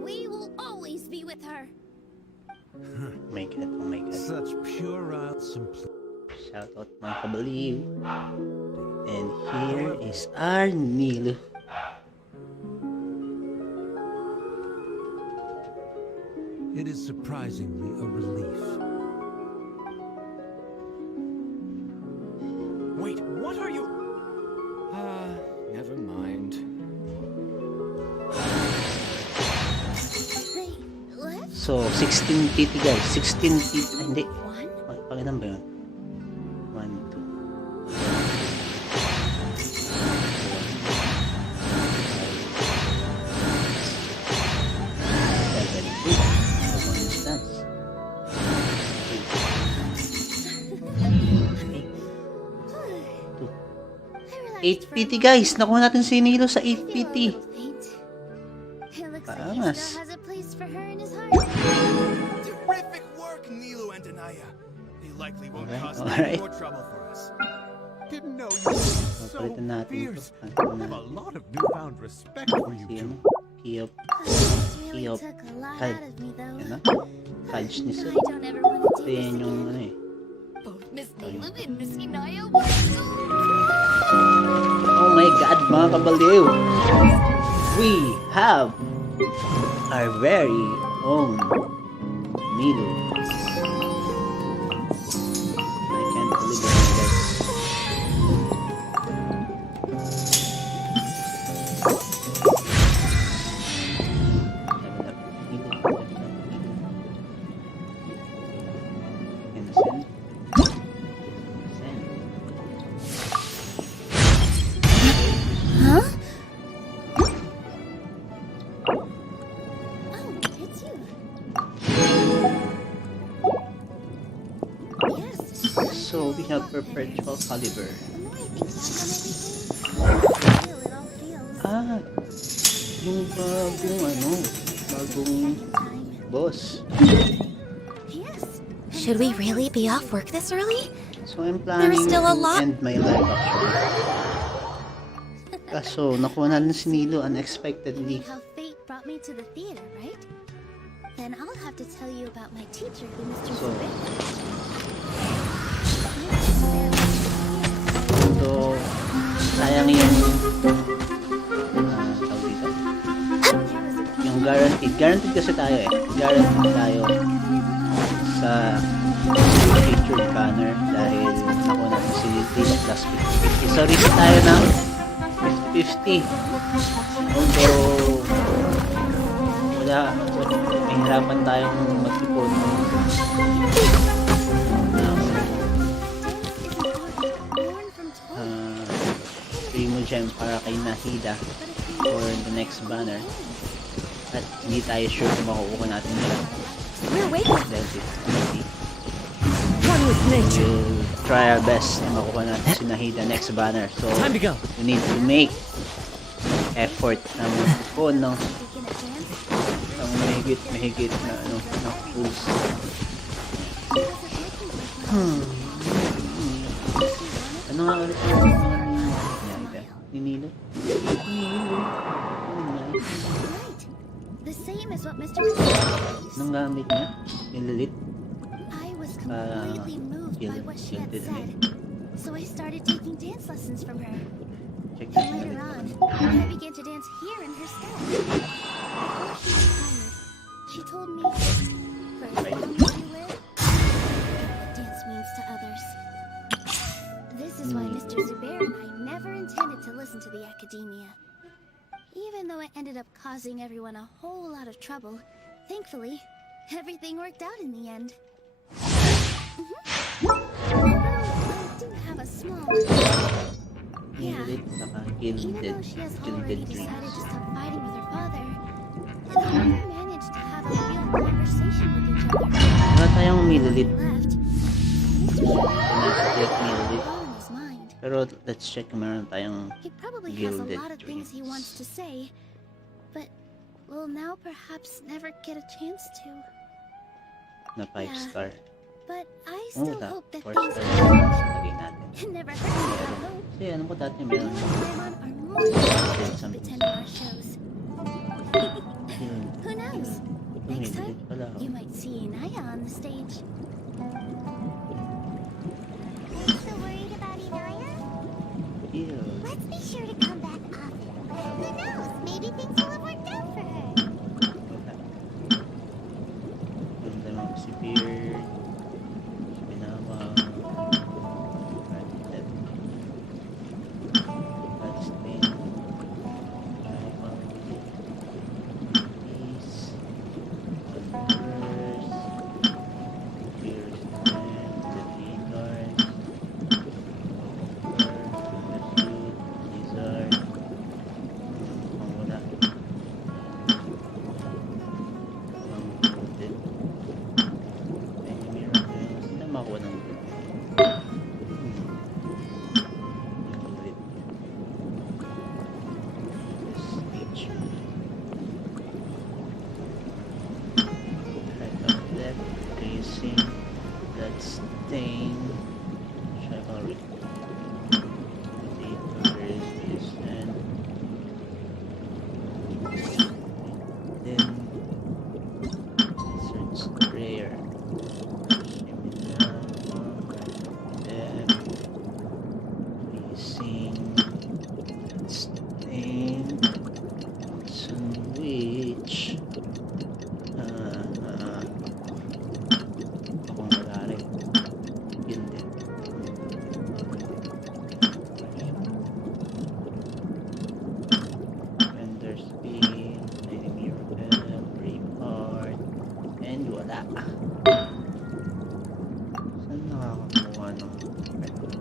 we will always be with her. Oh my god. Such puerile simplicity. Shout out mga kabaliw. And here is our Nilou. It is surprisingly a relief. Wait, what are you? Never mind. So, 16 TT guys. 16 TT. Hindi. Pangilan ba yun? 1, 8 PT guys, nakuha natin si Nilou sa 8 PT. Paangas. Terrific work, Nilou and Anaya. They likely won't cause Alright. any more trouble for us. Didn't know you were so Palitan natin ito. fierce. I have a lot of newfound respect for you two. Kiyop. Yan na. Fudge ni Sir. Ito yan yung ano eh. Both Miss Nilou and Miss Anaya were so Oh my god, mga kabaliw! We have our very own Nilou. I can't believe it, guys. Huh? Oh, it's you. perpetual caliber. The more I think back on everything, the more real it all feels. Ah, yung bagong boss. Yes. Should we really be off work this early? So I'm planning still a to lot- end my life actually. Kaso, nakuha na si Nilou unexpectedly. How fate brought me to the theater, right? Then I'll have to tell you about my teacher, who Mr. So, Zubin. so sayang yung tawag dito? Yung guaranteed kasi tayo guaranteed tayo sa featured banner dahil nakuha natin si Lila plus 50-50. So reach tayo ng 50-50. Although mahirapan tayong magtipon Primo Gem para kay Nahida for the next banner. At hindi tayo sure kung makukuha natin siya. We're waiting. Dahil 50-50. We'll try our best na makuha natin si Nahida next banner. So, Time to go. we need to make effort na magtipon ng mahigit na na fools. Ano nga ulit yun? Ni Nilou? The same as what Mr. Zubin Anong gamit niya? Yung lilit? I was completely moved by what she had said, so I started taking dance lessons from her. Check And this later out. on, I began to dance here in her stead. Before she retired, she told me, for as long as you live, what dance means to others. This is why Mr. Zubair and I never intended to listen to the academia. Even though it ended up causing everyone a whole lot of trouble, thankfully, everything worked out in the end. Although I do have a small... Yeah, Lilit, saka even gilded though she has already dreams. decided to stop fighting with her father, they never managed to have a real conversation with each other. Wala tayong mililit. Left, Mr. Pinag-click Zubair mililit. all in his mind. Pero let's check kung meron tayong He probably has a gilded lot of things he dreams. wants to say, but will now perhaps never get a chance to. Na 5-star. But I Oh, still that hope that 4-star. things will change. Lagay natin. It never hurts to have hope. Kasi ano po dati meron Me and Paimon are more than happy to attend our shows. Who knows? Next time, you might see Inaya on the stage. Are you still worried about Inaya? Ew. Let's be sure to come back often. Who knows? Maybe things will have worked out for her. Ganda ng si Beard. Pinawa. That's thing. Peace. Thunders. Fears and the Guard. Lizard. Ang wala. Ang gooded. Enemy Rebels. Hindi na makuha ng gooded. Gooded. Stage. Right of Death. Tracing. Bloodstain. Chivalry. Resist and then search prayer. Freezing, stain, sandwich. Akong wala rin. Yun din. Render speed, enemy repel, report, and wala. Saan nakakakuha ng repel?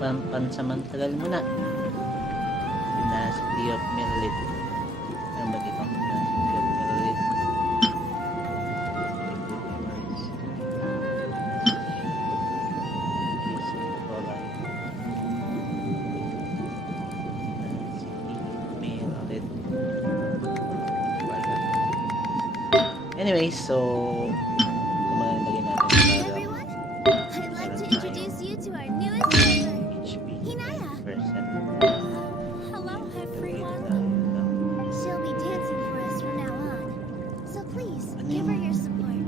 pansamantagal muna. Dynasty of Melit. Ano ba dito? Dynasty of Melit. Anyway, so kumalagay natin Hey everyone! I'd like to introduce you to our newest member, Hinaya. Hello everyone. She'll be dancing for us from now on. So please, give her your support.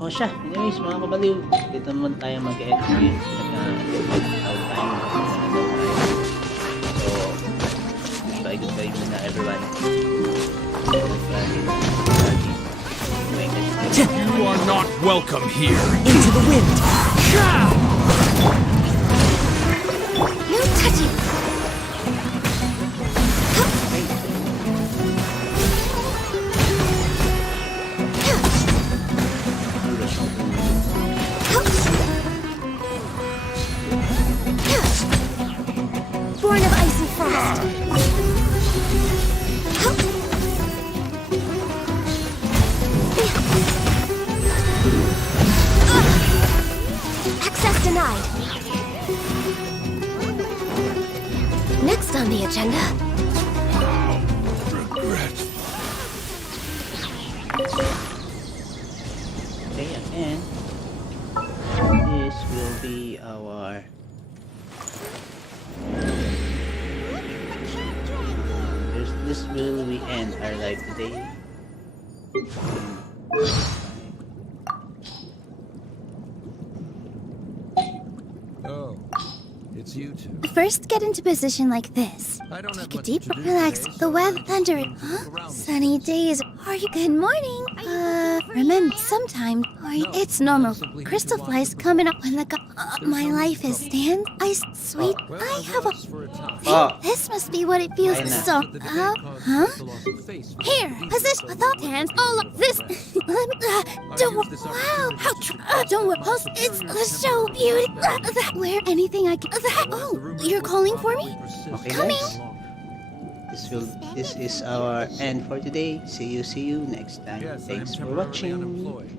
Oh siya, anyways mga kabaliw, dito naman tayo mag-execute. Nag-out time. So, bye-bye muna everyone. You are not welcome here. Into the wind. No touching! Born of ice and frost. Access denied. Next on the agenda. Okay, again. This will be our this will we end our life today. Oh, it's you two. First, get into position like this. Take a deep breath, relax. The weather, thunder, huh? Sunny days. Are you? Good morning. Remember, sometime. It's normal. Crystal flies coming up when my life is stand. Sweet. I have a. Oh. This must be what it feels so. Huh? Here, position. Thought hands. All of this. Wow. How don't worry. It's so beautiful. That where anything I can. Oh, you're calling for me? Okay, Coming. guys. This is our end for today. See you next time. Yes, I am Thanks for temporarily watching. unemployed.